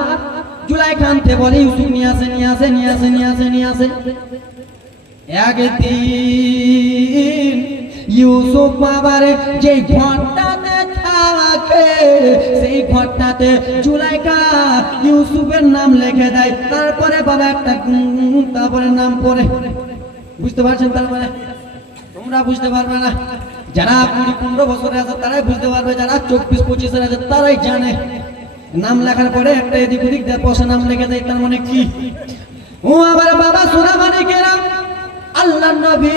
জুলাইখা আনতে বলে, ইউসুফ নিয়ে আসে। একদিন ইউসুফ বাবারে যে ঘরটাতে থাকে, সেই ঘরটাতে জুলাইখা ইউসুফের নাম লিখে দেয়। তারপরে বাবা একটা তারপরে নাম পড়ে। বুঝতে পারছেন? তার মানে তোমরা বুঝতে পারবে না, যারা 20-15 বছরে আছে তারাই বুঝতে পারবে, যারা 24-25 আছে তারাই জানে। নাম লেখার পরে একটা এদিক ওদিক পয়সা নাম লিখে দেয়, তার মানে কি? ও আমার বাবা সোনা মানিকেরা, আল্লাহ নবী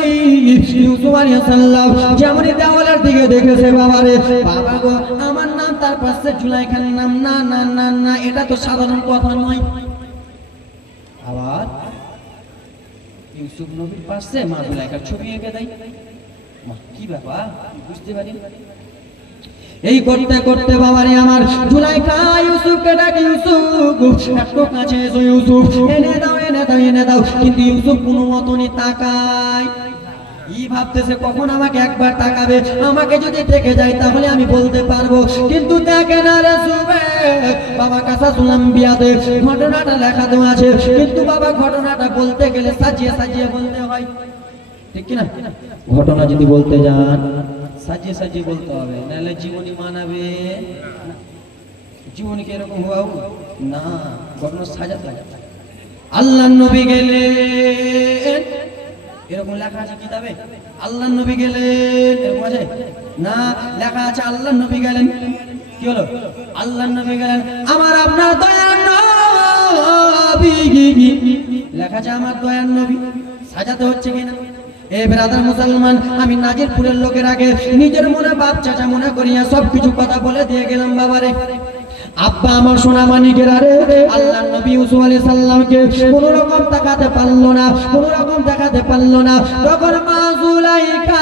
ইউসুফ আলাইহিস সালাম যেমনই দেওয়ালের দিকে দেখেছে, বাবারে বাবা গো আমার নাম, তার পাশে জুলাইখার নাম। না, এটা তো সাধারণ কথা নয়। আবার ইউসুফ নবীর পাশে মা জুলাইখার ছবি এঁকে দেয়। কি ব্যাপার বুঝতে পারি। এই করতে বাবারে আমার জুলাইখা ইউসুফকে ডাকে, ইউসুফ একটু কাছে এসো, ইউসুফ এনে দাও। কিন্তু ইউসুফ কোনো মতনই তাকায়। ই ভাবতেছে কখন আমাকে একবার তাকাবে, আমাকে যদি থেকে যায় তাহলে আমি বলতে পারবো, কিন্তু দেখে না রে সুবে। বাবা কাসা সুলাম বিয়াতে ঘটনাটা লেখা দেওয়া আছে, কিন্তু বাবা ঘটনাটা বলতে গেলে সাজিয়ে বলতে হয়, ঠিক কিনা? ঘটনা যদি বলতে যান সাজিয়ে বলতে হবে, নাহলে জীবনী মানাবে। জীবনী কিরকম হওয়া না, ঘটনা সাজাতে লাগে। আল্লাহ নবী গেলেন, এরকম লেখা আছে কিতাবে, আল্লাহ নবী গেলেন, এরকম আছে না? লেখা আছে আল্লাহ নবী গেলেন। কি হলো? আল্লাহ নবী গেলেন, আমার আপনার দয়ার নবী লেখা আছে, আমার দয়ার নবী। সাজাতে হচ্ছে কিনা? এ ব্রাদার মুসলমান, আমি নাজিরপুরের লোকের আগে নিজের মনে বাপ চাচা মনে করিয়া সবকিছু কথা বলে দিয়ে গেলাম বাবারে। আব্বা আমার সোনা মানিকেরা রে, আল্লাহ নবী ইউসুফ আলাইহিস সালামকে কোনো রকম দেখাতে পারলো না। তখন মা জুলাইখা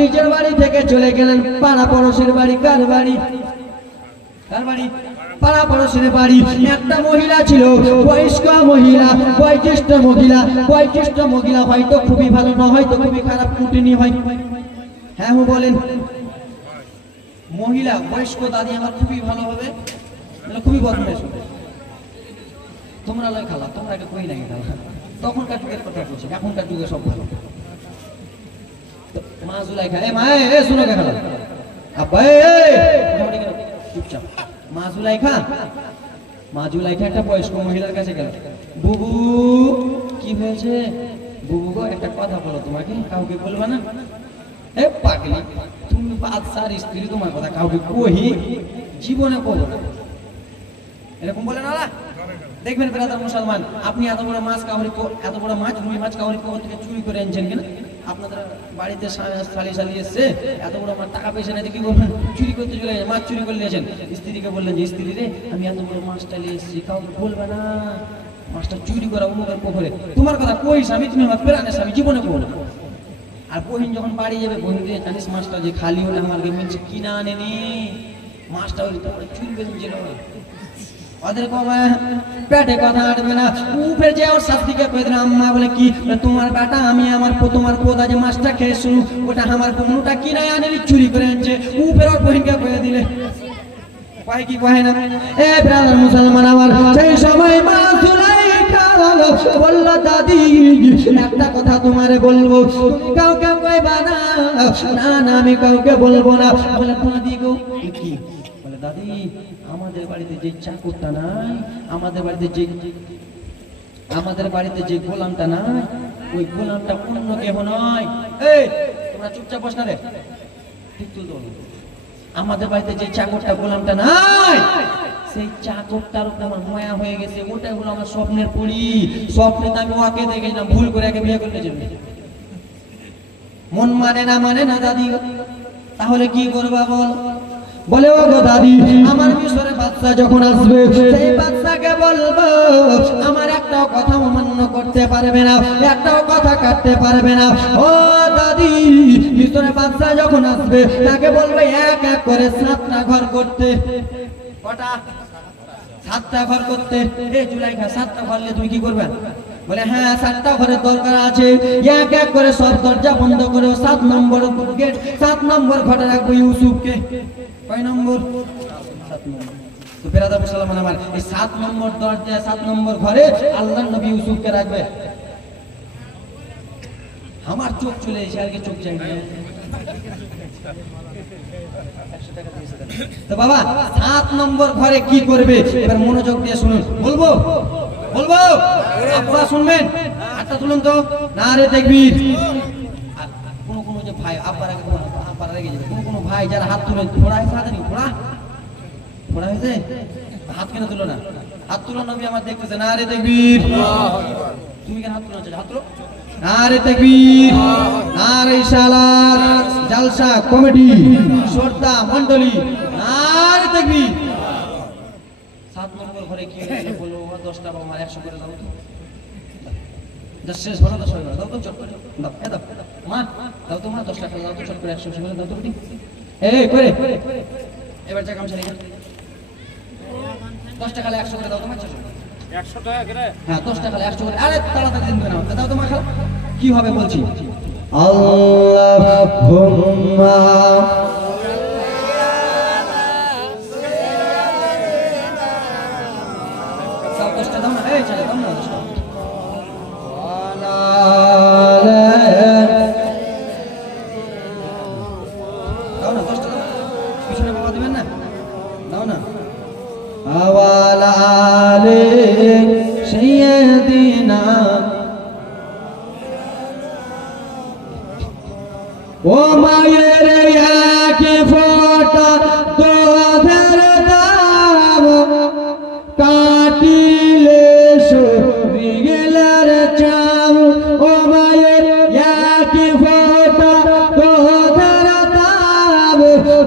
নিজের বাড়ি থেকে চলে গেলেন পাড়া পড়োশের বাড়ি। কার বাড়ি? পাড়া পড়োশের বাড়ি। একটা মহিলা ছিল, বয়স্ক মহিলা, বয়োজ্যেষ্ঠ মহিলা, হয়তো খুবই ভালো না, হয়তো খুবই খারাপ কুটিনি হয়। হ্যাঁ বলেন, মহিলা বয়স্ক দাদি আমার খুবই ভালো হবে, খুবই বদমাইশ হবে। তোমরা লয় খালা, তোমরা আগে কই নাই খালা, তখনকার যুগের কথা বলছি, এখনকার যুগে সব ভালো। মা জুলাইখা, এ মা এ শুনো কে খালা, আব্বা চুপচাপ। মা জুলাইখা একটা বয়স্ক মহিলার কাছে গেল, বুবু কি হয়েছে? বুবু গো একটা কথা বলো, তোমাকে কাউকে বলবা না? এ পাগলি, তুমি বাদশার স্ত্রী, তোমার কথা কাউকে কহি জীবনে বলো না, এরকম বলে না। দেখবেন ব্রাদার মুসলমান, আপনি এত বড় মাছ রুই মাছ কাউরি থেকে চুরি করে এনেছেন কিনা? আপনাদের বাড়িতে সালি এসছে, এত বড় মাছ টাকা পয়সা নেই, কি করবেন? চুরি করতে চলে গেছেন, মাছ চুরি করে নিয়েছেন। স্ত্রীকে বললেন যে স্ত্রী রে, আমি এত বড় মাছটা নিয়ে এসেছি, কাউকে বলবে না, মাছটা চুরি করা অমুকের পুকুরে। তোমার কথা কই স্বামী, তুমি আমার প্রাণের স্বামী, জীবনে বলো না। আর বহিন যখন বাড়ি যাবে, বহিন দিয়ে জানিস মাছটা যে খালি হলে আমাকে মিলছে কিনা আনেনি, মাছটা ওই চুরি করে নিয়েছিল। ওদের পেটে কথা আটবে না, উপরে যে ওর শাস্তিকে কয়ে দিল আম্মা বলে কি তোমার বেটা আমি আমার তোমার পোদা যে মাছটা খেয়ে শুনু ওটা আমার কোনটা কিনায় আনে চুরি করে আনছে, উপরে ওর বহিনকে কয়ে দিলে কয় কি কয় না। এ ব্রাদার মুসলমান আমার, সেই সময় মা সুলাইখা বলল দাদি একটা কথা তোমারে বলবো, তুমি কাউকে কইবা না। না না আমি কাউকে বলবো না। বলে দাদি গো কি? বলে দাদি আমাদের বাড়িতে যে চাকরটা নাই, আমাদের বাড়িতে যে গোলামটা নাই, ওই গোলামটা অন্য কেহ নয়। এই তোমরা চুপচাপ বস না রে, ঠিক তুলতো। আমাদের বাড়িতে যে চাকরটা গোলামটা নাই, সেই চাকরটার উপর আমার মায়া হয়ে গেছে। ওটাই হলো আমার স্বপ্নের পরি। স্বপ্নে আমি ওকে দেখেছিলাম, ভুল করে একে বিয়ে করতে জন্য মন মানে না দাদি। তাহলে কি করবা বল? বলে ও গো দাদি আমার মিশরে বাচ্চা যখন আসবে সেই বাচ্চাকে বলবো আমার একটাও কথা অমান্য করতে পারবে না, একটাও কথা কাটতে পারবে না। ও দাদি মিশরে বাচ্চা যখন আসবে তাকে বলবে এক এক করে 7টা ঘর করতে। কটা? 7টা ঘর করতে। এই জুলাইখা 7টা ঘর নিয়ে তুমি কি করবে? বলে হ্যাঁ 7টা ঘরের দরকার আছে। এক এক করে সব দরজা বন্ধ করে 7 নম্বর গেট 7 নম্বর ঘরে রাখবো ইউসুফকে। কয় নম্বর? 7 নম্বর। তো বেরাদার মুসলমান আমার, এই 7 নম্বর দরজা 7 নম্বর ঘরে আল্লাহর নবী ইউসুফকে রাখবে। আমার চোখ চলে এসে আর কি চোখ চাই না। তো বাবা 7 নম্বর ঘরে কি করবে এবার মনোযোগ দিয়ে শুনুন। বলবো আপনারা শুনবেন। হাতটা তুলুন তো। নারে তাকবীর। কোন যে ভাই আব্বার আগে আব্বার রেগে যাবে, কোন ভাই যারা হাত তুলে ফোড়া হয়েছে, হাতে নি ফোড়া হয়েছে, হাত কেন তুলো না? হাত তুলো, নবী আমার দেখতেছে। নারে তাকবীর। তুমি কেন হাত তুলো? হাত তুলো। নারে তাকবীর, নারে সালাত, জলসা কমিটি শ্রোতা মণ্ডলী, নারে তাকবীর। 7 নম্বর ঘরে কি হয়েছে বলো? 10টা বা 100 করে দাও তো। শেষ হলো 10 করে দাও তো, চট করে দাও। দাও মা, দাও তো মা, 10 টাকা দাও তো, চট করে 100 করে দাও তো। এই করে এবার যা গামছা নিয়ে 10 টাকা 100 করে দাও তো মা। 100 টাকা করে? হ্যাঁ 10 টাকা 100 করে। আরে তাড়াতাড়ি দিন না, দাও তো মা। খাও কি হবে বলছি। আল্লাহুম্মা সব 10 টাকা দাও না। এই চলে দাও না 10 টাকা। দাও না 10 টাকা। পিছনে বাবা দিবেন না, দাও না। আওয়ালা আলে সাইয়্যিদিনা ও মায়ের এক ফোঁটা দুধের দাম কাটিলে সরিগেলার চাম। ও মায়ের এক ফোঁটা দুধের দাম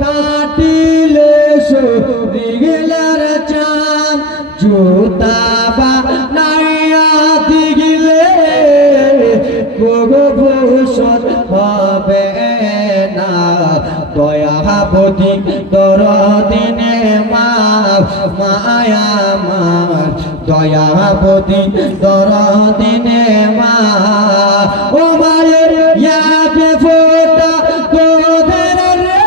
কাটিলে সরিগেলার চাম। জুতা বানাইয়া দিলে ভূষণ হবে না। দয়াবতী দরদিনে মা মায়া মার, দয়াবতী দরদিনে মা। ও মায়ের এক ফোঁটা দুধের রে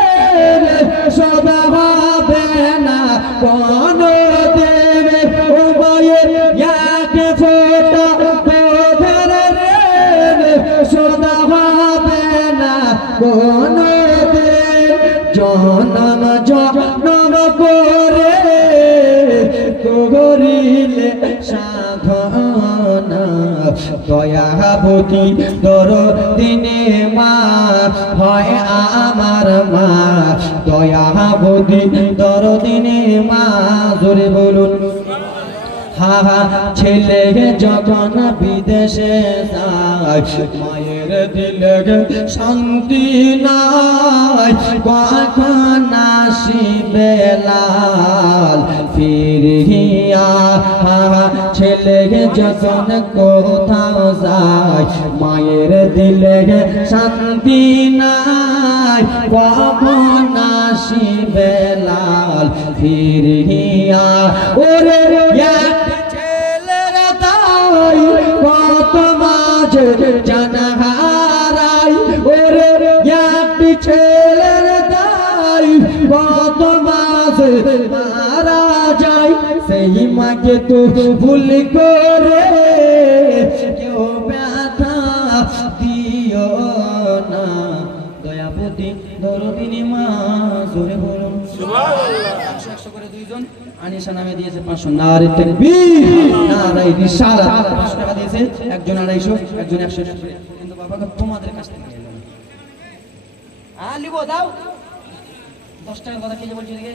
সদা হবে না কোনো দিন। ও মায়ের এক ফোঁটা দুধের রে সদা হবে না কোনো দিন। জনম করে করিলে সাধনা। দয়াবতী দরদিনে মা হয় আমার মা। দয়াবতী দরদিনে মা। জোরে বলুন। হা হা ছেলে যখন বিদেশে যায় মায়ের দিলে শান্তি নাই। কখন আসিবে লাল ফিরিয়া, হা হা ছেলে যখন কোথাও যায় মায়ের দিলে শান্তি নাই কখন আসিবে লাল ফিরিয়া ওরে এক ছেলের দাই কত মাঝে জানহারাই ওরে এক ছেলের দাই কত মাঝে মারা যায় সেই মাকে তো ভুল করে কেউ ব্যথা দিও না দয়াপতি দরদিনী মা জোরে বলুন সুবহানাল্লাহ 100 করে দুইজন আনিশা নামে দিয়েছে 500 নারে তাকবীর নারে রিসালাত 500 টাকা দিয়েছে একজন 250 একজন 100 কিন্তু বাবা তোমাদের কাছ থেকে এলো লিবো দাও 10 টাকার কথা কে বলছো দিকে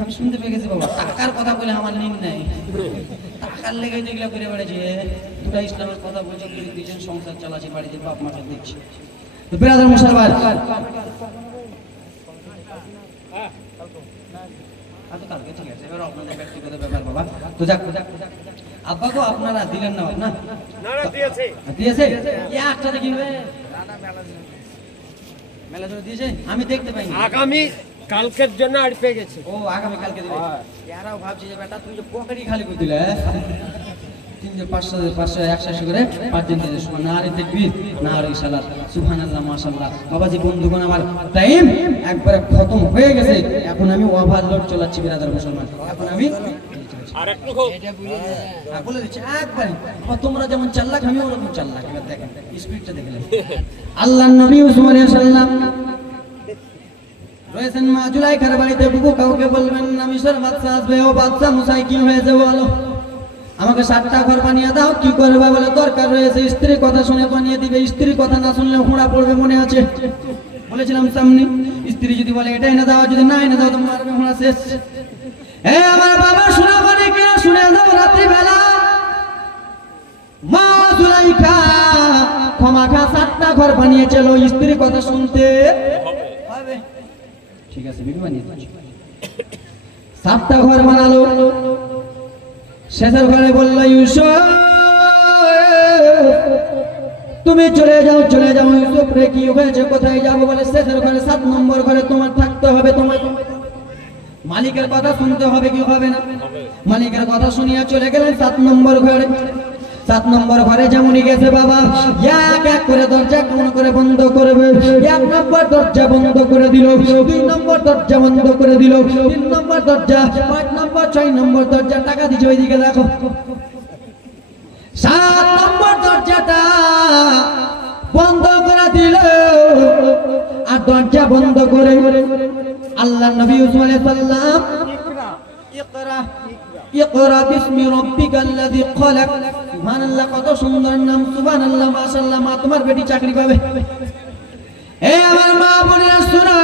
আমি শুনতে পেয়ে গেছি বাবা টাকার কথা বলে আমার নিন নাই টাকার লেগে যেগুলো করে বেড়েছে দুটা ইসলামের কথা বলছে দুজন সংসার চালাচ্ছে বাড়িতে বাপ মাকে দিচ্ছে তো বেরাদার মুসলমান কালকে ঠিক আছে এবার আপনাদের ব্যক্তিগত ব্যাপার বাবা তো যাক আব্বা গো আপনারা দিলেন না না দিয়েছে একটা দেখি মেলা ধরে দিয়েছে আমি দেখতে পাইনি আগামী কালকের জন্য আর পেয়ে গেছে ও আগামী কালকে দিবে এরাও ভাবছে যে বেটা তুমি যে পকেটই খালি করে দিলে 300 500 100 করে 5 দিন দিলে নারে তাকবীর নারে সালাত সুবহানাল্লাহ মাশাআল্লাহ বাবাজি বন্ধুগণ আমার টাইম একবারে খতম হয়ে গেছে এখন আমি ওভারলোড চালাচ্ছি ব্রাদার মুসলমান এখন আমি আর একটু বলে দিচ্ছি একবারে তোমরা যেমন চাল্লাক আমি ওরকম চাল্লাক এবার দেখেন স্পিডটা দেখলেন আল্লাহর নবী ইউসুফ আলাইহিস সালাম রয়েছেন মা জুলাইখার বাড়িতে বুবু কাউকে বলবেন না মিশর বাদশা আসবে ও বাদশা মুসাই কি হয়েছে বলো আমাকে 7টা ঘর বানিয়ে দাও কি করবে বলে দরকার রয়েছে স্ত্রীর কথা শুনে বানিয়ে দিবে স্ত্রীর কথা না শুনলে হোঁড়া পড়বে মনে আছে বলেছিলাম সামনে স্ত্রী যদি বলে এটা এনে দাও যদি না এনে দাও তো মারবে হোঁড়া শেষ আমার বাবা শোনা বলে কি শুনে দাও রাত্রি বেলা মা জুলাইখা ক্ষমাখা 7টা ঘর বানিয়েছিল স্ত্রীর কথা শুনতে হবে ঠিক আছে বিবি বানিয়ে দিচ্ছি 7টা ঘর বানালো শেষের ঘরে বললো ইউসুফ তুমি চলে যাও ইউসুফ রে কি হয়েছে কোথায় যাবো বলে শেষের ঘরে 7 নম্বর ঘরে তোমার থাকতে হবে তোমার মালিকের কথা শুনতে হবে কি হবে না মালিকের কথা শুনিয়া চলে গেলেন 7 নম্বর ঘরে 7 নম্বর ঘরে যেমনই গেছে বাবা এক এক করে দরজা কেমন করে বন্ধ করবে 1 নম্বর দরজা বন্ধ করে দিল 2 নম্বর দরজা বন্ধ করে দিল 3 নম্বর দরজা 5 নম্বর 6 নম্বর দরজা টাকা দিচ্ছে ওইদিকে দেখো 7 নম্বর দরজাটা বন্ধ করে দিল আর দরজা বন্ধ করে আল্লাহর নবী ইউসুফ আলাইহিস সালাম ইকরা বিসমি রাব্বিকাল্লাযী খলাক সুবহানাল্লাহ কত সুন্দর নাম সুবহানাল্লাহ মাশাআল্লাহ মা তোমার বেটি চাকরি পাবে আমার মা বোনেরা শুনো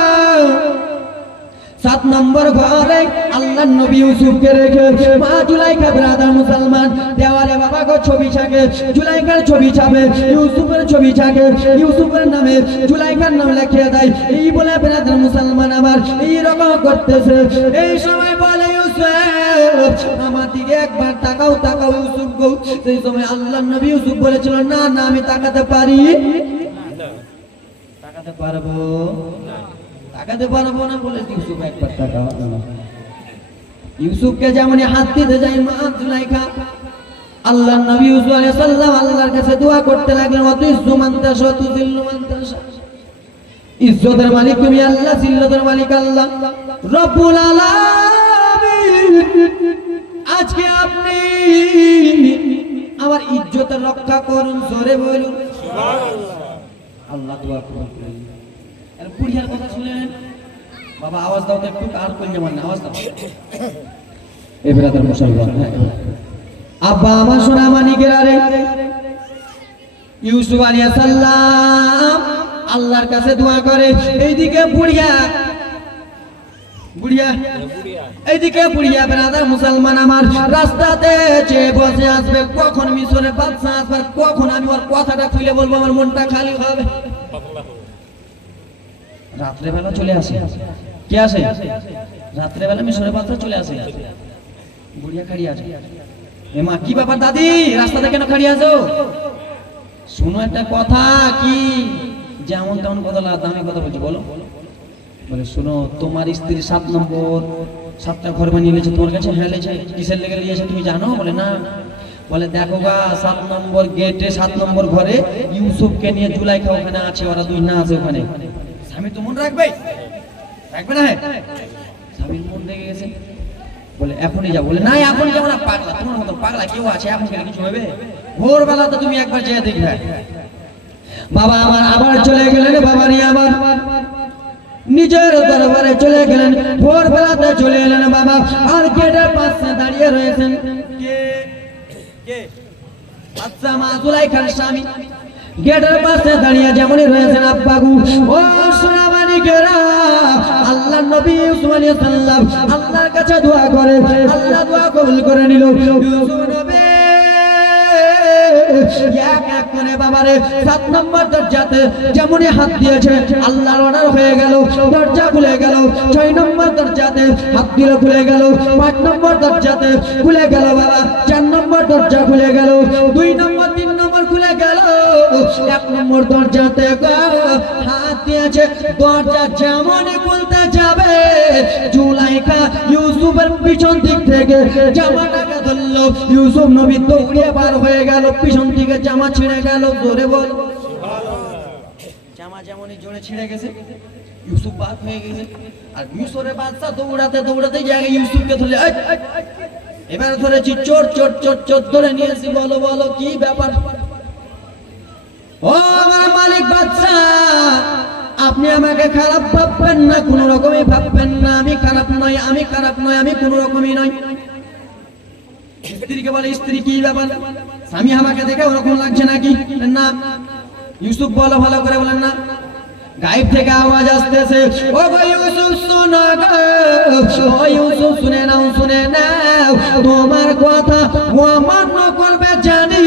7 নম্বর ঘরে আল্লাহর নবী ইউসুফকে রেখে মা জুলাইখা ব্রাদার মুসলমান দেওয়ালে বাবা গো ছবি থাকে জুলাইখার ছবি ছাপে ইউসুফের ছবি থাকে ইউসুফের নামে জুলাইখার নাম লিখে দেয় এই বলে ব্রাদার মুসলমান আমার এই রকম করতেছে এই সময় বলে ইউসুফ আমার দিকে একবার তাকাও ইউসুফ গো সেই সময় আল্লাহর নবী ইউসুফ বলেছিল না না আমি তাকাতে পারি না তাকাতে পারবো না বলে ইউসুফ একবার তাকাও ইউসুফকে যেমন হাত দিতে যায় মা জুলাইখা আল্লাহর নবী ইউসুফ আলাইহিস সালাম আল্লাহর কাছে দোয়া করতে লাগলেন ওয়াতুইজ্জু মান তাশা তুযিল্লু মান তাশা ইজ্জতের মালিক তুমি আল্লাহ জিল্লতের মালিক আল্লাহ রব্বুল আলামিন আজকে আপনি আমার ইজ্জতের রক্ষা করুন জোরে বলুন সুবহানাল্লাহ আল্লাহ দোয়া কবুল করুন আর বুড়িয়ার কথা শুনেন বাবা আওয়াজ দাও তো একটু কার কইল যেমন আওয়াজ দাও এই ব্রাদার মুসলমান আব্বা আমার সোনা মানিকেরা রে ইউসুফ আলাইহিস সালাম আল্লাহর কাছে দোয়া করে এইদিকে বুড়িয়া এইদিকে বুড়িয়া ব্রাদার মুসলমান আমার রাস্তাতে চেয়ে বসে আসবে কখন মিশরের বাদশা আসবে কখন আমি ওর কথাটা খুলে বলবো আমার মনটা খালি হবে রাত্রে বেলা চলে আসে কে আসে রাত্রে বেলা মিশরের বাদশা চলে আসে বুড়িয়া খাড়ি আছে এমা কি ব্যাপার দাদি, রাস্তাতে কেন খাড়িয়ে আছো? শুনো একটা কথা, কি যেমন তেমন কথা না, দামি কথা বলছি, বলো। বলে শোনো, তোমার স্ত্রী 7 নম্বর 7টা ঘর বানিয়ে নিয়েছে তোমার কাছে। হ্যাঁ লেছে। কিসের লেগে নিয়েছে তুমি জানো? বলে না। বলে দেখো গা, 7 নম্বর গেটে 7 নম্বর ঘরে ইউসুফকে নিয়ে জুলাইখা ওখানে আছে, ওরা 2 না আছে ওখানে। স্বামী তো মন রাখবে, রাখবে না? স্বামীর মন রেগে গেছে। বলে এখনই যাবো। বলে না, এখন যাবো না, পাগলা, তোমার মতো পাগলা কেউ আছে? এখন গেলে কিছু হবে? ভোরবেলা তো তুমি একবার যেয়ে দেখবে। বাবা আমার আবার চলে গেলেন, বাবা নিয়ে আবার নিজের দরবারে চলে গেলেন। ভোরবেলাতে চলে এলেন বাবা, আর গেটের পাশে দাঁড়িয়ে রয়েছেন কে? আচ্ছা, মা জুলাইখার স্বামী গেটের পাশে দাঁড়িয়ে যেমনই রয়েছেন। আব্বাগু, ও সোনামানিকেরা, আল্লাহর নবী ইউসুফ আলাইহিস সালাম আল্লাহর কাছে দোয়া করে, আল্লাহ দোয়া কবুল করে নিল। ইউসুফ নবী এক এক করে বাবারে 7 নম্বর দরজাতে যেমনই হাত দিয়েছে, আল্লাহর অর্ডার হয়ে গেল, দরজা খুলে গেল। 6 নম্বর দরজাতে হাত দিল, খুলে গেল। 5 নম্বর দরজাতে খুলে গেল বাবা। 4 নম্বর দরজা খুলে গেল। 2 নম্বর 3 নম্বর খুলে গেল। 1 নম্বর দরজাতে হাত দিয়েছে, দরজা যেমনই খুলতে যাবে, জুলাইখা ইউসুফের পিছন দিক থেকে জামাটাকে ধরলো। ইউসুফ নবী দৌড়ে বার হয়ে গেল, পিছন দিকে জামা ছিঁড়ে গেল। জোরে বল। জামা যেমনই জোরে ছিঁড়ে গেছে, ইউসুফ বার হয়ে গেছে। আর মিশরের বাদশা দৌড়াতে দৌড়াতে জায়গায় ইউসুফকে ধরলে, এবার ধরেছি, চোর চোর চোর চোর ধরে নিয়েছি। বলো বলো কি ব্যাপার? ও আমার মালিক বাদশা, আপনি আমাকে খারাপ ভাববেন না, কোন রকমই ভাববেন না। আমি খারাপ নয়, আমি খারাপ নয়, আমি কোন রকমই নয়। স্ত্রীকে বলে, স্ত্রী কি ব্যাপার? স্বামী আমাকে দেখে ওরকম লাগছে নাকি? না। ইউসুফ বলো ভালো করে, বলেন না। গায়েব থেকে আওয়াজ আসতেছে, ও গো ইউসুফ শোনো গো, ও ইউসুফ শুনে নাও, শুনে নাও। তোমার কথা ও অমান্য করবে জানি,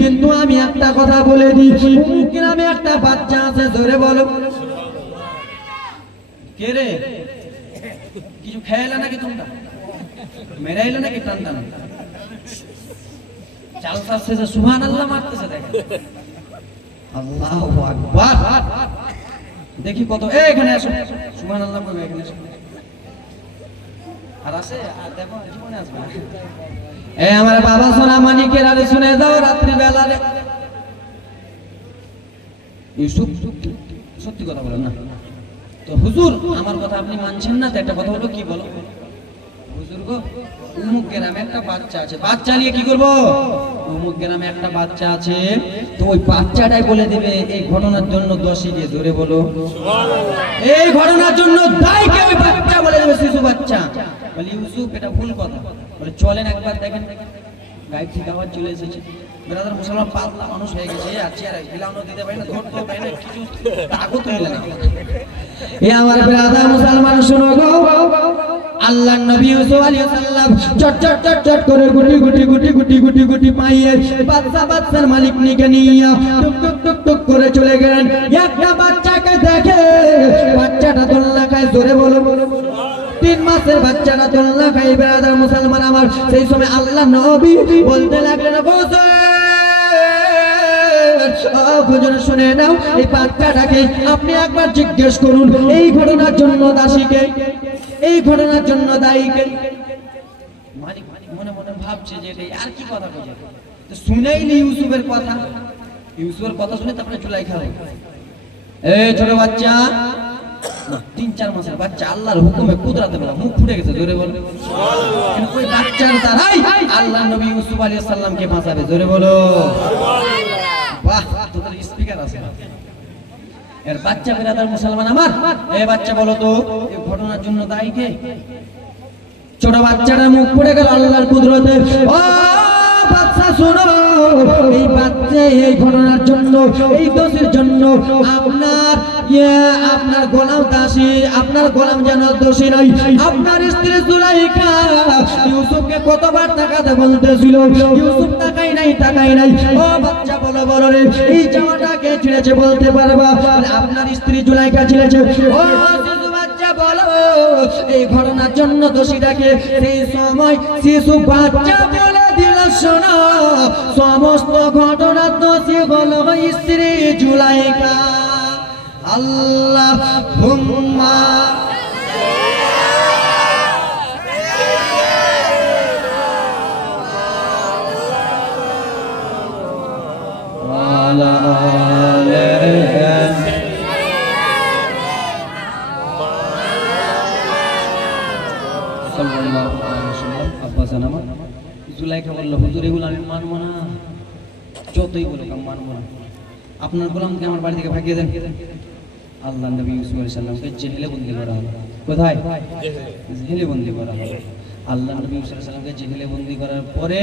কিন্তু আমি একটা কথা বলে দিই, গ্রামে একটা বাচ্চা আছে। ধরে বলো। কে রে? কিছু খেয়ে নাকি তোমরা? মেরে এলো নাকি টান টান? চালসার শেষে সুবহানাল্লাহ মারতেছে, দেখেন। আল্লাহু আকবার। দেখি কত, এখানে আসো, সুবহানাল্লাহ বলবে, এখানে আসো। আর আছে? আর দেখো, জীবনে আসবে না। আমার বাবা সোনা মানিকের, আরে শুনে যাও, রাত্রি বেলা রে ইউসুফ সত্যি কথা বলেন না তো? হুজুর, আমার কথা আপনি মানছেন না তো? একটা কথা হলো, কি বলো? হুজুর গো, অমুক গ্রামে একটা বাচ্চা আছে। বাচ্চা নিয়ে কি করবো? অমুক গ্রামে একটা বাচ্চা আছে, তো ওই বাচ্চাটাই বলে দিবে এই ঘটনার জন্য দোষী কে। ধরে বলো। এই ঘটনার জন্য দায়ী কে? ওই বাচ্চা বলে দেবে, শিশু বাচ্চা। বলে ইউসুফ, এটা ভুল কথা। বলে চলেন একবার দেখেন। গায়েব থেকে আবার চলে এসেছে। ব্রাদার মুসলমান পাতলা মানুষ হয়ে গেছে, আর চেয়ারে হিলানো দিতে পারে না, ধরতে পারে না, কিছু তাগত মিলে না। এ আমার ব্রাদার মুসলমান, শুনো গো, আল্লাহর নবী ইউসুফ আলাইহিস সালাম চট চট চট চট করে গুটি গুটি গুটি গুটি গুটি গুটি পাইয়ে বাদশার মালিক নিকে নিয়ে টুক টুক টুক টুক করে চলে গেলেন। একটা বাচ্চাকে দেখে, বাচ্চাটা দোলনা খায়। জোরে বলো। 3 মাসের বাচ্চাটা দোলনা খায়। ব্রাদার মুসলমান আমার, সেই সময় আল্লাহর নবী বলতে লাগলেন, শুনে নাও, এই বাচ্চাটাকে আপনি একবার জিজ্ঞেস করুন, এই ঘটনার জন্য দাসীকে, এই ঘটনার জন্য দায়ীকে। মালিক মনে মনে ভাবছে যে আর কি কথা বলছে, শুনেইনি ইউসুফের কথা। ইউসুফের কথা শুনে তারপরে জুলাইখা হলো, এই ছোট বাচ্চা, 3-4 মাসের বাচ্চা, আল্লাহর হুকুমে কুদরতে বলা, মুখ ফুটে গেছে। জোরে বলো। ওই বাচ্চার দ্বারাই আল্লাহ নবী ইউসুফ আলাইহিস সালামকে বাঁচাবে। জোরে বলো। বাহ, তোদের স্পিকার আছে। এর বাচ্চা ব্রাদার মুসলমান আমার, এই বাচ্চা বলো তো, এই ঘটনার জন্য দায়ী কে? ছোট বাচ্চাটার মুখ পড়ে গেল আল্লাহর কুদরতে। ও বাচ্চা শোনো, এই বাচ্চা এই ঘটনার জন্য, এই দোষের জন্য আপনার গোলাম দাসী, আপনার গোলাম যেন দোষী নয়। আপনার স্ত্রী জুলাইখা ইউসুফকে কতবার তাকাতে বলতেছিল, ইউসুফ তাকাই নাই, তাকাই নাই। ও বাচ্চা বলো বলো রে, এই জামাটা কে ছিঁড়েছে বলতে পারবা? আপনার স্ত্রী জুলাইখা ছিঁড়েছে। ও বাচ্চা বলো, এই ঘটনার জন্য দোষীটাকে? সেই সময় শিশু বাচ্চা বলে দিল, সমস্ত ঘটনা দোষী হলো স্ত্রী জুলাইখা। আল্লাহুম্মা ওয়ালা আলিহি সাল্লাল্লাহু আলাইহি ওয়াসাল্লাম। আব্বাজান আমার জুলাইখা বলল, হুজুর এগুলো আমি মানবো না, যতই বলুক আমি মানবো না, আপনার গোলামকে আমার বাড়ি থেকে ভাগিয়ে দেন। আল্লাহ নবী ইউসুফ আলাইহিস সালামকে জেহেলে বন্দী করা হলো। কোথায়? জেহেলে বন্দী করা হলো। আল্লাহ নবী ইউসুফ আলাইহিস সালামকে জেহেলে বন্দী করার পরে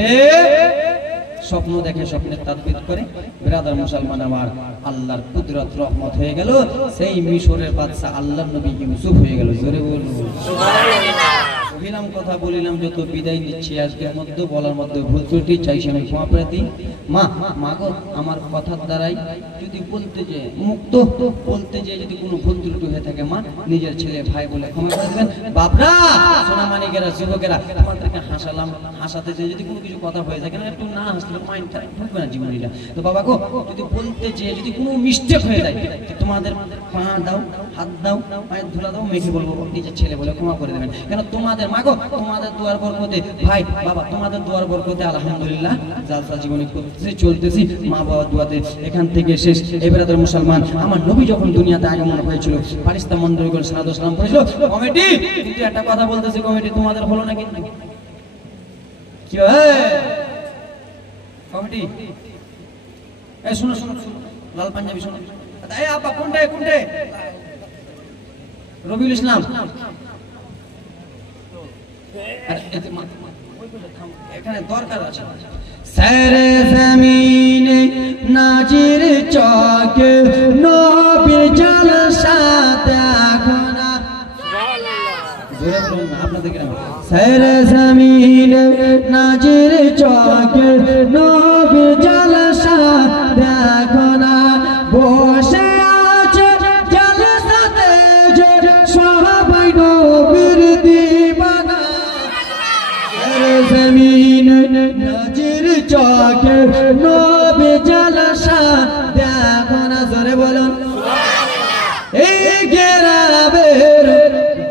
স্বপ্ন দেখে, স্বপ্নের তাদবির করে, ব্রাদার মুসলমান আমার, আল্লাহর কুদরত রহমত হয়ে গেল, সেই মিশরের বাদশা আল্লাহর নবী ইউসুফ হয়ে গেল। জোরে বলুন সুবহানাল্লাহ। বলিলাম কথা বলিলাম, যত বিদায় নিচ্ছি আজকের মধ্যে বলার মধ্যে ভুল ত্রুটি চাইছি আমি ক্ষমা প্রার্থী। মা গো, আমার কথার দ্বারাই যদি বলতে যে মুক্ত বলতে যে যদি কোনো ভুল ত্রুটি হয়ে থাকে মা, নিজের ছেলে ভাই বলে ক্ষমা করে দেবেন। বাপরা, সোনামানিকেরা, যুবকেরা, তোমাদেরকে হাসালাম, হাসাতে যে যদি কোনো কিছু কথা হয়ে থাকে না, একটু না হাসলে মাইন্ডটা ঢুকবে না জীবনীটা। তো বাবা গো, যদি বলতে যে যদি কোনো মিস্টেক হয়ে যায়, তোমাদের পা দাও, হাত দাও, পায়ের ধুলা দাও, মেখে বলবো নিজের ছেলে বলে ক্ষমা করে দেবেন। কেন তোমাদের মা গো, তোমাদের দোয়ার বরকতে, ভাই বাবা তোমাদের দোয়ার বরকতে আলহামদুলিল্লাহ জালসা জীবনে করতেছি, চলতেছি, মা বাবার দোয়াতে এখান থেকে শেষ। এবারে মুসলমান, আমার নবী যখন দুনিয়াতে আগমন হয়েছিল, ফারিস্তা মণ্ডলীগণ সালাতু সালাম করেছিল। কমিটি কিন্তু একটা কথা বলতেছি, কমিটি তোমাদের হলো না কিন্তু কি হয় কমিটি? এই শুনো শুনো শুনো, লাল পাঞ্জাবি শুনো। এই আপা কোনটা কোনটা? রবিউল ইসলাম। এখানে দরকার আছে। সারে জমিনে নাজির চকে নবীর জলসা দেখো না। জোরে বলুন না আপনাদের গ্রামে। সারে জমিনে নাজির চকে নবীর জলসা দেখো না। বসে আছে জলসাতে যে সবাই নবীর দিবানা। সারে জমিনে নাজির চকে নবীর জলসা দেখো না। জোরে বলুন এই গ্রামের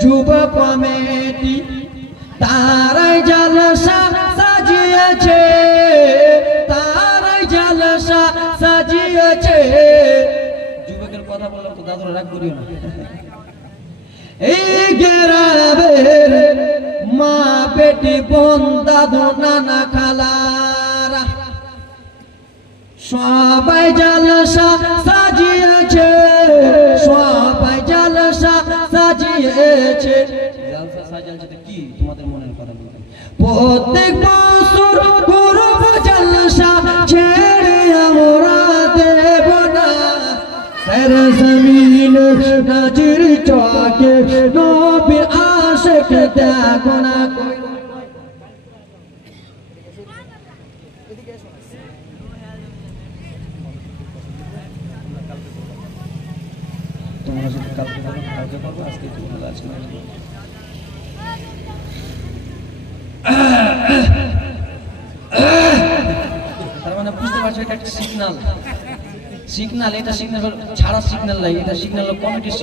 যুব কমিটি তারাই জলসা সাজিয়েছে, তারাই জলসা সাজিয়েছে। যুবকের কথা বললাম তো দাদুরা রাগ করিও না। এই গ্রামের মা বেটি বোন দাদু নানা খালারা সবাই জলসা সাজিয়েছে, সবাই জলসা সাজিয়েছে। জলসা সাজিয়েছে কি তোমাদের মনের কথা বলতে? প্রত্যেক বছর করব জলসা, ছেড়ে আমরা দেব না। সারা জমিন নাজির চকে নবীর আশিক দেখো না। তোমরা যদি কালকে করবো, আজকে তোমরা আজকে তার মানে বুঝতে পারছো এটা একটা সিগন্যাল। এটা সিগন্যাল ছাড়া সিগন্যাল নাই, এটা সিগন্যাল কমিটির।